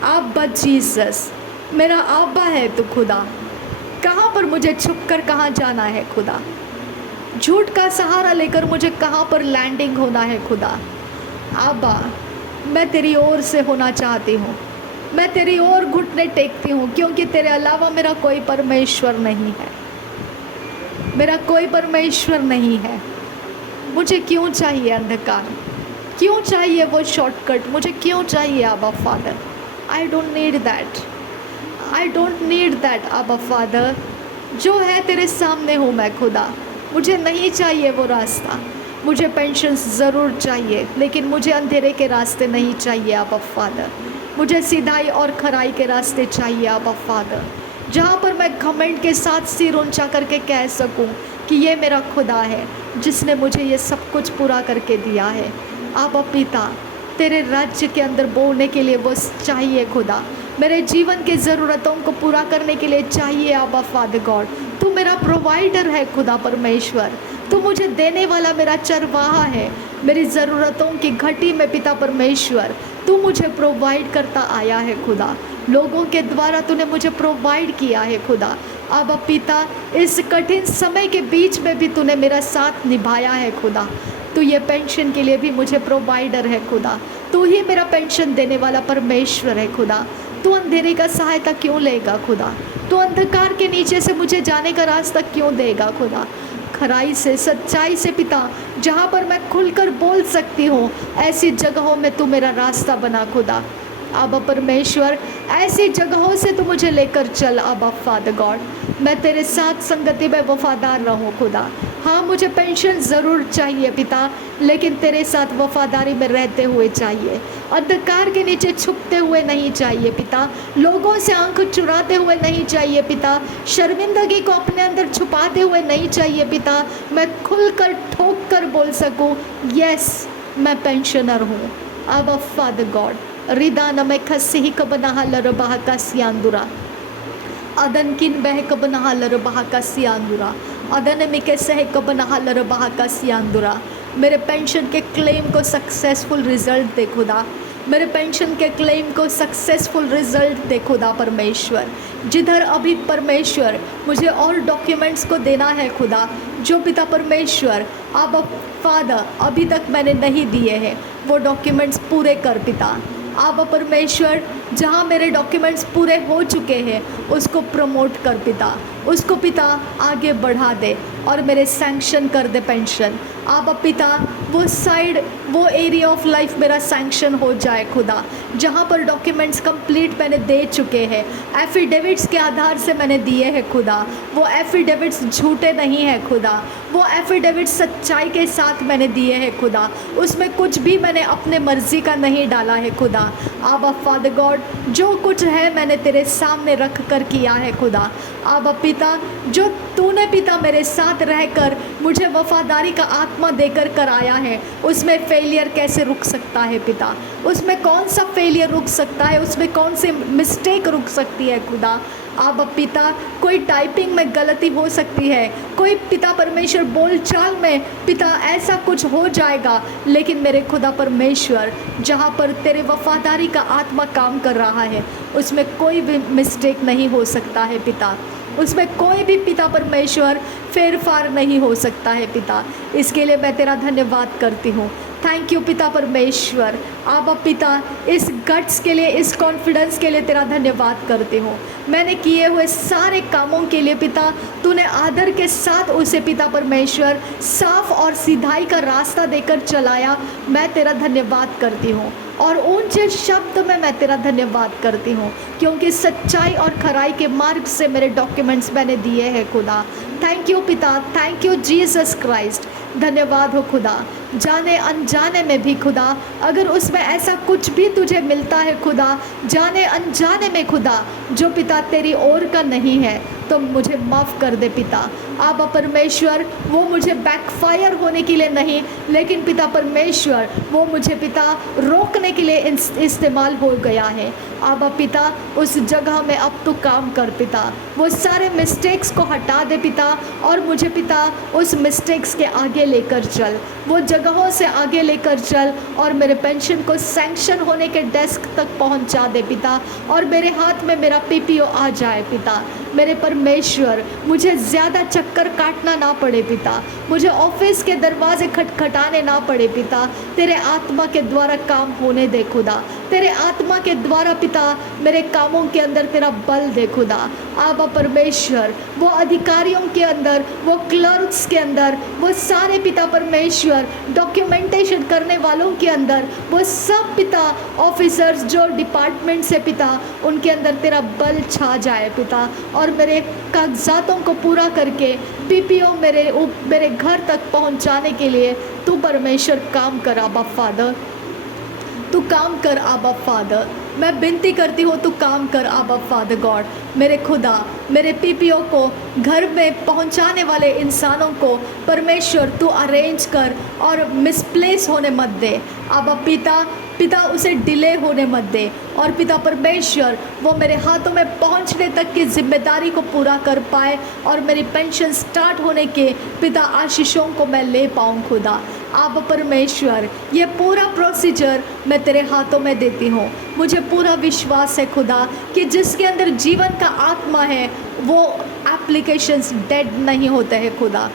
आबा जीसस मेरा आबा है तू खुदा, कहाँ पर मुझे छुप कर कहाँ जाना है खुदा, झूठ का सहारा लेकर मुझे कहाँ पर लैंडिंग होना है खुदा। आबा मैं तेरी ओर से होना चाहती हूँ, मैं तेरी ओर घुटने टेकती हूँ, क्योंकि तेरे अलावा मेरा कोई परमेश्वर नहीं है, मेरा कोई परमेश्वर नहीं है। मुझे क्यों चाहिए अंधकार, क्यों चाहिए वो शॉर्टकट, मुझे क्यों चाहिए आबा father. I don't need that, I don't need that आबा फादर। जो है तेरे सामने हूँ मैं खुदा, मुझे नहीं चाहिए वो रास्ता। मुझे पेंशन ज़रूर चाहिए लेकिन मुझे अंधेरे के रास्ते नहीं चाहिए आबा फादर, मुझे सीधाई और खराई के रास्ते चाहिए आबा फादर, जहाँ पर मैं घमंड के साथ सिर ऊंचा करके कह सकूँ कि ये मेरा खुदा है जिसने मुझे ये सब कुछ पूरा करके दिया है। आबा पिता तेरे राज्य के अंदर बोलने के लिए वो चाहिए खुदा, मेरे जीवन की ज़रूरतों को पूरा करने के लिए चाहिए आबा फादर गॉड। तू मेरा प्रोवाइडर है खुदा परमेश्वर, तू मुझे देने वाला मेरा चरवाहा है, मेरी ज़रूरतों की घटी में पिता परमेश्वर तू मुझे प्रोवाइड करता आया है खुदा, लोगों के द्वारा तूने मुझे प्रोवाइड किया है खुदा। आबा पिता इस कठिन समय के बीच में भी तूने मेरा साथ निभाया है खुदा। तू ये पेंशन के लिए भी मुझे प्रोवाइडर है खुदा, तू ही मेरा पेंशन देने वाला परमेश्वर है खुदा। तू अंधेरे का सहायता क्यों लेगा खुदा, तू अंधकार के नीचे से मुझे जाने का रास्ता क्यों देगा खुदा। खराई से, सच्चाई से पिता, जहाँ पर मैं खुलकर बोल सकती हूँ ऐसी जगहों में तू मेरा रास्ता बना खुदा। आबा परमेश्वर ऐसी जगहों से तू मुझे लेकर चल आबा फादर गॉड, मैं तेरे साथ संगति में वफादार रहूँ खुदा। हाँ मुझे पेंशन ज़रूर चाहिए पिता, लेकिन तेरे साथ वफादारी में रहते हुए चाहिए, अंधकार के नीचे छुपते हुए नहीं चाहिए पिता, लोगों से आंख चुराते हुए नहीं चाहिए पिता, शर्मिंदगी को अपने अंदर छुपाते हुए नहीं चाहिए पिता। मैं खुलकर ठोक कर बोल सकूँ यस मैं पेंशनर हूँ आबा फादर गॉड। रिदान में खसी कबना लरबाह का सियांदुरा अदन किन बह कबना लरबाह का सियांदुरा अदन में के सह कबना लरबाह का सियांदुरा। मेरे पेंशन के क्लेम को सक्सेसफुल रिजल्ट दे खुदा, मेरे पेंशन के क्लेम को सक्सेसफुल रिजल्ट दे खुदा परमेश्वर। जिधर अभी परमेश्वर मुझे और डॉक्यूमेंट्स को देना है खुदा, जो पिता परमेश्वर अब फादर अभी तक मैंने नहीं दिए हैं, वो डॉक्यूमेंट्स पूरे कर पिता। आप परमेश्वर जहाँ मेरे डॉक्यूमेंट्स पूरे हो चुके हैं उसको प्रमोट कर पिता, उसको पिता आगे बढ़ा दे और मेरे सैंक्शन कर दे पेंशन। आप पिता वो साइड, वो एरिया ऑफ लाइफ मेरा सैंक्शन हो जाए खुदा, जहाँ पर डॉक्यूमेंट्स कंप्लीट मैंने दे चुके हैं, एफिडेविट्स के आधार से मैंने दिए हैं खुदा, वो एफिडेविट्स झूठे नहीं हैं खुदा, वो एफिडेविट्स सच्चाई के साथ मैंने दिए हैं खुदा, उसमें कुछ भी मैंने अपने मर्जी का नहीं डाला है खुदा। आबा फादर गॉड, जो कुछ है मैंने तेरे सामने रख कर किया है खुदा। आबा पिता, जो तूने पिता मेरे साथ रहकर मुझे वफादारी का आत्मा देकर कराया है, उसमें फेलियर कैसे रुक सकता है पिता? उसमें कौन सा फेलियर रुक सकता है? उसमें कौन सी मिस्टेक रुक सकती है खुदा? अब पिता, कोई टाइपिंग में गलती हो सकती है, कोई पिता परमेश्वर बोलचाल में पिता ऐसा कुछ हो जाएगा, लेकिन मेरे खुदा परमेश्वर जहाँ पर तेरे वफादारी का आत्मा काम कर रहा है उसमें कोई भी मिस्टेक नहीं हो सकता है पिता, उसमें कोई भी पिता परमेश्वर फेरफार नहीं हो सकता है पिता। इसके लिए मैं तेरा धन्यवाद करती हूँ। थैंक यू पिता परमेश्वर। आबा पिता, इस गट्स के लिए, इस कॉन्फिडेंस के लिए तेरा धन्यवाद करती हूँ। मैंने किए हुए सारे कामों के लिए पिता, तूने आदर के साथ उसे पिता परमेश्वर साफ और सीधाई का रास्ता देकर चलाया। मैं तेरा धन्यवाद करती हूँ और ऊंचे शब्द में मैं तेरा धन्यवाद करती हूँ, क्योंकि सच्चाई और खराई के मार्ग से मेरे डॉक्यूमेंट्स मैंने दिए हैं खुदा। थैंक यू पिता, थैंक यू जीसस क्राइस्ट। धन्यवाद हो खुदा। जाने अनजाने में भी खुदा, अगर उसमें ऐसा कुछ भी तुझे मिलता है खुदा, जाने अनजाने में खुदा, जो पिता तेरी ओर का नहीं है, तो मुझे माफ़ कर दे पिता। आबा परमेश्वर, वो मुझे बैकफायर होने के लिए नहीं, लेकिन पिता परमेश्वर वो मुझे पिता रोकने के लिए इस्तेमाल हो गया है। आबा पिता, उस जगह में अब तो काम कर पिता, वो सारे मिस्टेक्स को हटा दे पिता, और मुझे पिता उस मिस्टेक्स के आगे लेकर चल, वो जगहों से आगे लेकर चल, और मेरे पेंशन को सैंक्शन होने के डेस्क तक पहुंचा दे पिता, और मेरे हाथ में मेरा पीपीओ आ जाए पिता। मेरे परमेश्वर, मुझे ज़्यादा चक्कर काटना ना पड़े पिता, मुझे ऑफिस के दरवाजे खटखटाने ना पड़े पिता। तेरे आत्मा के द्वारा काम होने दे खुदा, तेरे आत्मा के द्वारा पिता मेरे कामों के अंदर तेरा बल दे खुदा। आबा परमेश्वर, वो अधिकारियों के अंदर, वो क्लर्क्स के अंदर, वो सारे पिता परमेश्वर डॉक्यूमेंटेशन करने वालों के अंदर, वो सब पिता ऑफिसर्स जो डिपार्टमेंट से पिता, उनके अंदर तेरा बल छा जाए पिता, और मेरे कागजातों को पूरा करके पीपीओ मेरे घर तक पहुंचाने के लिए तू परमेश्वर काम कर। आबा फादर, तू काम कर। आबा फादर, मैं विनती करती हूँ, तू काम कर। आबा फादर गॉड, मेरे खुदा, मेरे पीपीओ को घर में पहुँचाने वाले इंसानों को परमेश्वर तू अरेंज कर और मिसप्लेस होने मत दे। आबा पिता उसे डिले होने मत दे, और पिता परमेश्वर वो मेरे हाथों में पहुंचने तक की जिम्मेदारी को पूरा कर पाए, और मेरी पेंशन स्टार्ट होने के पिता आशीषों को मैं ले पाऊँ खुदा। आप परमेश्वर, ये पूरा प्रोसीजर मैं तेरे हाथों में देती हूँ। मुझे पूरा विश्वास है खुदा कि जिसके अंदर जीवन का आत्मा है वो एप्लीकेशंस डेड नहीं होते हैं खुदा।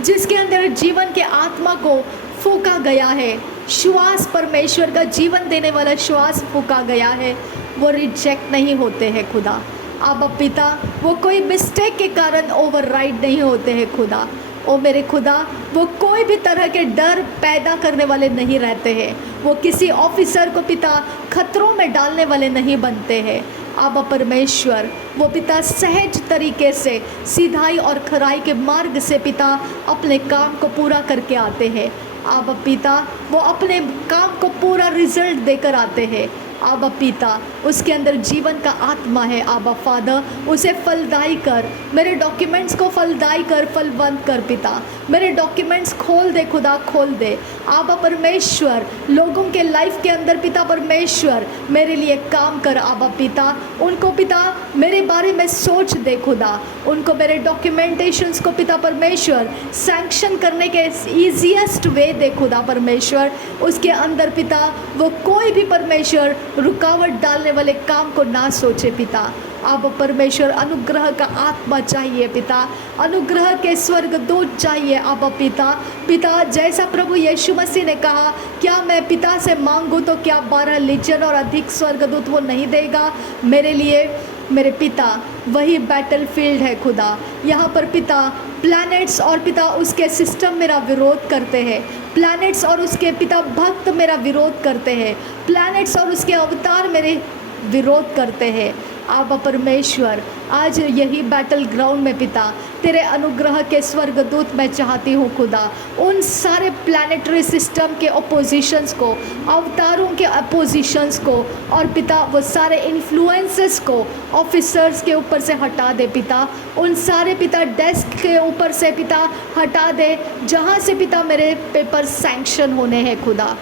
जिसके अंदर जीवन के आत्मा को फूका गया है, श्वास परमेश्वर का जीवन देने वाला श्वास फूका गया है, वो रिजेक्ट नहीं होते हैं खुदा। अब पिता, वो कोई मिस्टेक के कारण ओवरराइड नहीं होते हैं खुदा। ओ मेरे खुदा, वो कोई भी तरह के डर पैदा करने वाले नहीं रहते हैं, वो किसी ऑफिसर को पिता खतरों में डालने वाले नहीं बनते हैं। आबा परमेश्वर, वो पिता सहज तरीके से सीधाई और खराई के मार्ग से पिता अपने काम को पूरा करके आते हैं। आबा पिता, वो अपने काम को पूरा रिजल्ट देकर आते हैं। आबा पिता, उसके अंदर जीवन का आत्मा है। आबा फादर, उसे फलदायी कर, मेरे डॉक्यूमेंट्स को फलदायी कर, फलवंत कर पिता। मेरे डॉक्यूमेंट्स खोल दे खुदा, खोल दे। आबा परमेश्वर, लोगों के लाइफ के अंदर पिता परमेश्वर मेरे लिए काम कर आबा पिता। उनको पिता मेरे बारे में सोच दे खुदा, उनको मेरे डॉक्यूमेंटेशंस को पिता परमेश्वर सैंक्शन करने के ईजीएस्ट वे दे खुदा परमेश्वर। उसके अंदर पिता वो कोई भी परमेश्वर रुकावट डालने वाले काम को ना सोचे पिता। अब परमेश्वर अनुग्रह का आत्मा चाहिए पिता, अनुग्रह के स्वर्गदूत चाहिए अब पिता। पिता जैसा प्रभु यीशु मसीह ने कहा, क्या मैं पिता से मांगूँ तो क्या 12 लीजन और अधिक स्वर्गदूत वो नहीं देगा मेरे लिए? मेरे पिता वही बैटल फील्ड है खुदा। यहाँ पर पिता प्लैनेट्स और पिता उसके सिस्टम मेरा विरोध करते हैं, प्लैनेट्स और उसके पिता भक्त मेरा विरोध करते हैं, प्लैनेट्स और उसके अवतार मेरे विरोध करते हैं। आबा परमेश्वर आज यही बैटल ग्राउंड में पिता तेरे अनुग्रह के स्वर्गदूत मैं चाहती हूँ खुदा, उन सारे प्लैनेटरी सिस्टम के अपोजिशंस को, अवतारों के अपोजिशंस को और पिता वो सारे इन्फ्लुएंसेस को ऑफिसर्स के ऊपर से हटा दे पिता। उन सारे पिता डेस्क के ऊपर से पिता हटा दे जहाँ से पिता मेरे पेपर सैंक्शन होने हैं खुदा।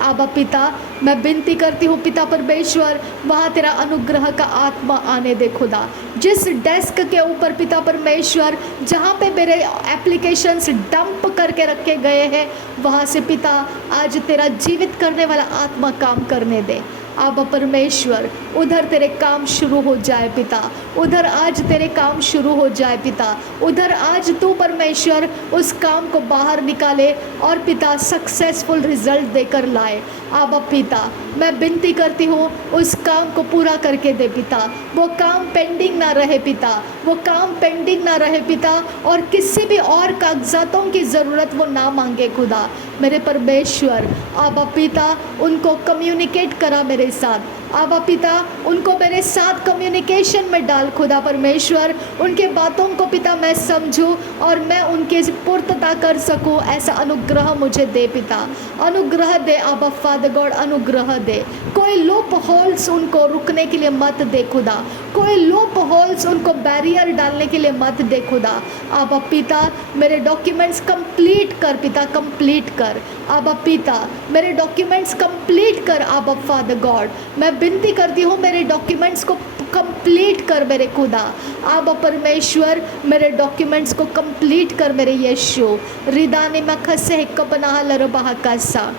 आबा पिता मैं विनती करती हूँ पिता परमेश्वर, वहाँ तेरा अनुग्रह का आत्मा आने दे खुदा। जिस डेस्क के ऊपर पिता परमेश्वर जहाँ पे मेरे एप्लीकेशंस डंप करके रखे गए हैं, वहाँ से पिता आज तेरा जीवित करने वाला आत्मा काम करने दे। आबा परमेश्वर उधर तेरे काम शुरू हो जाए पिता, उधर आज तेरे काम शुरू हो जाए पिता, उधर आज तू परमेश्वर उस काम को बाहर निकाले और पिता सक्सेसफुल रिजल्ट देकर लाए। आबा पिता मैं विनती करती हूँ उस काम को पूरा करके दे पिता, वो काम पेंडिंग ना रहे पिता, वो काम पेंडिंग ना रहे पिता, और किसी भी और कागजातों की ज़रूरत वो ना मांगे खुदा मेरे परमेश्वर। आबा पिता उनको कम्युनिकेट करा मेरे साथ, आबा पिता उनको मेरे साथ कम्युनिकेशन में डाल खुदा परमेश्वर। उनके बातों को पिता मैं समझूं और मैं उनके पूर्तता कर सकूं, ऐसा अनुग्रह मुझे दे पिता, अनुग्रह दे आबा फादर गॉड, अनुग्रह दे। कोई लूप होल्स उनको रुकने के लिए मत दे खुदा, कोई लूप होल्स उनको बैरियर डालने के लिए मत दे खुदा। आबा पिता मेरे डॉक्यूमेंट्स कंप्लीट कर पिता, कंप्लीट कर आबा पिता, मेरे डॉक्यूमेंट्स कंप्लीट कर आबा फादर गॉड। मैं विनती करती हूँ मेरे डॉक्यूमेंट्स को कंप्लीट कर मेरे खुदा। आबा परमेश्वर मेरे डॉक्यूमेंट्स को कंप्लीट कर मेरे यीशु। रिदाने में खसे कबना लरबाह कासा,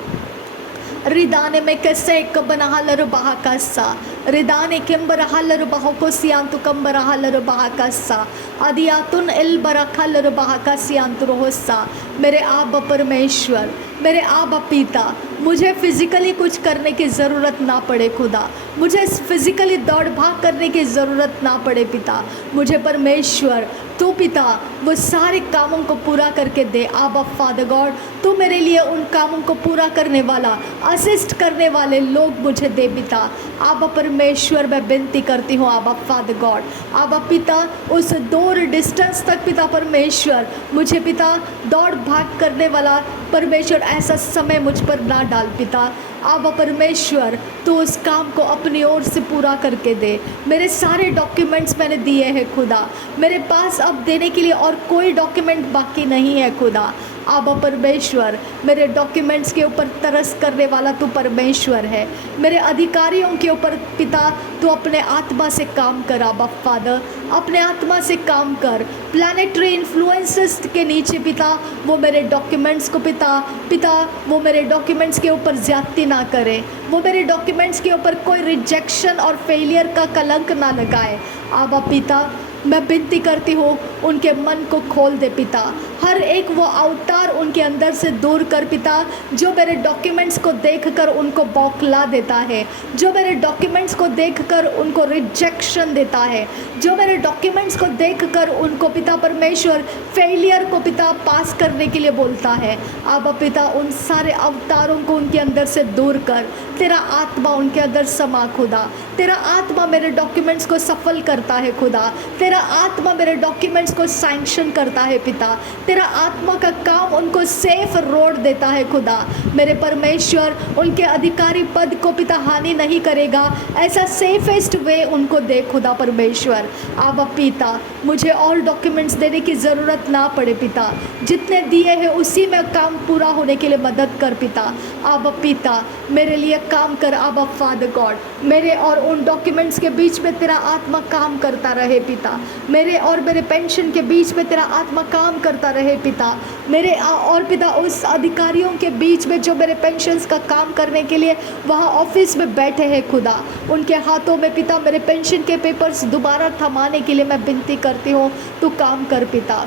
रिदाने में कैसे कबनाहलर बहाकसा, रिदाने केम्बरहलर बहको सियांतु कम्बरहलर बहाकसा, अदियातुन एल बरखलर बहाकसियांतुरोहसा। मेरे आबा परमेश्वर, मेरे आबा पिता, मुझे फ़िज़िकली कुछ करने की ज़रूरत ना पड़े खुदा, मुझे फ़िज़िकली दौड़ भाग करने की ज़रूरत ना पड़े पिता। मुझे परमेश्वर तू पिता वो सारे कामों को पूरा करके दे आबा फादर गॉड। तू मेरे लिए उन कामों को पूरा करने वाला, असिस्ट करने वाले लोग मुझे दे पिता। आबा परमेश्वर मैं विनती करती हूँ आबा फादर गॉड। आबा पिता उस दूर डिस्टेंस तक पिता परमेश्वर मुझे पिता दौड़ भाग करने वाला परमेश्वर ऐसा समय मुझ पर ना डाल पिता। आबा परमेश्वर तो उस काम को अपनी ओर से पूरा करके दे। मेरे सारे डॉक्यूमेंट्स मैंने दिए हैं खुदा, मेरे पास अब देने के लिए और कोई डॉक्यूमेंट बाकी नहीं है खुदा। आबा परमेश्वर मेरे डॉक्यूमेंट्स के ऊपर तरस करने वाला तू परमेश्वर है। मेरे अधिकारियों के ऊपर पिता तू अपने आत्मा से काम कर आबा फादर, अपने आत्मा से काम कर। प्लैनेटरी इन्फ्लुएंसेस के नीचे पिता वो मेरे डॉक्यूमेंट्स को पिता वो मेरे डॉक्यूमेंट्स के ऊपर ज्यादती ना करे, वो मेरे डॉक्यूमेंट्स के ऊपर कोई रिजेक्शन और फेलियर का कलंक ना लगाए। आबा पिता मैं विनती करती हूँ उनके मन को खोल दे पिता, हर एक वो अवतार उनके अंदर से दूर कर पिता जो मेरे डॉक्यूमेंट्स को देखकर उनको बौखला देता है, जो मेरे डॉक्यूमेंट्स को देखकर उनको रिजेक्शन देता है, जो मेरे डॉक्यूमेंट्स को देखकर उनको पिता परमेश्वर फेलियर को पिता पास करने के लिए बोलता है। अब पिता उन सारे अवतारों को उनके अंदर से दूर कर, तेरा आत्मा उनके अंदर समा खुदा, तेरा आत्मा मेरे डॉक्यूमेंट्स को सफल करता है खुदा, तेरा आत्मा मेरे डॉक्यूमेंट्स को सैंक्शन करता है पिता। तेरा आत्मा का काम उनको सेफ रोड देता है खुदा। मेरे परमेश्वर उनके अधिकारी पद को पिता हानि नहीं करेगा, ऐसा सेफेस्ट वे उनको दे खुदा परमेश्वर। अब पिता मुझे और डॉक्यूमेंट्स देने की ज़रूरत ना पड़े पिता, जितने दिए हैं उसी में काम पूरा होने के लिए मदद कर पिता। अब पिता मेरे लिए काम कर अब फादर गॉड, मेरे और उन डॉक्यूमेंट्स के बीच में तेरा आत्मा काम करता रहे पिता। मेरे और मेरे पेंशन के बीच में तेरा आत्मा काम करता रहे पिता। मेरे और पिता उस अधिकारियों के बीच में जो मेरे पेंशन्स का काम करने के लिए वहाँ ऑफिस में बैठे हैं खुदा, उनके हाथों में पिता मेरे पेंशन के पेपर्स दोबारा थमाने के लिए मैं विनती करती हूँ, तू काम कर पिता।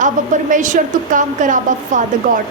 अब परमेश्वर तू काम कर अब फादर गॉड।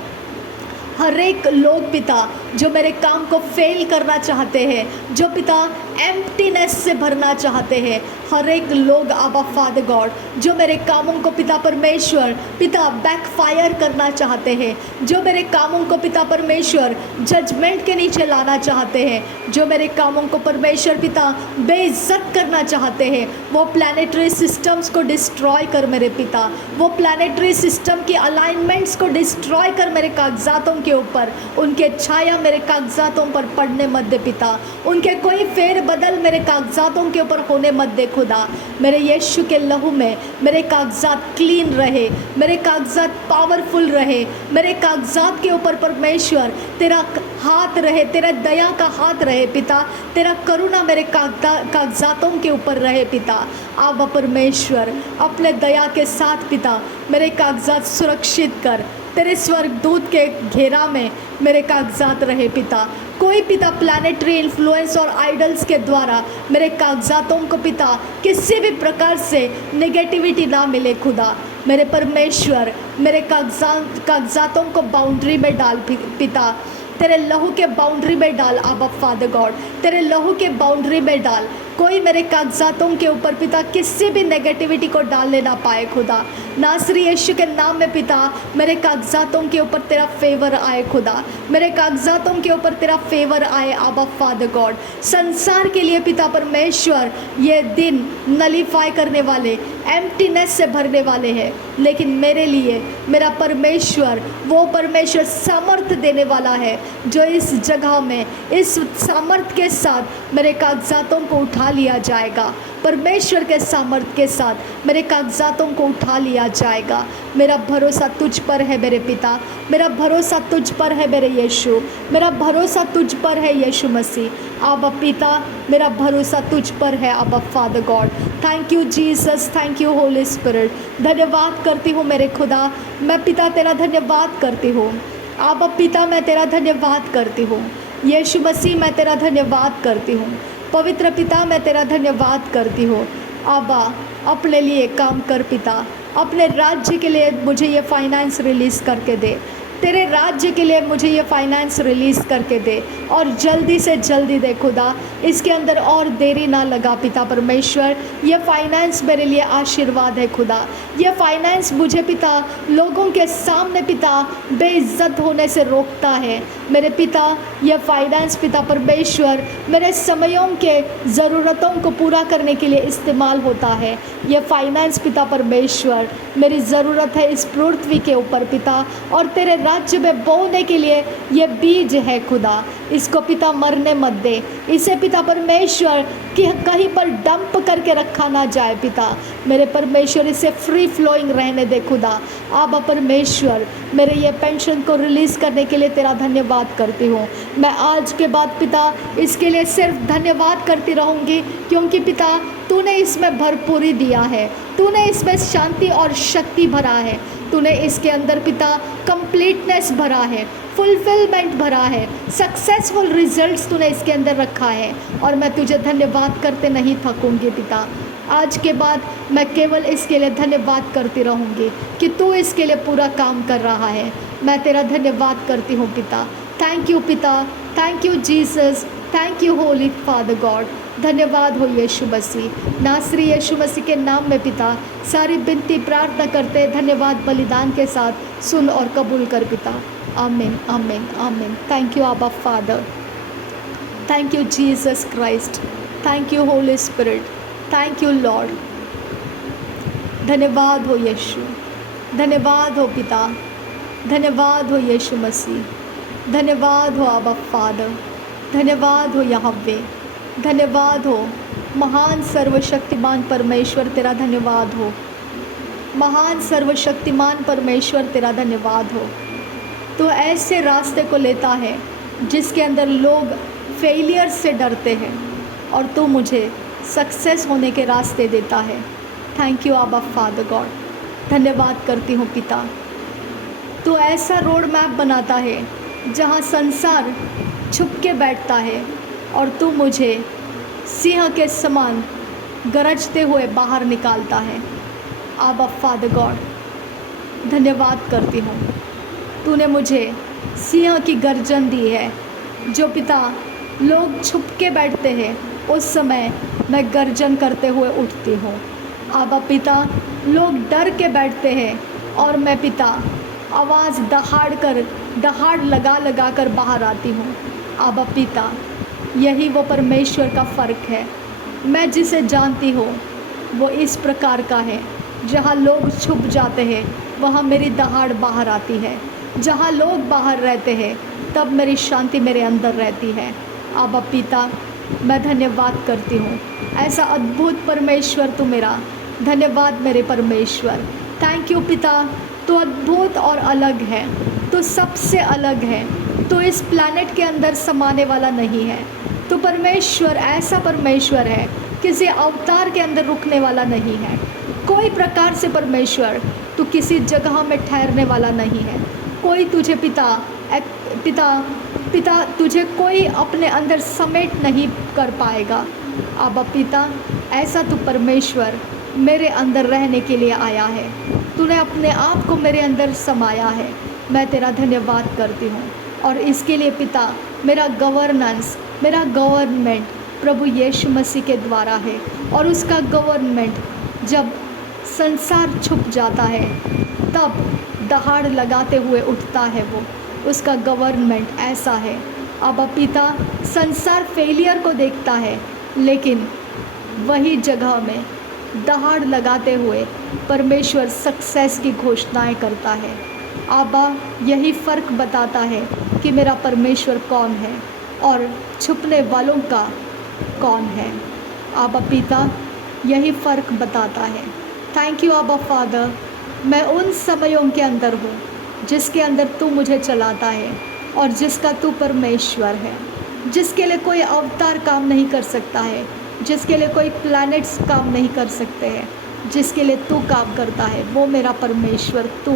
हर एक लोग पिता जो मेरे काम को फेल करना चाहते हैं, जो पिता एम्प्टीनेस से भरना चाहते हैं, हर एक लोग आबा फादर गॉड जो मेरे कामों को पिता परमेश्वर पिता बैकफायर करना चाहते हैं, जो मेरे कामों को पिता परमेश्वर जजमेंट के नीचे लाना चाहते हैं, जो मेरे कामों को परमेश्वर पिता बेइज्जत करना चाहते हैं, वो प्लानिटरी सिस्टम्स को डिस्ट्रॉय कर मेरे पिता। वो प्लानिटरी सिस्टम की अलाइनमेंट्स को डिस्ट्रॉय कर मेरे कागजातों के ऊपर, उनके छाया मेरे कागजातों पर पड़ने मत दे पिता। उनके कोई फेर बदल मेरे कागजातों के ऊपर होने मत दे खुदा। मेरे यीशु के लहू में मेरे कागजात क्लीन रहे, मेरे कागजात पावरफुल रहे, मेरे कागजात के ऊपर परमेश्वर तेरा हाथ रहे, तेरा दया का हाथ रहे पिता, तेरा करुणा मेरे कागजातों के ऊपर रहे पिता। आप परमेश्वर अपने दया के साथ पिता मेरे कागजात सुरक्षित कर, तेरे स्वर्गदूत के घेरा में मेरे कागजात रहे पिता। कोई पिता प्लानिटरी इन्फ्लुएंस और आइडल्स के द्वारा मेरे कागजातों को पिता किसी भी प्रकार से नेगेटिविटी ना मिले खुदा। मेरे परमेश्वर मेरे कागजातों को बाउंड्री में डाल पिता, तेरे लहू के बाउंड्री में डाल आबा फादर गॉड, तेरे लहू के बाउंड्री में डाल। कोई मेरे कागजातों के ऊपर पिता किसी भी नेगेटिविटी को डालने ना पाए खुदा। नासरी यीशु के नाम में पिता मेरे कागजातों के ऊपर तेरा फेवर आए खुदा, मेरे कागजातों के ऊपर तेरा फेवर आए आबा फादर गॉड। संसार के लिए पिता परमेश्वर ये दिन नलीफाई करने वाले, एम्प्टीनेस से भरने वाले हैं, लेकिन मेरे लिए मेरा परमेश्वर वो परमेश्वर सामर्थ देने वाला है जो इस जगह में इस सामर्थ के साथ मेरे कागजातों को उठा लिया जाएगा। परमेश्वर के सामर्थ के साथ मेरे कागजातों को उठा लिया जाएगा। मेरा भरोसा तुझ पर है मेरे पिता, मेरा भरोसा तुझ पर है मेरे यीशु, मेरा भरोसा तुझ पर है यीशु मसीह। आबा पिता मेरा भरोसा तुझ पर है आबा father God. Thank you Jesus, thank you Holi spirit. धन्यवाद करती हूँ मेरे खुदा, मैं पिता तेरा धन्यवाद करती हूँ। आबा पिता मैं तेरा धन्यवाद करती हूँ। यीशु मसीह मैं तेरा धन्यवाद करती हूँ। पवित्र पिता मैं तेरा धन्यवाद करती हूँ। आबा अपने लिए काम कर पिता, अपने राज्य के लिए मुझे ये फाइनेंस रिलीज़ करके दे, तेरे राज्य के लिए मुझे ये फाइनेंस रिलीज़ करके दे, और जल्दी से जल्दी दे खुदा। इसके अंदर और देरी ना लगा पिता परमेश्वर। ये फाइनेंस मेरे लिए आशीर्वाद है खुदा। ये फाइनेंस मुझे पिता लोगों के सामने पिता बेइज्जत होने से रोकता है मेरे पिता। ये फाइनेंस पिता परमेश्वर मेरे समयों के ज़रूरतों को पूरा करने के लिए इस्तेमाल होता है। ये फाइनेंस पिता परमेश्वर मेरी ज़रूरत है इस पृथ्वी के ऊपर पिता, और तेरे राज्य में बोने के लिए ये बीज है खुदा। इसको पिता मरने मत दे, इसे पिता परमेश्वर कि कहीं पर डंप करके रखा ना जाए पिता। मेरे परमेश्वर इसे फ्री फ्लोइंग रहने दे खुदा। आबा परमेश्वर मेरे ये पेंशन को रिलीज़ करने के लिए तेरा धन्यवाद करती हूँ। मैं आज के बाद पिता इसके लिए सिर्फ धन्यवाद करती रहूँगी, क्योंकि पिता तूने इसमें भरपूरी दिया है, तूने इसमें शांति और शक्ति भरा है, तूने इसके अंदर पिता कंप्लीटनेस भरा है, फुलफिलमेंट भरा है, सक्सेसफुल रिजल्ट्स तूने इसके अंदर रखा है। और मैं तुझे धन्यवाद करते नहीं थकूंगी पिता। आज के बाद मैं केवल इसके लिए धन्यवाद करती रहूँगी कि तू इसके लिए पूरा काम कर रहा है। मैं तेरा धन्यवाद करती हूँ पिता। थैंक यू पिता, thank you Jesus, thank you Holi father God. धन्यवाद हो यीशु मसीह। नासरी यीशु मसीह के नाम में पिता सारी विनती प्रार्थना करते धन्यवाद बलिदान के साथ सुन और कबूल कर पिता। आमीन आमीन आमीन। थैंक यू आबा father, thank you Jesus Christ, thank you Holi spirit, thank you Lord. धन्यवाद हो यीशु, धन्यवाद हो पिता, धन्यवाद हो यीशु मसीह, धन्यवाद हो आबा फादर, धन्यवाद हो यहोवे, धन्यवाद हो महान सर्वशक्तिमान परमेश्वर, तेरा धन्यवाद हो। महान सर्वशक्तिमान परमेश्वर, तेरा धन्यवाद हो। तो ऐसे रास्ते को लेता है जिसके अंदर लोग फेलियर से डरते हैं और तू मुझे सक्सेस होने के रास्ते देता है। थैंक यू आबा फादर गॉड, धन्यवाद करती हूँ पिता। तो ऐसा रोड मैप बनाता है जहाँ संसार छुप के बैठता है और तू मुझे सिंह के समान गरजते हुए बाहर निकालता है। आबा फादर गॉड, धन्यवाद करती हूँ। तूने मुझे सिंह की गर्जन दी है। जो पिता लोग छुप के बैठते हैं उस समय मैं गर्जन करते हुए उठती हूँ। आबा पिता, लोग डर के बैठते हैं और मैं पिता आवाज़ दहाड़ लगा लगा कर बाहर आती हूँ। आबा पिता, यही वो परमेश्वर का फ़र्क है। मैं जिसे जानती हूँ वो इस प्रकार का है, जहाँ लोग छुप जाते हैं वहाँ मेरी दहाड़ बाहर आती है। जहाँ लोग बाहर रहते हैं तब मेरी शांति मेरे अंदर रहती है। आबा पिता, मैं धन्यवाद करती हूँ। ऐसा अद्भुत परमेश्वर तू मेरा, धन्यवाद मेरे परमेश्वर। थैंक यू पिता, तू अद्भुत और अलग है, तू सबसे अलग है। तू इस प्लैनेट के अंदर समाने वाला नहीं है। तू परमेश्वर ऐसा परमेश्वर है, किसी अवतार के अंदर रुकने वाला नहीं है। कोई प्रकार से परमेश्वर तू किसी जगह में ठहरने वाला नहीं है। कोई तुझे पिता तुझे कोई अपने अंदर समेट नहीं कर पाएगा। आबा पिता, ऐसा तू परमेश्वर मेरे अंदर रहने के लिए आया है। तूने अपने आप को मेरे अंदर समाया है। मैं तेरा धन्यवाद करती हूँ और इसके लिए पिता मेरा गवर्नेंस, मेरा गवर्नमेंट प्रभु यीशु मसीह के द्वारा है। और उसका गवर्नमेंट जब संसार छुप जाता है तब दहाड़ लगाते हुए उठता है वो। उसका गवर्नमेंट ऐसा है। अब पिता, संसार फेलियर को देखता है लेकिन वही जगह में दहाड़ लगाते हुए परमेश्वर सक्सेस की घोषणाएं करता है। आबा, यही फ़र्क बताता है कि मेरा परमेश्वर कौन है और छुपने वालों का कौन है। आबा पिता, यही फ़र्क बताता है। थैंक यू आबा फादर। मैं उन समयों के अंदर हूँ जिसके अंदर तू मुझे चलाता है और जिसका तू परमेश्वर है, जिसके लिए कोई अवतार काम नहीं कर सकता है, जिसके लिए कोई प्लैनेट्स काम नहीं कर सकते हैं, जिसके लिए तू काम करता है वो मेरा परमेश्वर तू।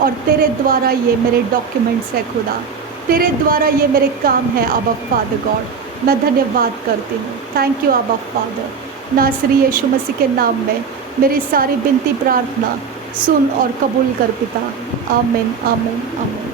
और तेरे द्वारा ये मेरे डॉक्यूमेंट्स है खुदा, तेरे द्वारा ये मेरे काम है आबा फादर गॉड। मैं धन्यवाद करती हूँ। थैंक यू आबा फादर। नासरी यीशु मसीह के नाम में मेरी सारी विनती प्रार्थना सुन और कबूल कर पिता। आमीन, आमीन, आमीन।